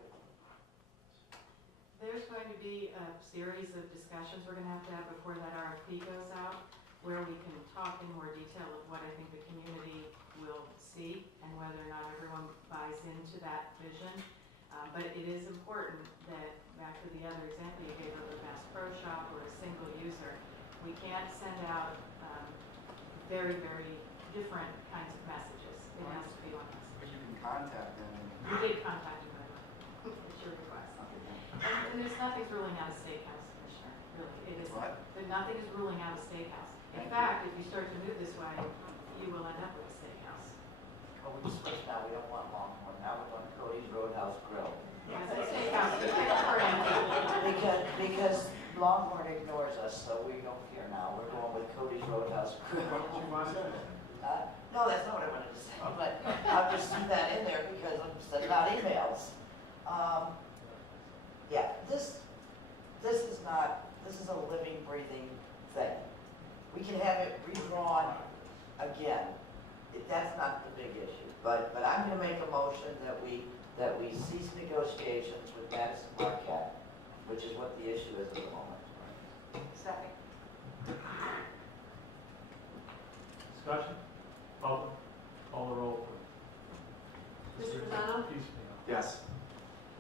There's going to be a series of discussions we're going to have before that RFP goes out, where we can talk in more detail of what I think the community will see and whether or not everyone buys into that vision. But it is important that, back to the other example you gave of a Bass Pro Shop or a single user, we can't send out very, very different kinds of messages. It has to be one message. But you can contact them. You did contact them, it's your request. And there's nothing's ruling out a steakhouse, Commissioner, really. It is. What? Nothing is ruling out a steakhouse. In fact, if you start to move this way, you will end up with a steakhouse. Oh, we just switched now, we don't want Longhorn, now we want Cody's Roadhouse Grill. Yes, a steakhouse, Because Longhorn ignores us, so we don't care now, we're going with Cody's Roadhouse Grill. No, that's not what I wanted to say, but I'll just leave that in there because I'm sending out emails. Yeah, this is a living, breathing thing. We can have it redrawn again. That's not the big issue. But I'm gonna make a motion that we cease negotiations with Madison Marquette, which is what the issue is at the moment. Second. Discussion? Public? Call the roll, please. Mr. Rosanna? Piecemeal. Yes.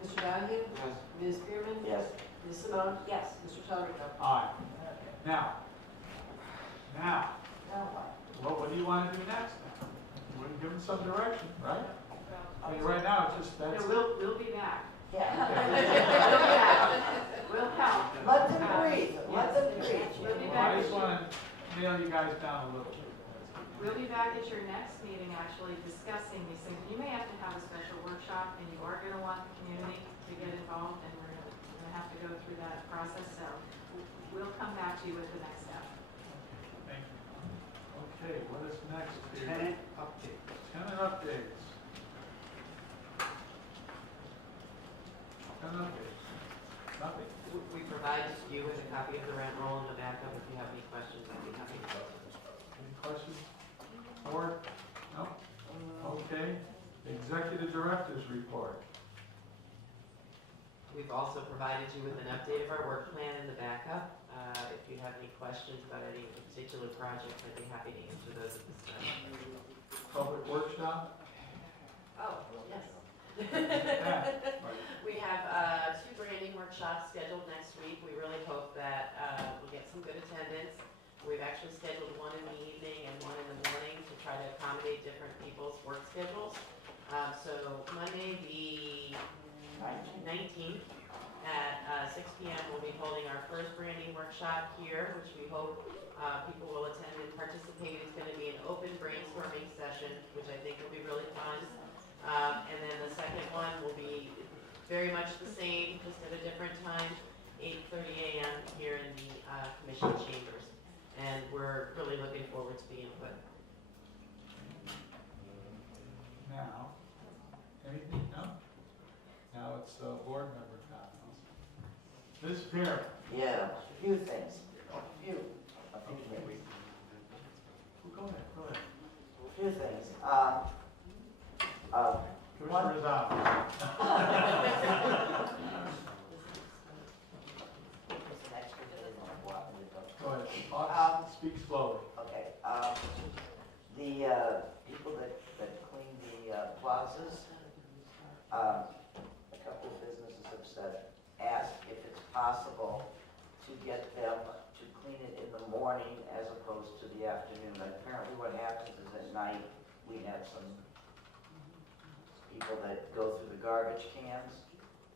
Mr. Donahue? Yes. Ms. Pearman? Yes. Ms. Simone? Yes. Mr. Tellerico? Aye. Now, Now what? what do you want to do next now? We're giving some direction, right? I mean, right now, it's just, No, that's. we'll be back. Yeah. We'll help. Let them breathe, let them breathe. We'll be I back. just want to nail you guys down a little bit. We'll be back at your next meeting, actually, discussing these things. You may have to have a special workshop, and you are going to want the community to get involved, and we're going to have to go through that process. So we'll come back to you with the next step. Thank you. Okay, what is next here? Tenant update. Tenant updates. Tenant updates. Nothing? We provide you with a copy of the rent roll in the backup. If you have any questions, I'd be happy to go. Any questions? Board? No? Okay. Executive Director's Report. We've also provided you with an update of our work plan in the backup. If you have any questions about any particular project, I'd be happy to answer those at this time. Public Workshop? Oh, yes. Yeah. We have 2 branding workshops scheduled next week. We really hope that we'll get some good attendance. We've actually scheduled one in the evening and one in the morning to try to accommodate different people's work schedules. So Monday, the 19th at 6 p.m. we'll be holding our first branding workshop here, which we hope people will attend and participate. It's going to be an open brainstorming session, which I think will be really fun. And then the second one will be very much the same, just at a different time, 8:30 a.m. here in the Commission chambers. And we're really looking forward to the input. Chairman. Yeah, a few things, a few things. Go ahead, go ahead. A few things. Commissioner Rizal. It's an extra minute when I walk in the door. Go ahead, talk, speak slowly. Okay, the, people that clean the plazas, a couple of businesses have said, ask if it's possible to get them to clean it in the morning as opposed to the afternoon. Apparently what happens is at night, we have some people that go through the garbage cans,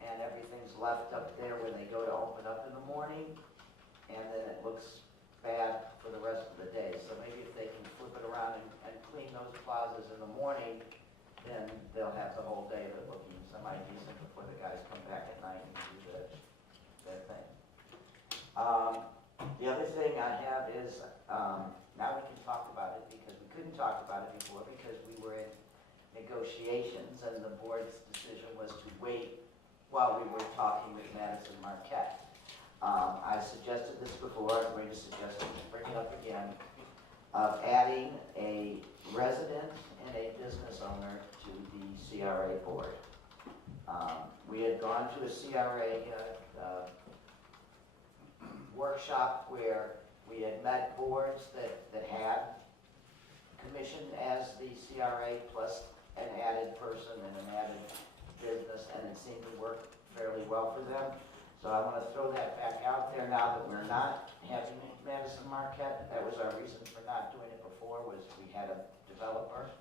and everything's left up there when they go to open up in the morning, and then it looks bad for the rest of the day. So maybe if they can flip it around and clean those plazas in the morning, then they'll have the whole day of it looking semi-decent before the guys come back at night and do their thing. The other thing I have is, now we can talk about it, because we couldn't talk about it before because we were in negotiations, and the board's decision was to wait while we were talking with Madison Marquette. I suggested this before, I'm going to suggest it, bring it up again, of adding a resident and a business owner to the CRA board. We had gone to a CRA workshop where we had met boards that had commissioned as the CRA plus an added person and an added business, and it seemed to work fairly well for them. So I want to throw that back out there now that we're not having Madison Marquette. That was our reason for not doing it before, was we had a developer,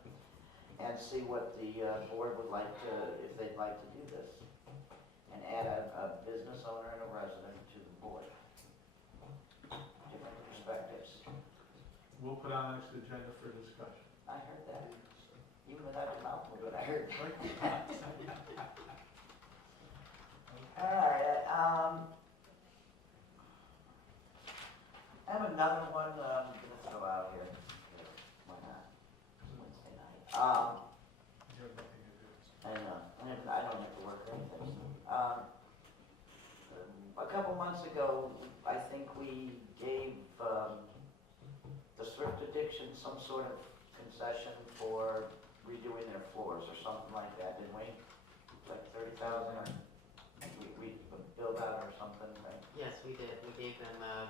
and see what the board would like to, if they'd like to do this, and add a business owner and a resident to the board. Different perspectives. We'll put on next agenda for discussion. I heard that. Even without your mouth moving, I heard that. All right, I have another one I'm gonna throw out here. Why not? It's Wednesday night. You have nothing to do. I know, I don't have to work or anything. A couple months ago, I think we gave, the thrift addiction some sort of concession for redoing their floors or something like that, didn't we? Like 30,000 or we billed out or something, right? Yes, we did. We gave them, a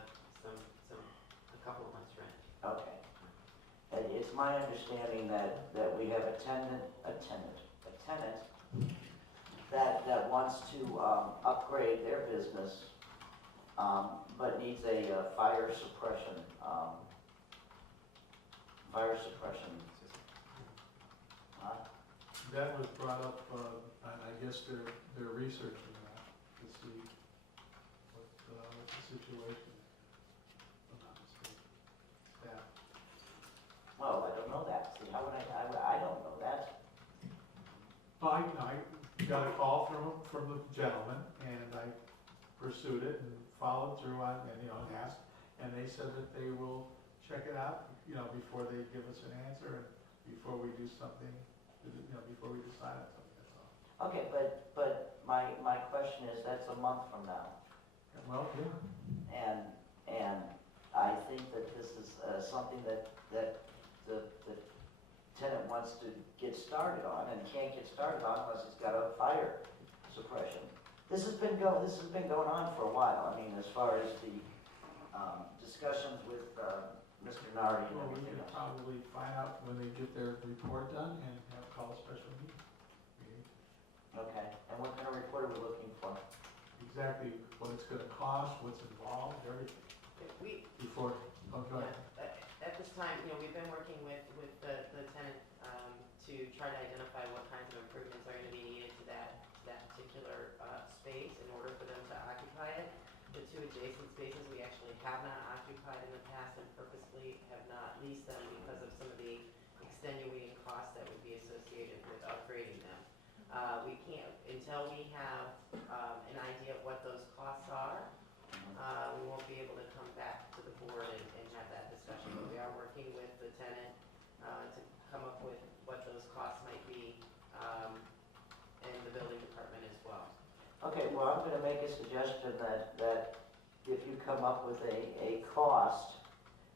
couple of months rent. Okay. And it's my understanding that we have a tenant that wants to upgrade their business, but needs a fire suppression system. Huh? That was brought up, I guess they're researching that to see what the situation is. If I'm not mistaken. Yeah. Well, I don't know that. See, how would I don't know that. I got a call from the gentleman, and I pursued it and followed through on, and, and asked, and they said that they will check it out, before they give us an answer, and before we do something, before we decide on something, that's all. Okay, but my question is, that's a month from now. Well, yeah. And I think that this is something that the tenant wants to get started on, and can't get started on unless it's got a fire suppression. This has been going on for a while. I mean, as far as the discussions with Mr. Nardi and Well, we everything could else. probably find out when they get their report done and call a special meeting. Okay, and what kind of report are we looking for? Exactly what it's gonna cost, what's involved, everything, before, go ahead. At this time, we've been working with the tenant to try to identify what kinds of improvements are going to be needed to that particular space in order for them to occupy it. The two adjacent spaces we actually have not occupied in the past and purposely have not leased them because of some of the extenuating costs that would be associated with upgrading them. We can't, until we have an idea of what those costs are, we won't be able to come back to the board and have that discussion. But we are working with the tenant to come up with what those costs might be, and the building department as well. Okay, well, I'm gonna make a suggestion that come up with a cost,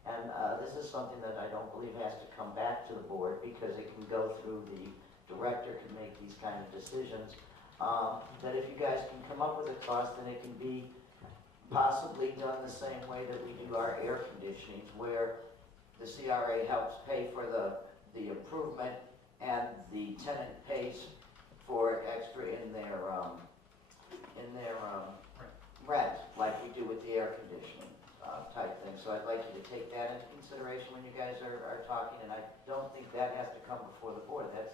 and this is something that I don't believe has to come back to the board because it can go through the director can make these kind of decisions. That if you guys can come up with a cost, then it can be possibly done the same way that we do our air conditioning, where the CRA helps pay for the improvement and the tenant pays for extra in their rent, like we do with the air conditioning type thing. So I'd like you to take that into consideration when you guys are talking, and I don't think that has to come before the board. That's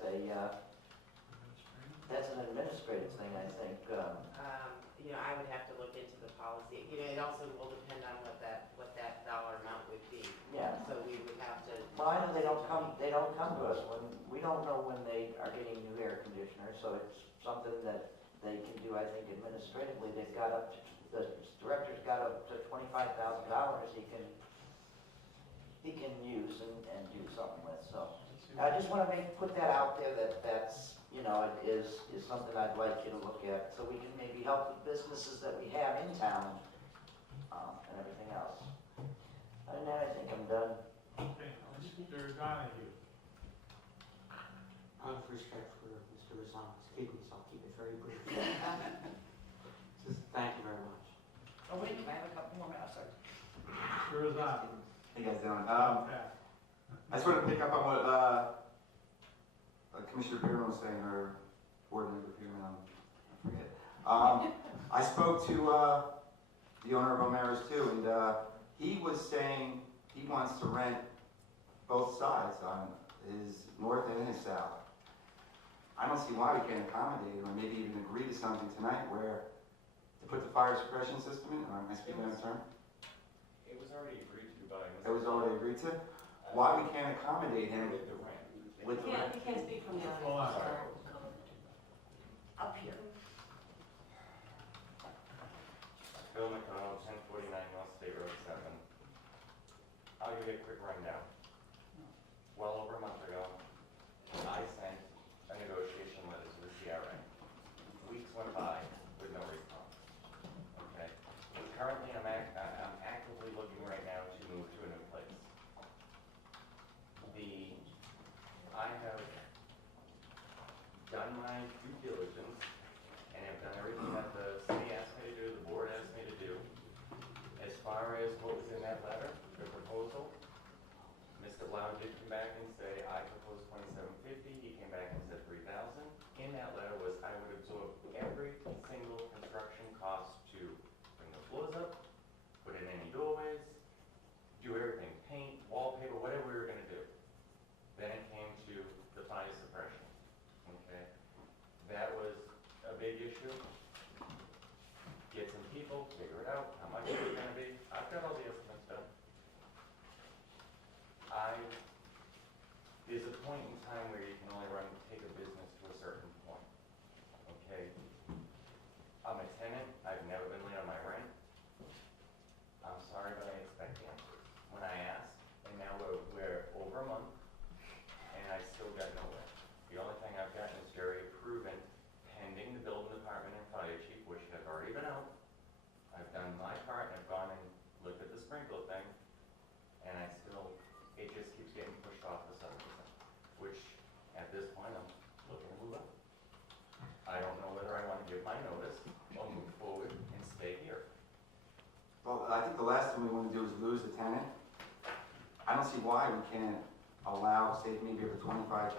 an administrative thing, I think. You know, I would have to look into the policy. You know, it also will depend on what that dollar amount would be. Yeah. So we would have to. Well, I know they don't come to us we don't know when they are getting new air conditioners, so it's something that they can do, I think, administratively. They've got the director's got up to $25,000 he can use and do something with, so. I just want to put that out there that's, you know, it is something I'd like you to look at, so we can maybe help the businesses that we have in town, and everything else. And then I think I'm done. Okay, Mr. Donahue. Out of respect for Mr. Rosano's kidneys, I'll keep it very brief. Just thank you very much. Oh, wait, can I have a couple more minutes? Mr. Rosato. How you guys doing? I just want to pick up on what Commissioner Pearman was saying, or Board Member Pearman, I forget. I spoke to the owner of O'Mara's too, and he was saying he wants to rent both sides on his north and his south. I don't see why we can't accommodate him, or maybe even agree to something tonight where to put the fire suppression system in, or am I speaking out of turn? It was already agreed to by Mr. It was already agreed to? Why we can't accommodate him With the rent. with the rent? We can't speak from the Hold on. Up here. Bill McDonald, 1049 North State Road 7. I'll give you a quick rundown. Well over a month ago, I sent a negotiation letter to the CRA. Weeks went by with no response. Okay. Currently, I'm actively looking right now to move to a new place. I have done my due diligence and have done everything that the city asked me to do, the board asked me to do. As far as what was in that letter, the proposal, Mr. Blau did come back and say, I propose $2,750. He came back and said $3,000. In that letter was, I would absorb every single construction cost to bring the floors up, put in any doorways, do everything, paint, wallpaper, whatever we were gonna do. Then it came to the fire suppression, okay? That was a big issue. Get some people, figure it out, how much it's gonna be. I've got all the estimates done. There's a point in time where you can only take a business to a certain point, okay? I'm a tenant, I've never been late on my rent. I'm sorry, but I expect answers. When I asked, and now we're over a month, and I still got nowhere. The only thing I've gotten is Jerry approving pending the building department and fire chief, which have already been out. I've done my part and I've gone and looked at the sprinkler thing, and it just keeps getting pushed off to 7%, which at this point I'm looking to move up. I don't know whether I want to give my notice or move forward and stay here. Well, I think the last thing we want to do is lose the tenant. I don't see why we can't allow, say, maybe a $25,000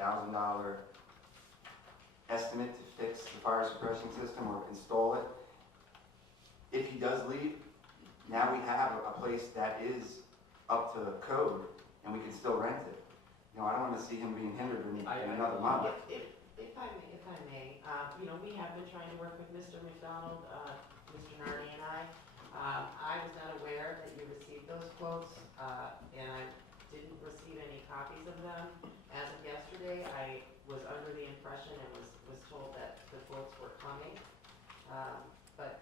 estimate to fix the fire suppression system or install it. If he does leave, now we have a place that is up to code and we can still rent it. You know, I don't want to see him being hindered in another month. If I may, you know, we have been trying to work with Mr. McDonald, Mr. Nardi and I. I was not aware that you received those quotes, and I didn't receive any copies of them. As of yesterday, I was under the impression and was told that the quotes were coming. But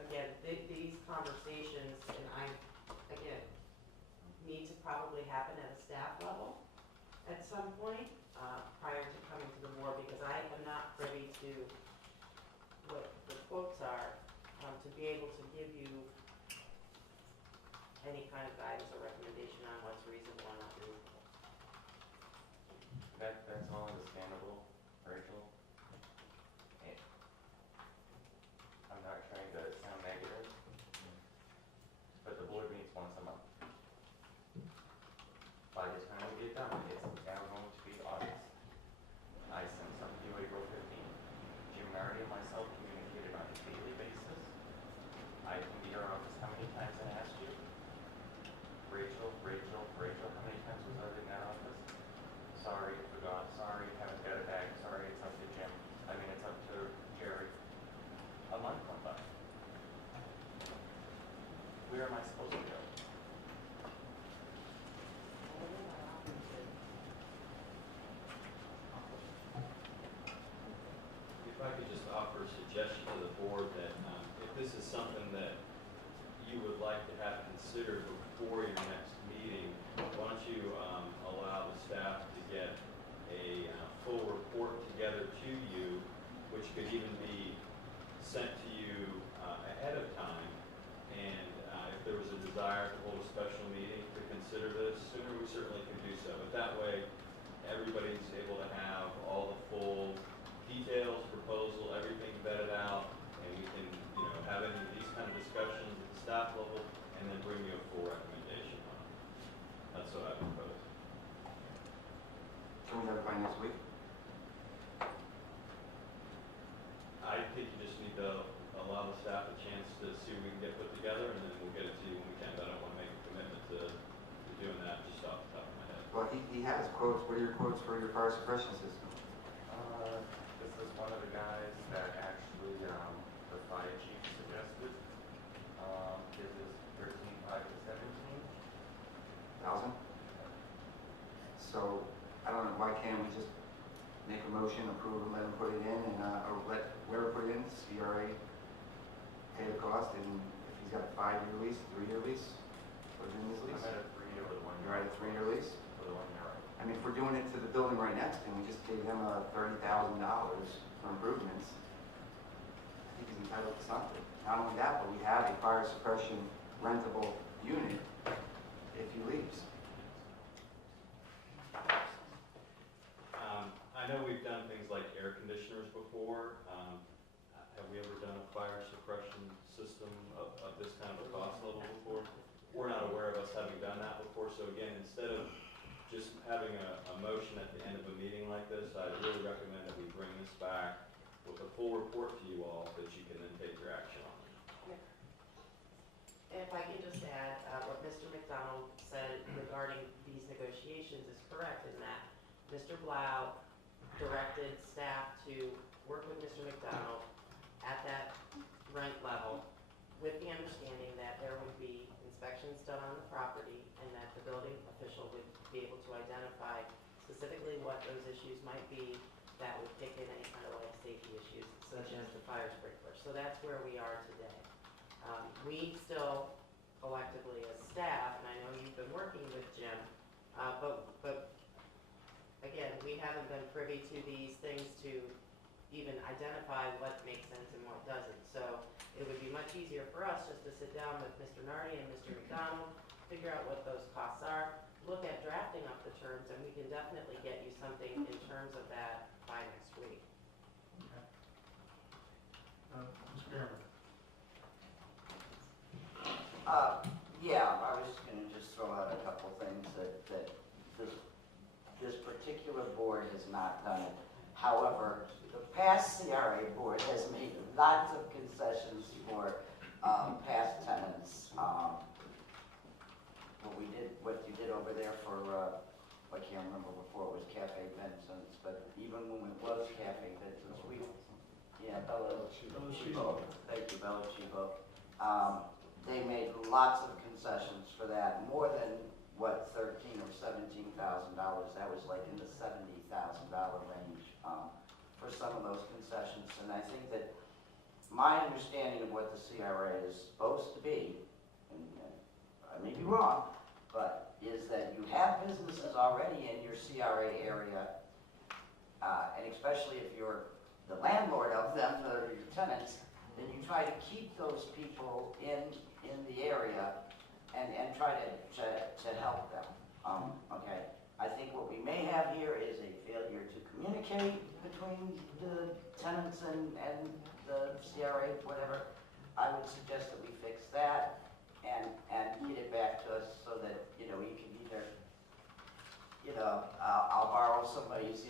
again, these conversations, and again, need to probably happen at a staff level at some point, prior to coming to the board, because I am not privy to what the quotes are, to be able to give you any kind of guidance or recommendation on what's reasonable and not reasonable. That's all understandable, Rachel. Eh, I'm not trying to sound negative, but the board meets once a month. By the time we get done, it's now going to be August. I sent some to you April 15th. Jim Nardi and myself communicated on a daily basis. I came to your office how many times and asked you? Rachel, how many times was I in that office? Sorry, I forgot, sorry, haven't got it back, sorry, it's up to Jim, it's up to Jerry. A month went by. Where am I supposed to go? If I could just offer a suggestion to the board that if this is something that you would like to have considered before your next meeting, why don't you allow the staff to get a full report together to you, which could even be sent to you ahead of time. And if there was a desire to hold a special meeting to consider this sooner, we certainly could do so. But that way, everybody's able to have all the full details, proposal, everything vetted out, and we can, have any of these kind of discussions at the staff level, and then bring you a full recommendation on it. That's what I propose. Can we have it by next week? I think you just need to allow the staff a chance to see what we can get put together, and then we'll get it to you when we can. But I don't want to make a commitment to doing that just off the top of my head. Well, he has quotes. What are your quotes for your fire suppression system? This is one of the guys that actually the fire chief suggested. His is 13,500 to 1,000? So, I don't know, why can't we just make a motion, approve, and let him put it in, and, or let whoever put it in, CRA, pay the cost, and if he's got a 5-year lease, 3-year lease, put it in his 17. lease? I'm at a 3-year with a 1-year. You're at a 3-year lease? With a 1-year. I mean, if we're doing it to the building right next to him, we just gave him $30,000 for improvements, I think he's entitled to something. Not only that, but we have a fire suppression rentable unit if he leaves. I know we've done things like air conditioners before. Have we ever done a fire suppression system of this kind of a cost level before? We're not aware of us having done that before, so again, instead of just having a motion at the end of a meeting like this, I'd really recommend that we bring this back with a full report to you all that you can then take your action on. And if I can just add, what Mr. McDonald said regarding these negotiations is correct in that Mr. Blau directed staff to work with Mr. McDonald at that rent level with the understanding that there would be inspections done on the property and that the building official would be able to identify specifically what those issues might be that would kick in any kind of life safety issues, such as the fire sprinkler. So that's where we are today. We still collectively as staff, and I know you've been working with Jim, but again, we haven't been privy to these things to even identify what makes sense and what doesn't. So it would be much easier for us just to sit down with Mr. Nardi and Mr. McDonald, figure out what those costs are, look at drafting up the terms, and we can definitely get you something in terms of that by next week. Okay. Mr. Chairman. Yeah, I was gonna just throw out a couple things that this particular board has not done it. However, the past CRA board has made lots of concessions for past tenants. What you did over there for, I can't remember before it was Cafe Vincent's, but even when it was Cafe Vincent's, Bella Chivo. Thank you, Bella Chivo. They made lots of concessions for that, more than what, $13,000 or $17,000. That was like in the $70,000 range for some of those concessions. And I think that my understanding of what the CRA is supposed to be, and I may be wrong, but is that you have businesses already in your CRA area, and especially if you're the landlord of them, or your tenants, then you try to keep those people in the area and try to help them, okay? I think what we may have here is a failure to communicate between the tenants and the CRA, whatever. I would suggest that we fix that and get it back to us so that, you can either, I'll borrow somebody's,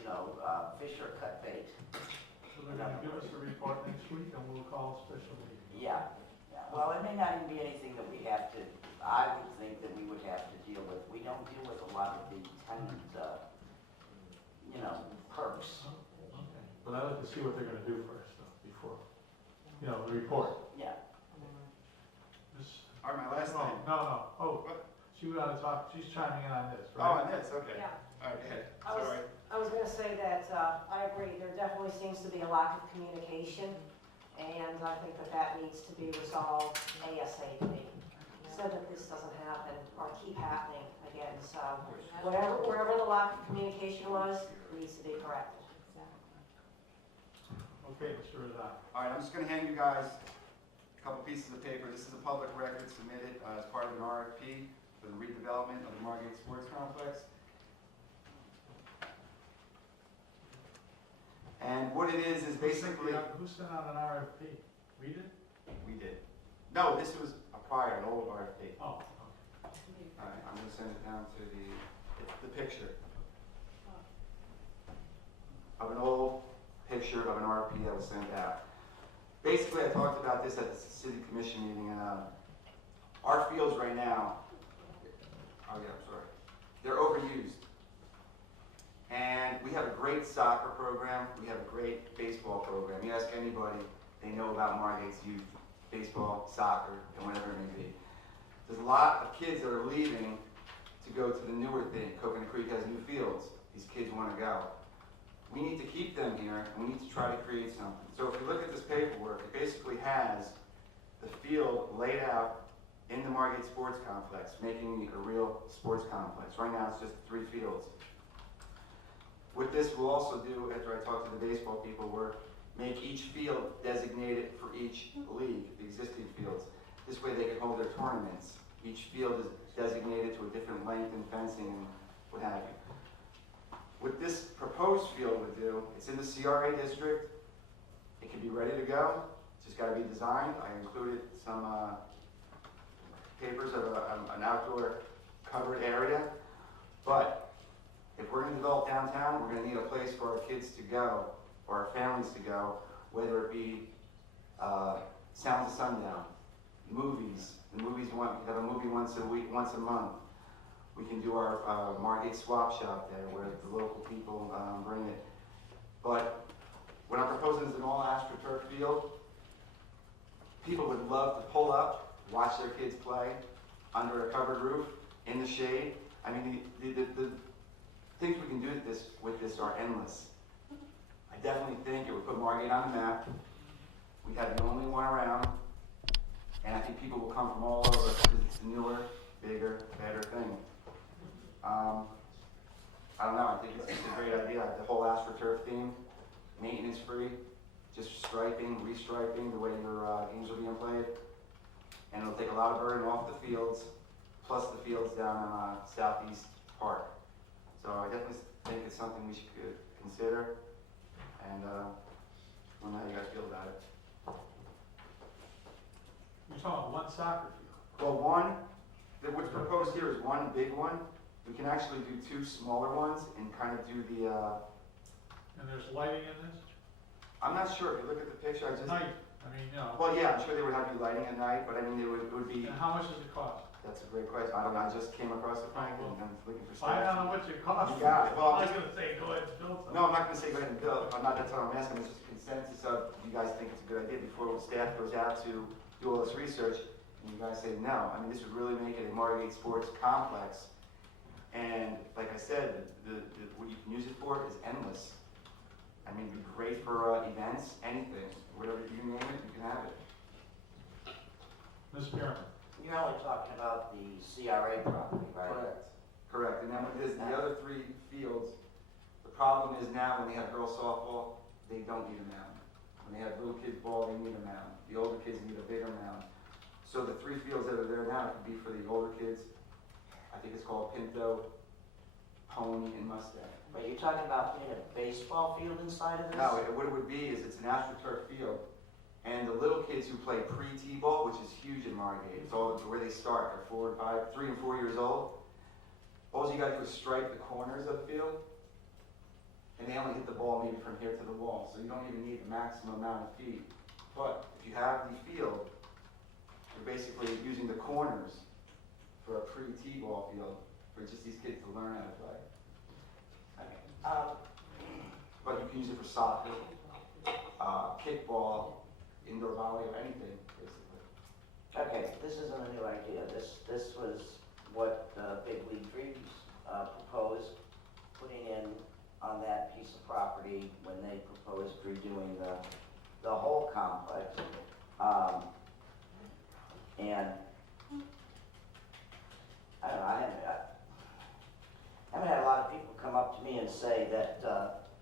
fish or cut bait. So they're gonna give us a report next week and we'll call a special meeting. Yeah. Well, it may not even be anything that we have to, I would think that we would have to deal with. We don't deal with a lot of the tenant, perks. Okay. But I'd like to see what they're gonna do first, though, before, the report. Yeah. Miss- All right, my last thing. No. Oh, What? she was gonna talk, she's chiming in on this, Oh, right? on this, okay. Yeah. All right, go ahead. I was- Sorry. I was gonna say that, I agree, there definitely seems to be a lack of communication, and I think that needs to be resolved ASAP, so that this doesn't happen or keep happening again, so wherever the lack of communication was, needs to be corrected. Okay, Mr. Razak. All right, I'm just gonna hand you guys a couple pieces of paper. This is a public record submitted as part of an RFP for the redevelopment of the Margate Sports Complex. And what it is basically, Who sent out an RFP? We did? we did. No, this was a prior, an old RFP. Oh, okay. All right, I'm gonna send it down to it's the picture of an old picture of an RFP that was sent out. Basically, I talked about this at the city commission meeting, and our fields right now, they're overused. And we have a great soccer program, we have a great baseball program. You ask anybody, they know about Margate's youth, baseball, soccer, and whatever it may be. There's a lot of kids that are leaving to go to the newer thing. Coconut Creek has new fields. These kids want to go. We need to keep them here, and we need to try to create something. So if you look at this paperwork, it basically has the field laid out in the Margate Sports Complex, making it a real sports complex. Right now, it's just 3 fields. What this will also do, after I talk to the baseball people, we're make each field designated for each league, the existing fields. This way they can hold their tournaments. Each field is designated to a different length and fencing and what have you. What this proposed field would do, it's in the CRA district. It can be ready to go. It's just got to be designed. I included some papers of an outdoor covered area. But if we're going to develop downtown, we're going to need a place for our kids to go, or our families to go, whether it be Sounds of Sundown, movies. The movies, we have a movie once a week, once a month. We can do our Margate Swap Shop there, where the local people bring it. But what I'm proposing is an all-AstroTurf field. People would love to pull up, watch their kids play under a covered roof, in the shade. I mean, the things we can do with this are endless. I definitely think it would put Margate on the map. We'd have the only one around, and I think people will come from all over because it's a newer, bigger, better thing. I don't know, I think it's just a great idea. The whole AstroTurf theme, maintenance free, just striping, restriping, the way your games are being played. And it'll take a lot of burden off the fields, plus the fields down on Southeast Park. So I definitely think it's something we should consider, and I don't know how you guys feel about it. You're talking about one soccer field? Well, what's proposed here is one big one. We can actually do 2 smaller ones and kind of do the, And there's lighting in this? I'm not sure, if you look at the picture, I just, Night, I mean, well, yeah, I'm sure they would have you lighting at night, but I mean, it would be, and how much does it cost? that's a great question. I don't know, I just came across the Frank and I'm looking for I don't stuff. know what it costs. You got it. Well, I was gonna say, go ahead and build something. No, I'm not gonna say go ahead and build, that's what I'm asking, it's just a consensus of, you guys think it's a good idea before staff goes out to do all this research, and you guys say no. I mean, this would really make it a Margate Sports Complex. And like I said, what you can use it for is endless. I mean, it'd be great for events, anything, whatever you name it, you can have it. Ms. Pierman? You're only talking about the CRA property, right? Correct, and then with this, the other 3 fields, the problem is now when they have girls softball, they don't need a mound. When they have little kids ball, they need a mound. The older kids need a bigger mound. So the 3 fields that are there now could be for the older kids. I think it's called Pinto, Pony, and Mustang. But you're talking about putting a baseball field inside of this? No, what it would be is it's an AstroTurf field, and the little kids who play pre-T-ball, which is huge in Margate, it's all where they start, they're 4 and 5, 3 and 4 years old. All you gotta do is stripe the corners of the field, and they only hit the ball maybe from here to the wall, so you don't even need the maximum amount of feet. But if you have the field, you're basically using the corners for a pre-T-ball field for just these kids to learn how to play. But you can use it for soccer, kickball, indoor volley, or anything, basically. Okay, this isn't a new idea. This was what Big League Dreams proposed, putting in on that piece of property when they proposed redoing the whole complex. And I don't know, I haven't had a lot of people come up to me and say that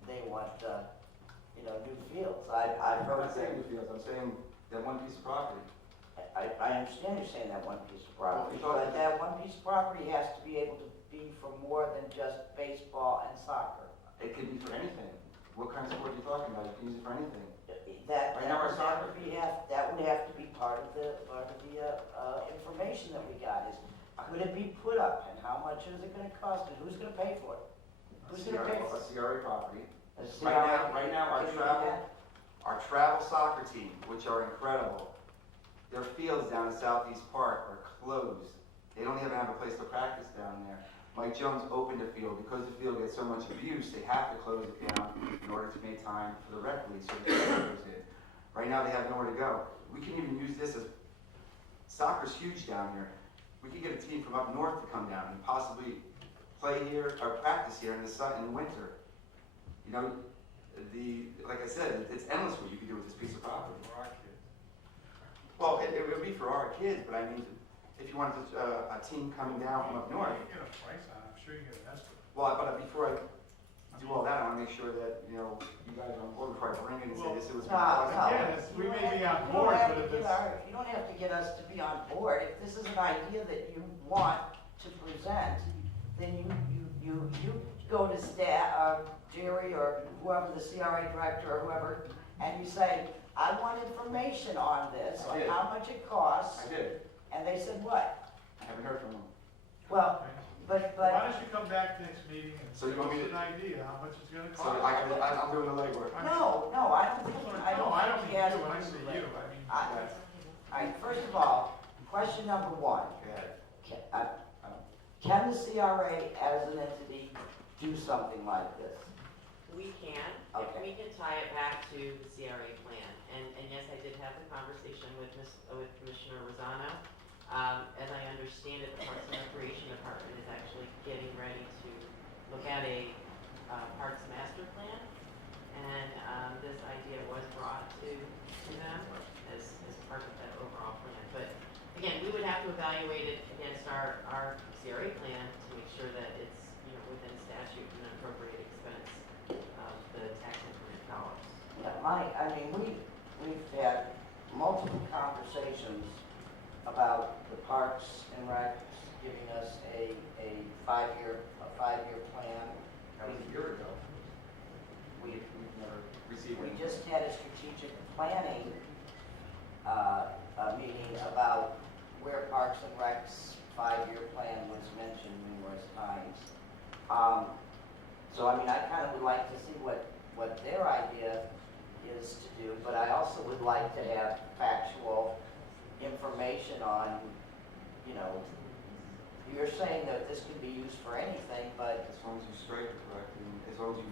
they want, new fields. I've I'm heard not saying new fields, I'm saying that one piece of property. I understand you're saying that one piece of property, Well, but that one piece of property has to be able to be for more than just baseball and soccer. It could be for anything. What kind of sport are you talking about? You can use it for anything. That Right now, our would soccer- have to be part of the information that we got is, could it be put up and how much is it gonna cost and who's gonna pay for it? Who's gonna pay for A it? CRA property. A Right now, Can you do that? our travel soccer team, which are incredible, their fields down in Southeast Park are closed. They don't even have a place to practice down there. Mike Jones opened the field. Because the field gets so much abuse, they have to close it down in order to make time for the rec league so the kids goes in. Right now, they have nowhere to go. We can even use this as, soccer's huge down here. We could get a team from up north to come down and possibly play here or practice here in the sun, in the winter. Like I said, it's endless what you can do with this piece of property. For our kids. Well, it would be for our kids, but I mean, if you wanted a team coming down from up north, You get a price on it, I'm sure you get an estimate. well, but before I do all that, I wanna make sure that, you guys are on board before I bring it and say this was No, gonna no. cost. Again, we You may don't be have- on board, but if You don't have to get us to be on board. If this is an idea that you want to present, then you go to Jerry or whoever, the CRA director or whoever, and you say, I want information on this, I on did. how much it costs. I did. And they said, what? I haven't heard from them. Well, but, Why don't you come back next meeting and So you give want me us to- an idea how much it's gonna So cost? I'm doing the legwork. no, I don't think, I No, don't I don't think mean he has you, to when I do say that. you, I mean. All right, first of all, question number one. Go ahead. Can the CRA as an entity do something like this? We can, Okay. we can tie it back to the CRA plan. And yes, I did have the conversation with Commissioner Rosano. As I understand it, the Parks and Recreation Department is actually getting ready to look at a Parks Master Plan. And this idea was brought to them as part of that overall plan. But again, we would have to evaluate it against our CRA plan to make sure that it's, within statute and an appropriate expense of the tax increment dollars. Yeah, Mike, we've had multiple conversations about the Parks and Recs giving us a five-year plan. That was a year ago. We We've never received We it. just had a strategic planning, meeting about where Parks and Rec's five-year plan was mentioned numerous times. So I kind of would like to see what their idea is to do, but I also would like to have factual information on, you're saying that this can be used for anything, but As long as you strike it correctly, and as long as you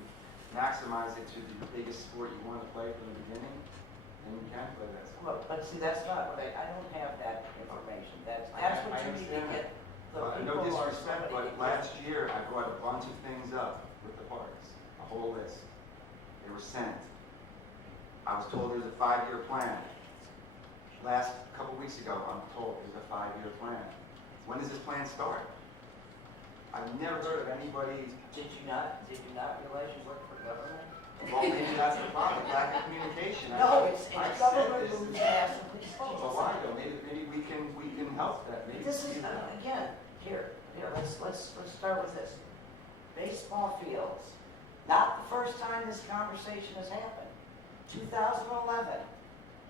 maximize it to the biggest sport you want to play from the beginning, then you can play that sport. But see, that's not what I don't have that information. That's I what you need to understand get the No people or disrespect, somebody. but last year I brought a bunch of things up with the parks, a whole list. They were sent. I was told there's a 5-year plan. Last couple weeks ago, I'm told there's a 5-year plan. When does this plan start? I've never heard of anybody. Did you not realize you worked for government? Well, maybe that's the problem, lack of communication. No, I it's said government this moves is fast and things a slow. while ago, maybe we can help that, maybe. This is, again, here, let's start with this. Baseball fields, not the first time this conversation has happened. 2011,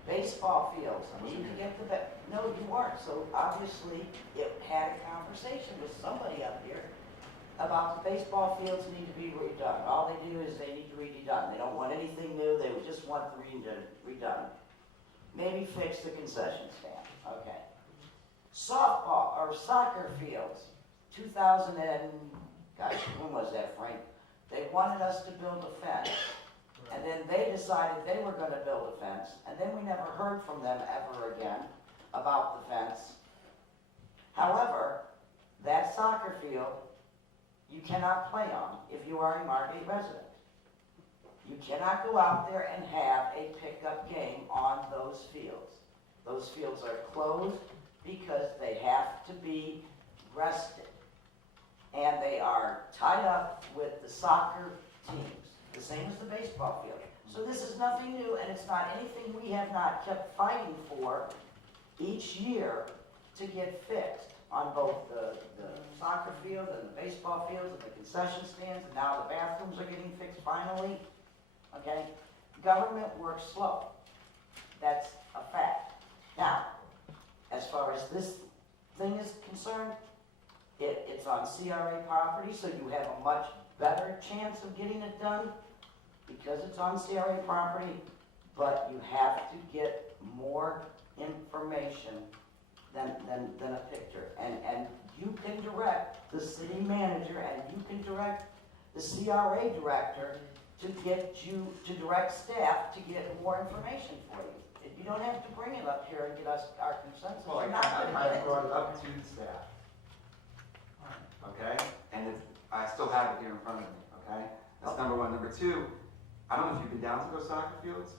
baseball fields, need to get the, no, you weren't, so obviously it had a conversation with somebody up here about the baseball fields need to be redone. All they do is they need to be redone. They don't want anything new, they just want the redone. Maybe fix the concession stand, okay. Softball, or soccer fields, 2000 and, gosh, when was that, Frank? They wanted us to build a fence, and then they decided they were gonna build a fence, and then we never heard from them ever again about the fence. However, that soccer field, you cannot play on if you are a Margate resident. You cannot go out there and have a pickup game on those fields. Those fields are closed because they have to be rested. And they are tied up with the soccer teams, the same as the baseball field. So this is nothing new, and it's not anything we have not kept fighting for each year to get fixed on both the soccer field and the baseball fields and the concession stands, and now the bathrooms are getting fixed finally, okay? Government works slow. That's a fact. Now, as far as this thing is concerned, it's on CRA property, so you have a much better chance of getting it done because it's on CRA property, but you have to get more information than a picture. And you can direct the city manager and you can direct the CRA director to direct staff to get more information for you. You don't have to bring it up here and get us our consensus. Well, You're not gonna I get it. brought it up to the staff. Okay, and I still have it here in front of me, okay? That's number one. Number two, I don't know if you've been down to those soccer fields.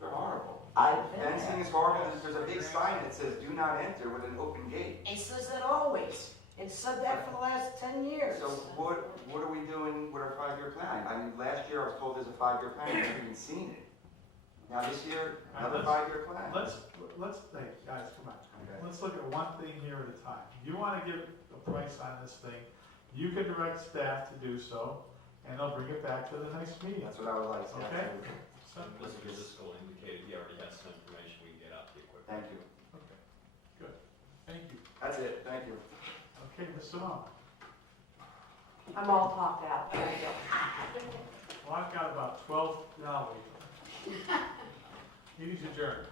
They're horrible. I've been Fencing there. is horrible. There's a big sign that says, do not enter with an open gate. It says that always. It's said that for the last 10 years. So what are we doing with our 5-year plan? I mean, last year I was told there's a 5-year plan, I haven't even seen it. Now this year, another 5-year plan. Let's think, guys, come on. Okay. Let's look at one thing here at a time. You wanna give a price on this thing, you can direct staff to do so, and they'll bring it back to the next meeting. That's what I would like to Okay. say. Mr. Driscoll indicated he already has some information we can get out to you quickly. Thank you. Okay, good. Thank you. That's it, thank you. Okay, Mr. Long. I'm all talked out. There you go. Well, I've got about 12, no, meeting's adjourned.